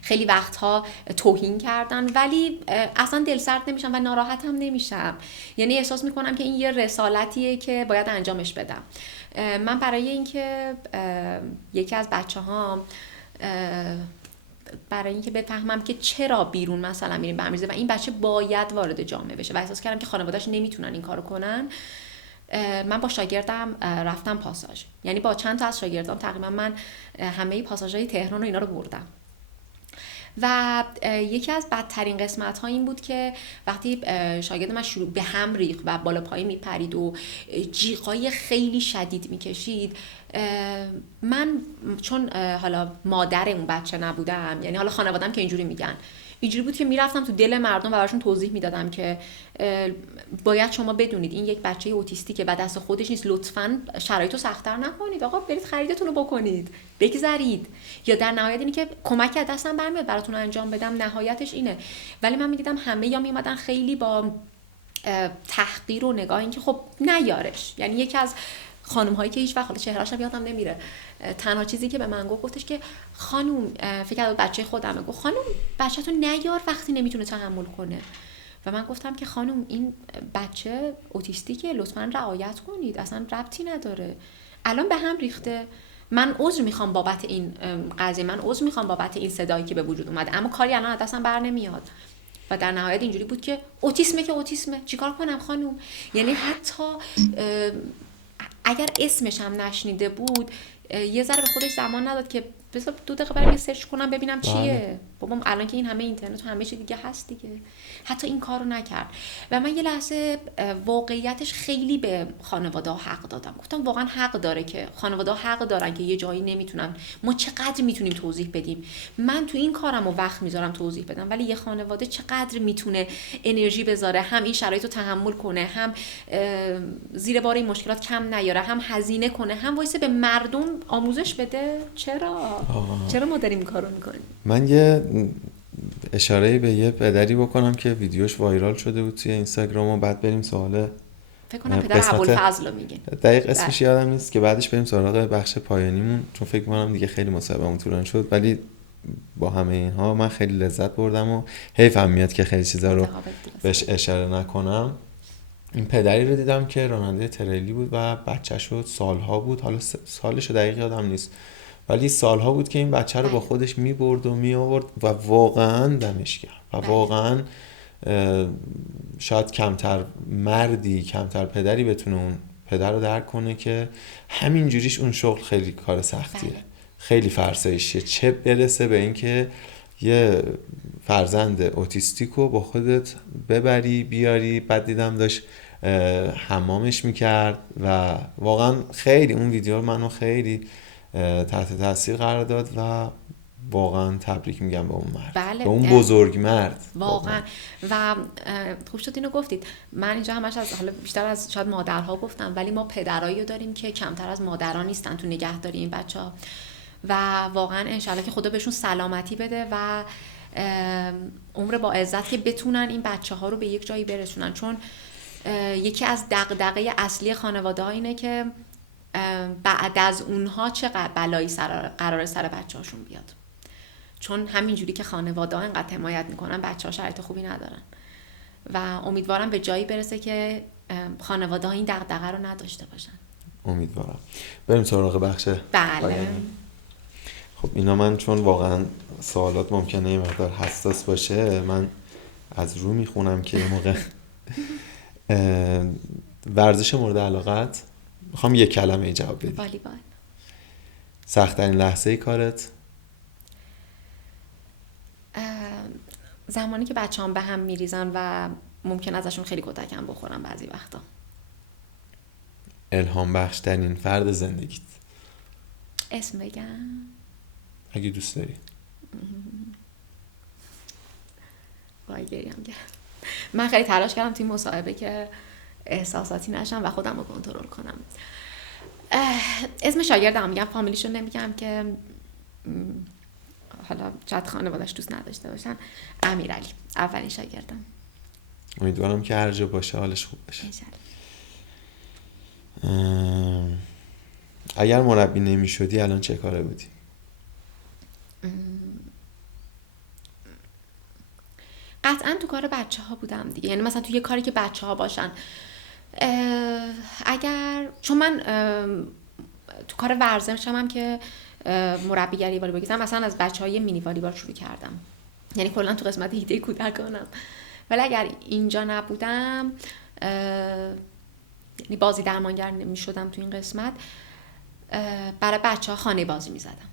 خیلی وقتها توهین کردن ولی اصلا دلسرد نمیشم و ناراحت هم نمیشم، یعنی احساس میکنم که این یه رسالتیه که باید انجامش بدم. من برای اینکه یکی از بچه‌هام برای اینکه بفهمم که چرا بیرون مثلا میریم برمی‌ریزه و این بچه باید وارد جامعه بشه و احساس کردم که خانواده‌اش نمیتونن این کارو کنن، من با شاگردم رفتم پاساژ، یعنی با چند تا از شاگردام تقریبا من همه پاساژهای تهران و اینا رو بردم و یکی از بدترین قسمت ها این بود که وقتی شاگرد من شروع به هم ریخت و بالا پایین میپرید و جیغای خیلی شدید میکشید، من چون حالا مادر اون بچه نبودم، یعنی حالا خانوادم که اینجوری میگن، اینجوری بود که میرفتم تو دل مردم و براشون توضیح میدادم که باید شما بدونید این یک بچه اوتیستیکه و دست خودش نیست، لطفاً شرایطو سخت‌تر نکنید، آقا برید خریدتون رو بکنید، بگذرید، یا در نهایت اینی که کمکی از دستم برمیاد براتون انجام بدم، نهایتش اینه. ولی من میدیدم همه یا میومدن خیلی با تحقیر و نگاه این که خب نیارش، یعنی یکی از خانم هایی که هیچ وقت حالا چهره‌اش هم یادم نمیره، تنها چیزی که به من گفتش که خانم، فکر کنم بچه خودمه، گفت خانم بچه‌تون نیار وقتی نمیتونه تحمل کنه. و من گفتم که خانم این بچه اوتیستیکه، لطفاً رعایت کنید، اصلا ربطی نداره، الان به هم ریخته، من عذر میخوام بابت این قضیه، من عذر میخوام بابت این صدایی که به وجود اومده، اما کاری الان از دستم بر نمیاد. و در نهایت اینجوری بود که اوتیسمه که اوتیسمه، چیکار کنم خانم؟ یعنی حتی اگر اسمش هم نشنیده بود یه ذره به خودش زمان نداد که بذار 2 دقیقه برام یه سرچ کنم ببینم چیه. بابام الان که این همه اینترنت و همه چی دیگه هست دیگه، حتی این کارو نکرد. و من یه لحظه واقعیتش خیلی به خانواده ها حق دادم، گفتم واقعا حق داره که خانواده ها حق دارن که یه جایی نمیتونن، ما چقدر میتونیم توضیح بدیم، من تو این کارم و وقت میذارم توضیح بدم، ولی یه خانواده چقدر میتونه انرژی بذاره، هم این شرایط رو تحمل کنه، هم زیر بار این مشکلات کم نیاره، هم هزینه کنه، هم وایسه به مردم آموزش بده. چرا ما داریم این کارو میکنیم؟ من یه اشاره به یه پدری بکنم که ویدیوش وایرال شده بود توی اینستاگرام و بعد بریم سوال فکر کنم پدر ابوالفضل رو میگین. دقیق اسمش یادم نیست که بعدش بریم سراغ بخش پایانیمون، چون فکر کنم دیگه خیلی مصاحبهمون طولانی شد، ولی با همه اینها من خیلی لذت بردم و حیفم میاد که خیلی چیزا رو بهش اشاره نکنم. این پدری رو دیدم که راننده تریلی بود و بچه شد سالها بود، حالا سالش رو دقیق یادم نیست، ولی سالها بود که این بچه رو با خودش میبرد و میآورد و واقعا دمش گرم و واقعا شاید کمتر مردی، کمتر پدری بتونه اون پدر رو درک کنه که همین جوریش اون شغل خیلی کار سختیه، خیلی فرسایشیه، چه برسه به اینکه یه فرزند اوتیستیک رو با خودت ببری بیاری. بعد دیدم داشت حمامش میکرد و واقعا خیلی اون ویدیو منو خیلی تحت تاثیر قرار داد و واقعا تبریک میگم به اون مرد، بله. به اون بزرگ مرد واقعا. و خوب شد اینو گفتید. من اینجا همش از حالا بیشتر از شاید مادرها گفتم، ولی ما پدرایی داریم که کمتر از مادران نیستن تو نگهداری این بچه‌ها و واقعا انشالله که خدا بهشون سلامتی بده و عمر با عزت که بتونن این بچه‌ها رو به یک جایی برسونن، چون یکی از دغدغه اصلی خانواده‌ها اینه که بعد از اونها چه بلایی قرار سر بچه‌هاشون بیاد، چون همینجوری که خانواده‌ها اینقدر حمایت میکنن بچه‌ها شرایط خوبی ندارن و امیدوارم به جایی برسه که خانواده‌ها این دغدغه رو نداشته باشن. امیدوارم. بریم سراغ بخش بله. خب اینا من چون واقعا سوالات ممکنه یه مقدار حساس باشه، من از رو میخونم که یه موقع ورزش مورد علاقت، میخوام یک کلمه جواب بدی. والیبال. سخت‌ترین لحظه کارت؟ زمانی که بچه‌هام به هم میریزن و ممکن ازشون خیلی کتکم بخورم بعضی وقتا. الهام بخش‌ترین فرد زندگیت؟ اسم بگم؟ اگه دوست داری. وای گریم گرم. من خیلی تلاش کردم توی مصاحبه که احساساتی نشم و خودم رو کنترل کنم. اسم شاگردم میگم، فامیلیشو نمیگم که حالا شاید خانواده‌اش دوست نداشته باشن. امیرعلی، اولین شاگردم. امیدوارم که هر جا باشه حالش خوب باشه. اگر مربی نمی‌شدی الان چه کاره بودی؟ قطعا تو کار بچه‌ها بودم دیگه، یعنی مثلا تو یه کاری که بچه‌ها باشن. اگر چون من تو کار ورزشم هم که مربیگری والیبال بگیرم، مثلا از بچه‌های مینی والیبال شروع کردم، یعنی کلا تو قسمت ایده کودکانم. ولی اگر اینجا نبودم، یعنی بازی درمانگر نمی‌شدم تو این قسمت، برای بچه‌ها خانه بازی می‌زدم.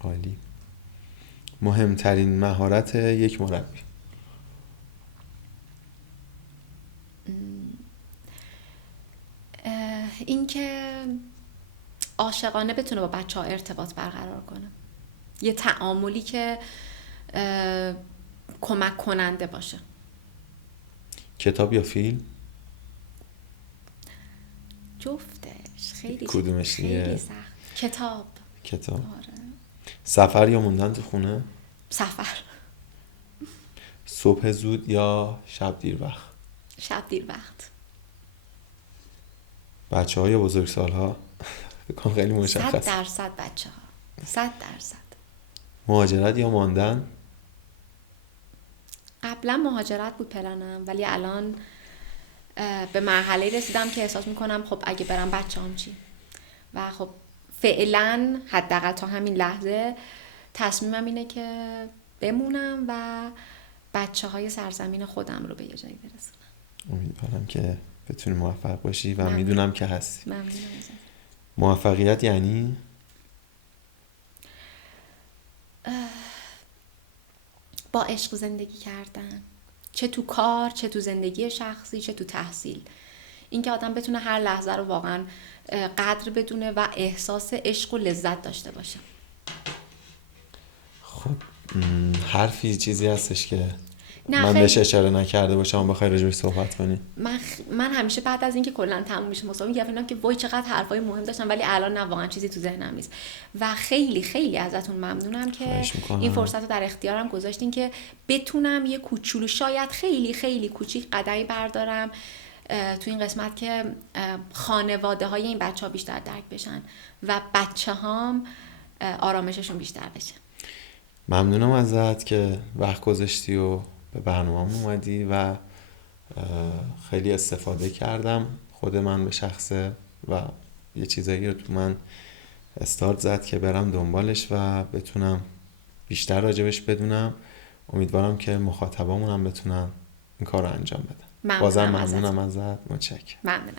عالی. مهمترین مهارت یک مربی؟ این که عاشقانه بتونه با بچه‌ها ارتباط برقرار کنه، یه تعاملی که کمک کننده باشه. کتاب یا فیلم؟ جفتش. خیلی کدومش خیلی سخت. کتاب. آره. سفر یا موندن تو خونه؟ سفر. صبح زود یا شب دیر وقت؟ شب دیر وقت. بچه‌ها یا بزرگسال‌ها؟ بکن خیلی مشخص. 100% بچه‌ها. 100%. مهاجرت یا ماندن؟ قبلا مهاجرت بود پلنم، ولی الان به مرحله رسیدم که احساس میکنم خب اگه برم بچه‌هام چی؟ و خب فعلا حداقل تا همین لحظه تصمیمم اینه که بمونم و بچه‌های سرزمین خودم رو به یه جایی برسونم. امیدوارم که بتونی موفق باشی و میدونم که هستی. ممنونم. موفقیت یعنی؟ با عشق زندگی کردن، چه تو کار، چه تو زندگی شخصی، چه تو تحصیل. اینکه آدم بتونه هر لحظه رو واقعا قدر بدونه و احساس عشق و لذت داشته باشه. خب حرفی چیزی هستش که من خیلی... بهش اشاره نکرده باشم بخوای راجعش صحبت کنی؟ من همیشه بعد از اینکه کلا تموم میشه مصاحبه میگم که وای چقدر حرفای مهم داشتم، ولی الان نه، واقعا چیزی تو ذهنم نیست و خیلی خیلی ازتون ممنونم که این فرصت رو در اختیارم گذاشتین که بتونم یه کوچولو، شاید خیلی خیلی کوچیک قدمی بردارم تو این قسمت که خانواده های این بچه ها بیشتر درک بشن و بچه هام آرامششون بیشتر بشه. ممنونم ازت که وقت گذاشتی و به برنامه اومدی و خیلی استفاده کردم خود من به شخصه و یه چیزایی رو تو من استارت زد که برم دنبالش و بتونم بیشتر راجبش بدونم. امیدوارم که مخاطبامون هم بتونن این کار رو انجام بدن. بازم ممنونم ازت. متشکرم. ممنون.